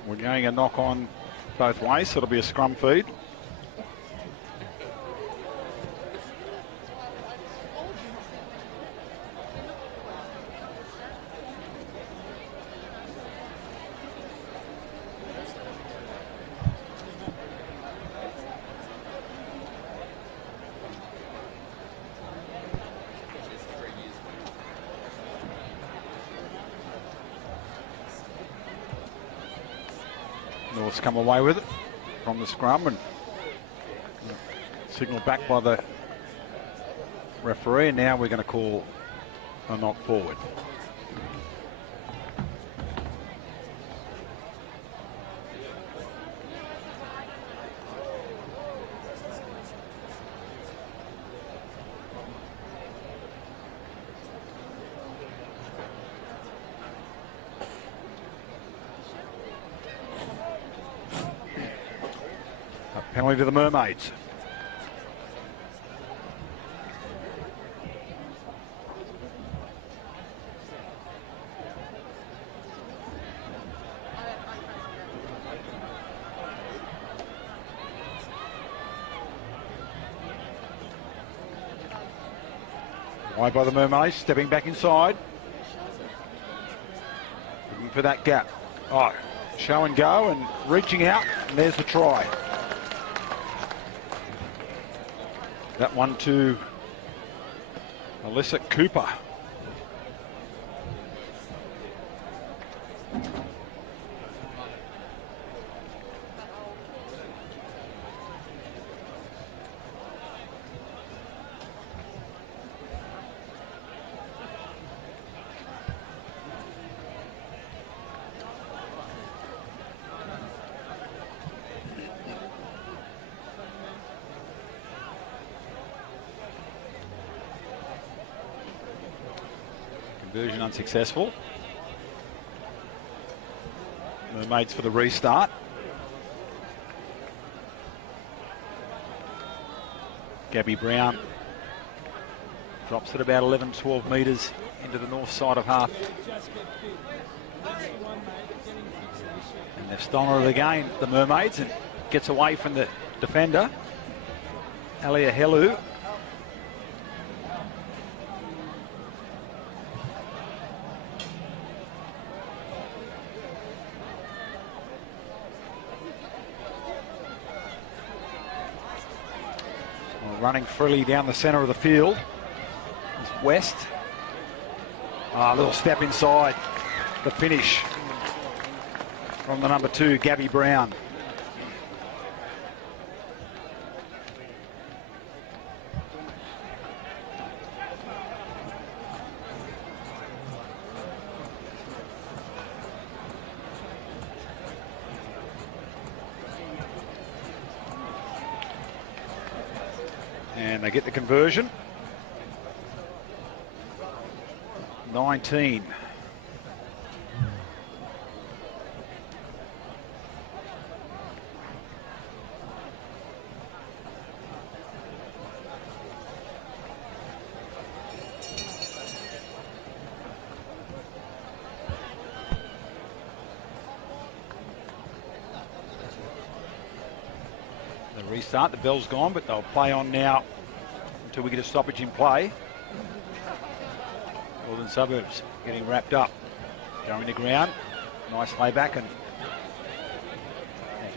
We're going a knock on both ways, so it'll be a scrum feed. North's come away with it from the scrum and signal back by the referee, and now we're going to call a knock forward. Penalty to the Mermaids. Wide by the Mermaids, stepping back inside. Looking for that gap. Oh, show and go and reaching out, and there's the try. That one to Alyssa Cooper. Conversion unsuccessful. Mermaids for the restart. Gabby Brown drops it about 11-12 metres into the north side of half. And they've stolen it again, the Mermaids, and gets away from the defender, Alia Helu. Running freely down the centre of the field is West. A little step inside the finish from the number 2, Gabby Brown. And they get the conversion. 19. The restart, the bell's gone, but they'll play on now until we get a stoppage in play. Northern Suburbs getting wrapped up. Going to ground. Nice layback, and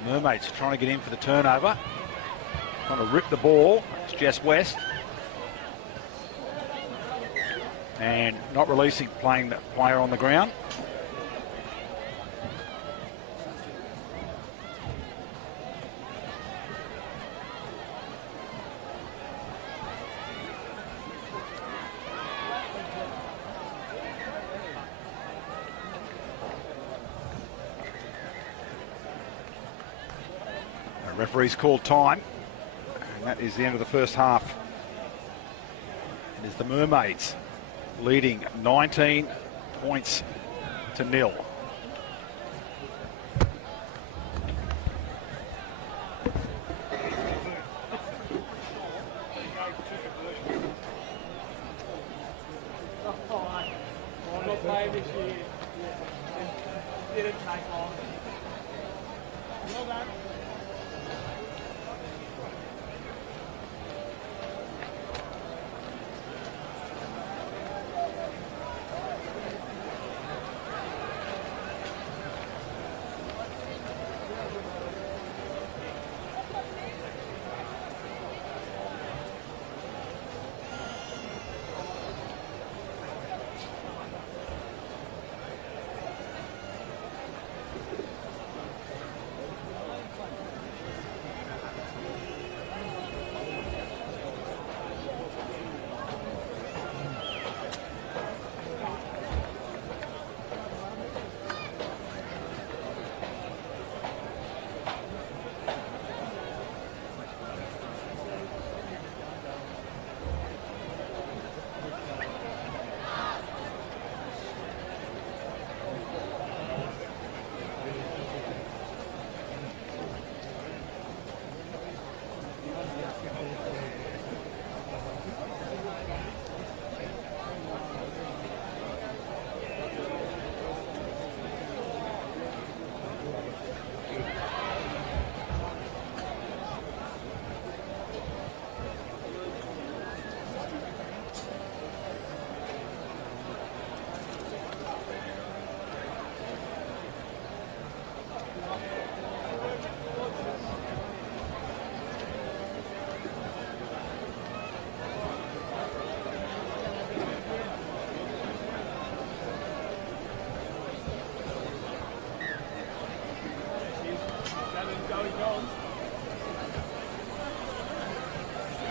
Mermaids trying to get in for the turnover. Trying to rip the ball. It's Jess West. And not releasing, playing the player on the ground. Referee's called time, and that is the end of the first half. It is the Mermaids leading 19 points to 0.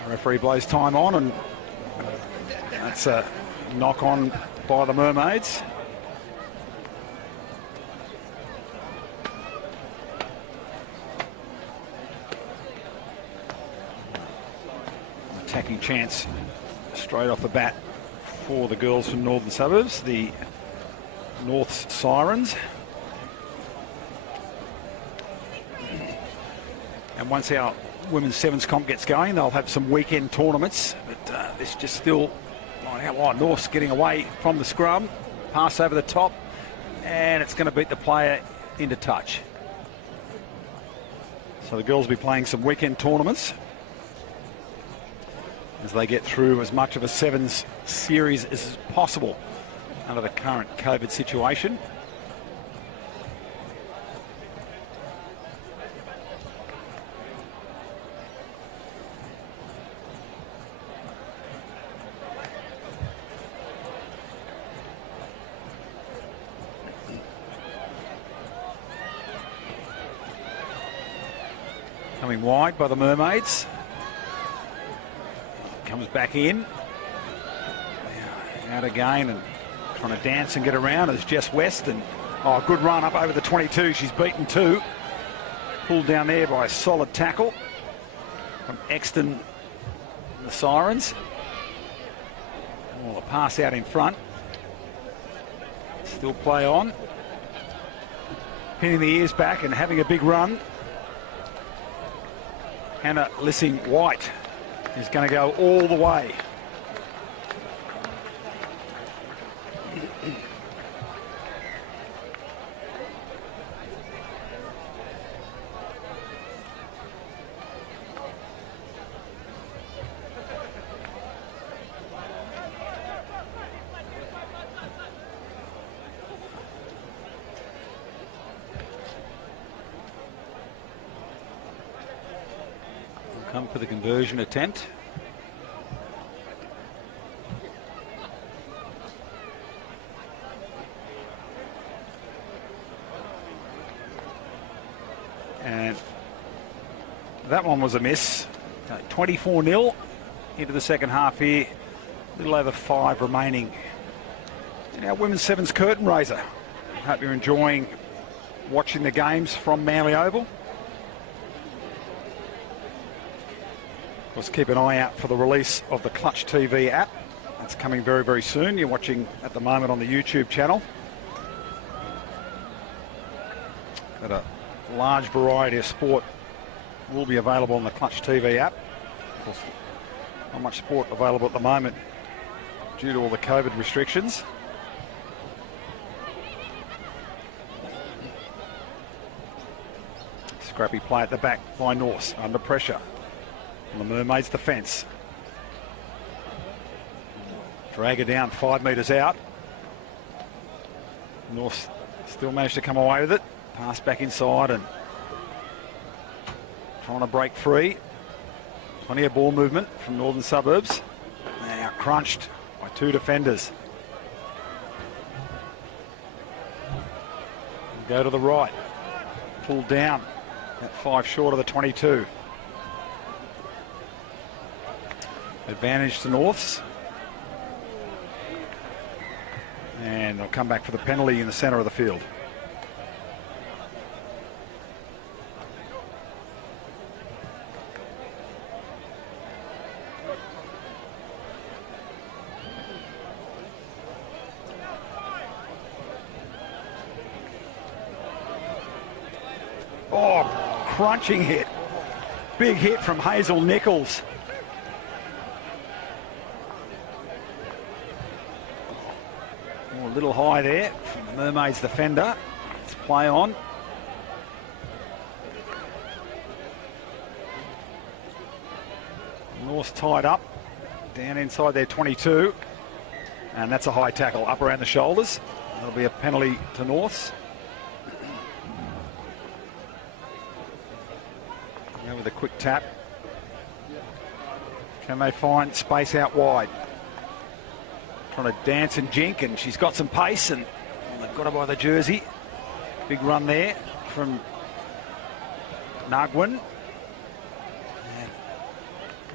Referee blows time on, and that's a knock on by the Mermaids. Attacking chance straight off the bat for the girls from Northern Suburbs, the North's Sirens. And once our women's sevens comp gets going, they'll have some weekend tournaments, but this just still not how North's getting away from the scrum, pass over the top, and it's going to beat the player into touch. So the girls will be playing some weekend tournaments as they get through as much of a sevens series as possible under the current COVID situation. Coming wide by the Mermaids. Comes back in. Out again and trying to dance and get around is Jess West. And good run up over the 22. She's beaten 2. Pulled down there by a solid tackle from Exton and the Sirens. A pass out in front. Still play on. Pinning the ears back and having a big run. Hannah Lissing-White is going to go all the way. Come for the conversion attempt. And that one was a miss. 24-0 into the second half here. A little over 5 remaining. In our women's sevens curtain raiser. Hope you're enjoying watching the games from Manly Oval. Of course, keep an eye out for the release of the Clutch TV app. That's coming very, very soon. You're watching at the moment on the YouTube channel. But a large variety of sport will be available on the Clutch TV app. Of course, not much sport available at the moment due to all the COVID restrictions. Scrappy play at the back by Norse, under pressure. And the Mermaids' defence. Drag her down 5 metres out. North still managed to come away with it. Pass back inside and trying to break free. Plenty of ball movement from Northern Suburbs. Now crunched by 2 defenders. Go to the right. Pulled down at 5 short of the 22. Advantage to Norths. And they'll come back for the penalty in the centre of the field. Crunching hit. Big hit from Hazel Nichols. A little high there from the Mermaids defender. Let's play on. North tied up. Down inside their 22. And that's a high tackle up around the shoulders. That'll be a penalty to Norths. Go with a quick tap. Can they find space out wide? Trying to dance and jink, and she's got some pace, and they've got her by the jersey. Big run there from Nagwin.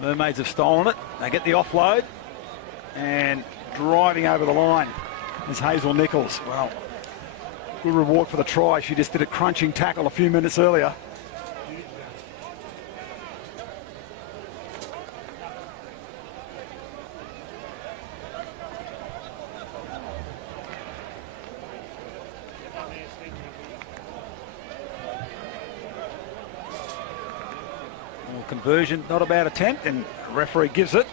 Mermaids have stolen it. They get the offload, and driving over the line is Hazel Nichols. Well, good reward for the try. She just did a crunching tackle a few minutes earlier. Conversion, not a bad attempt, and referee gives it.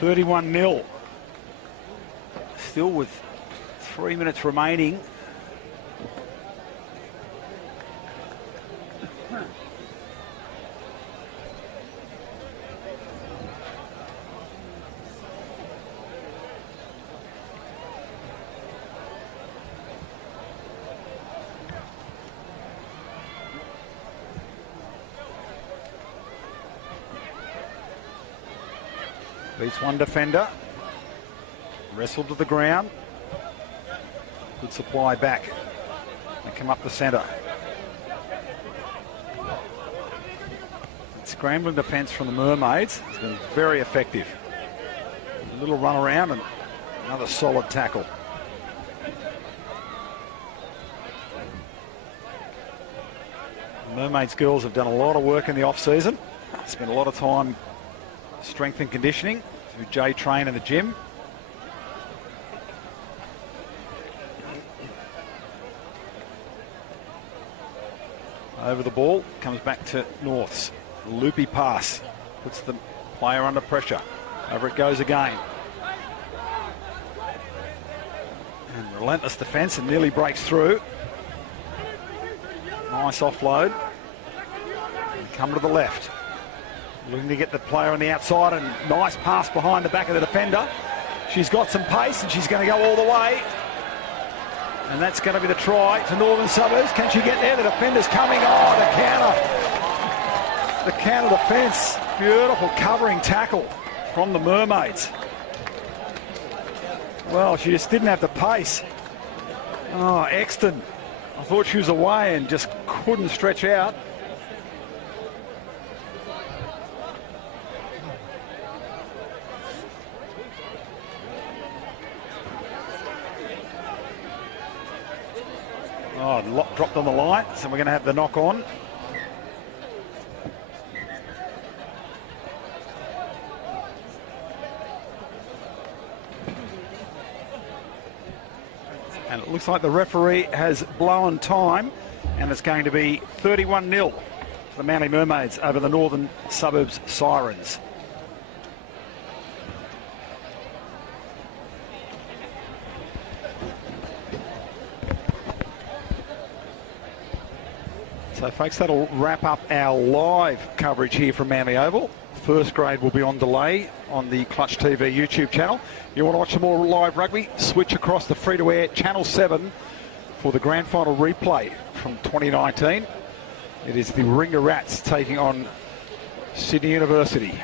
31-0. Still with 3 minutes remaining. Beats one defender. Wrestled to the ground. Good supply back. They come up the centre. scrambling defence from the Mermaids has been very effective. A little run around and another solid tackle. The Mermaids girls have done a lot of work in the off-season. Spent a lot of time strength and conditioning through J Train in the gym. Over the ball, comes back to Norths. Loopy pass, puts the player under pressure. Over it goes again. And relentless defence and nearly breaks through. Nice offload. And come to the left. Looking to get the player on the outside, and nice pass behind the back of the defender. She's got some pace and she's going to go all the way. And that's going to be the try to Northern Suburbs. Can she get there? The defender's coming. Oh, the counter. The counter defence. Beautiful covering tackle from the Mermaids. Well, she just didn't have the pace. Oh, Exton. I thought she was away and just couldn't stretch out. Oh, lock dropped on the line, so we're going to have the knock on. And it looks like the referee has blown time, and it's going to be 31-0 for the Manly Mermaids over the Northern Suburbs Sirens. So, folks, that'll wrap up our live coverage here from Manly Oval. First grade will be on delay on the Clutch TV YouTube channel. You want to watch some more live rugby? Switch across the free-to-air Channel 7 for the grand final replay from 2019. It is the Ringer Rats taking on Sydney University.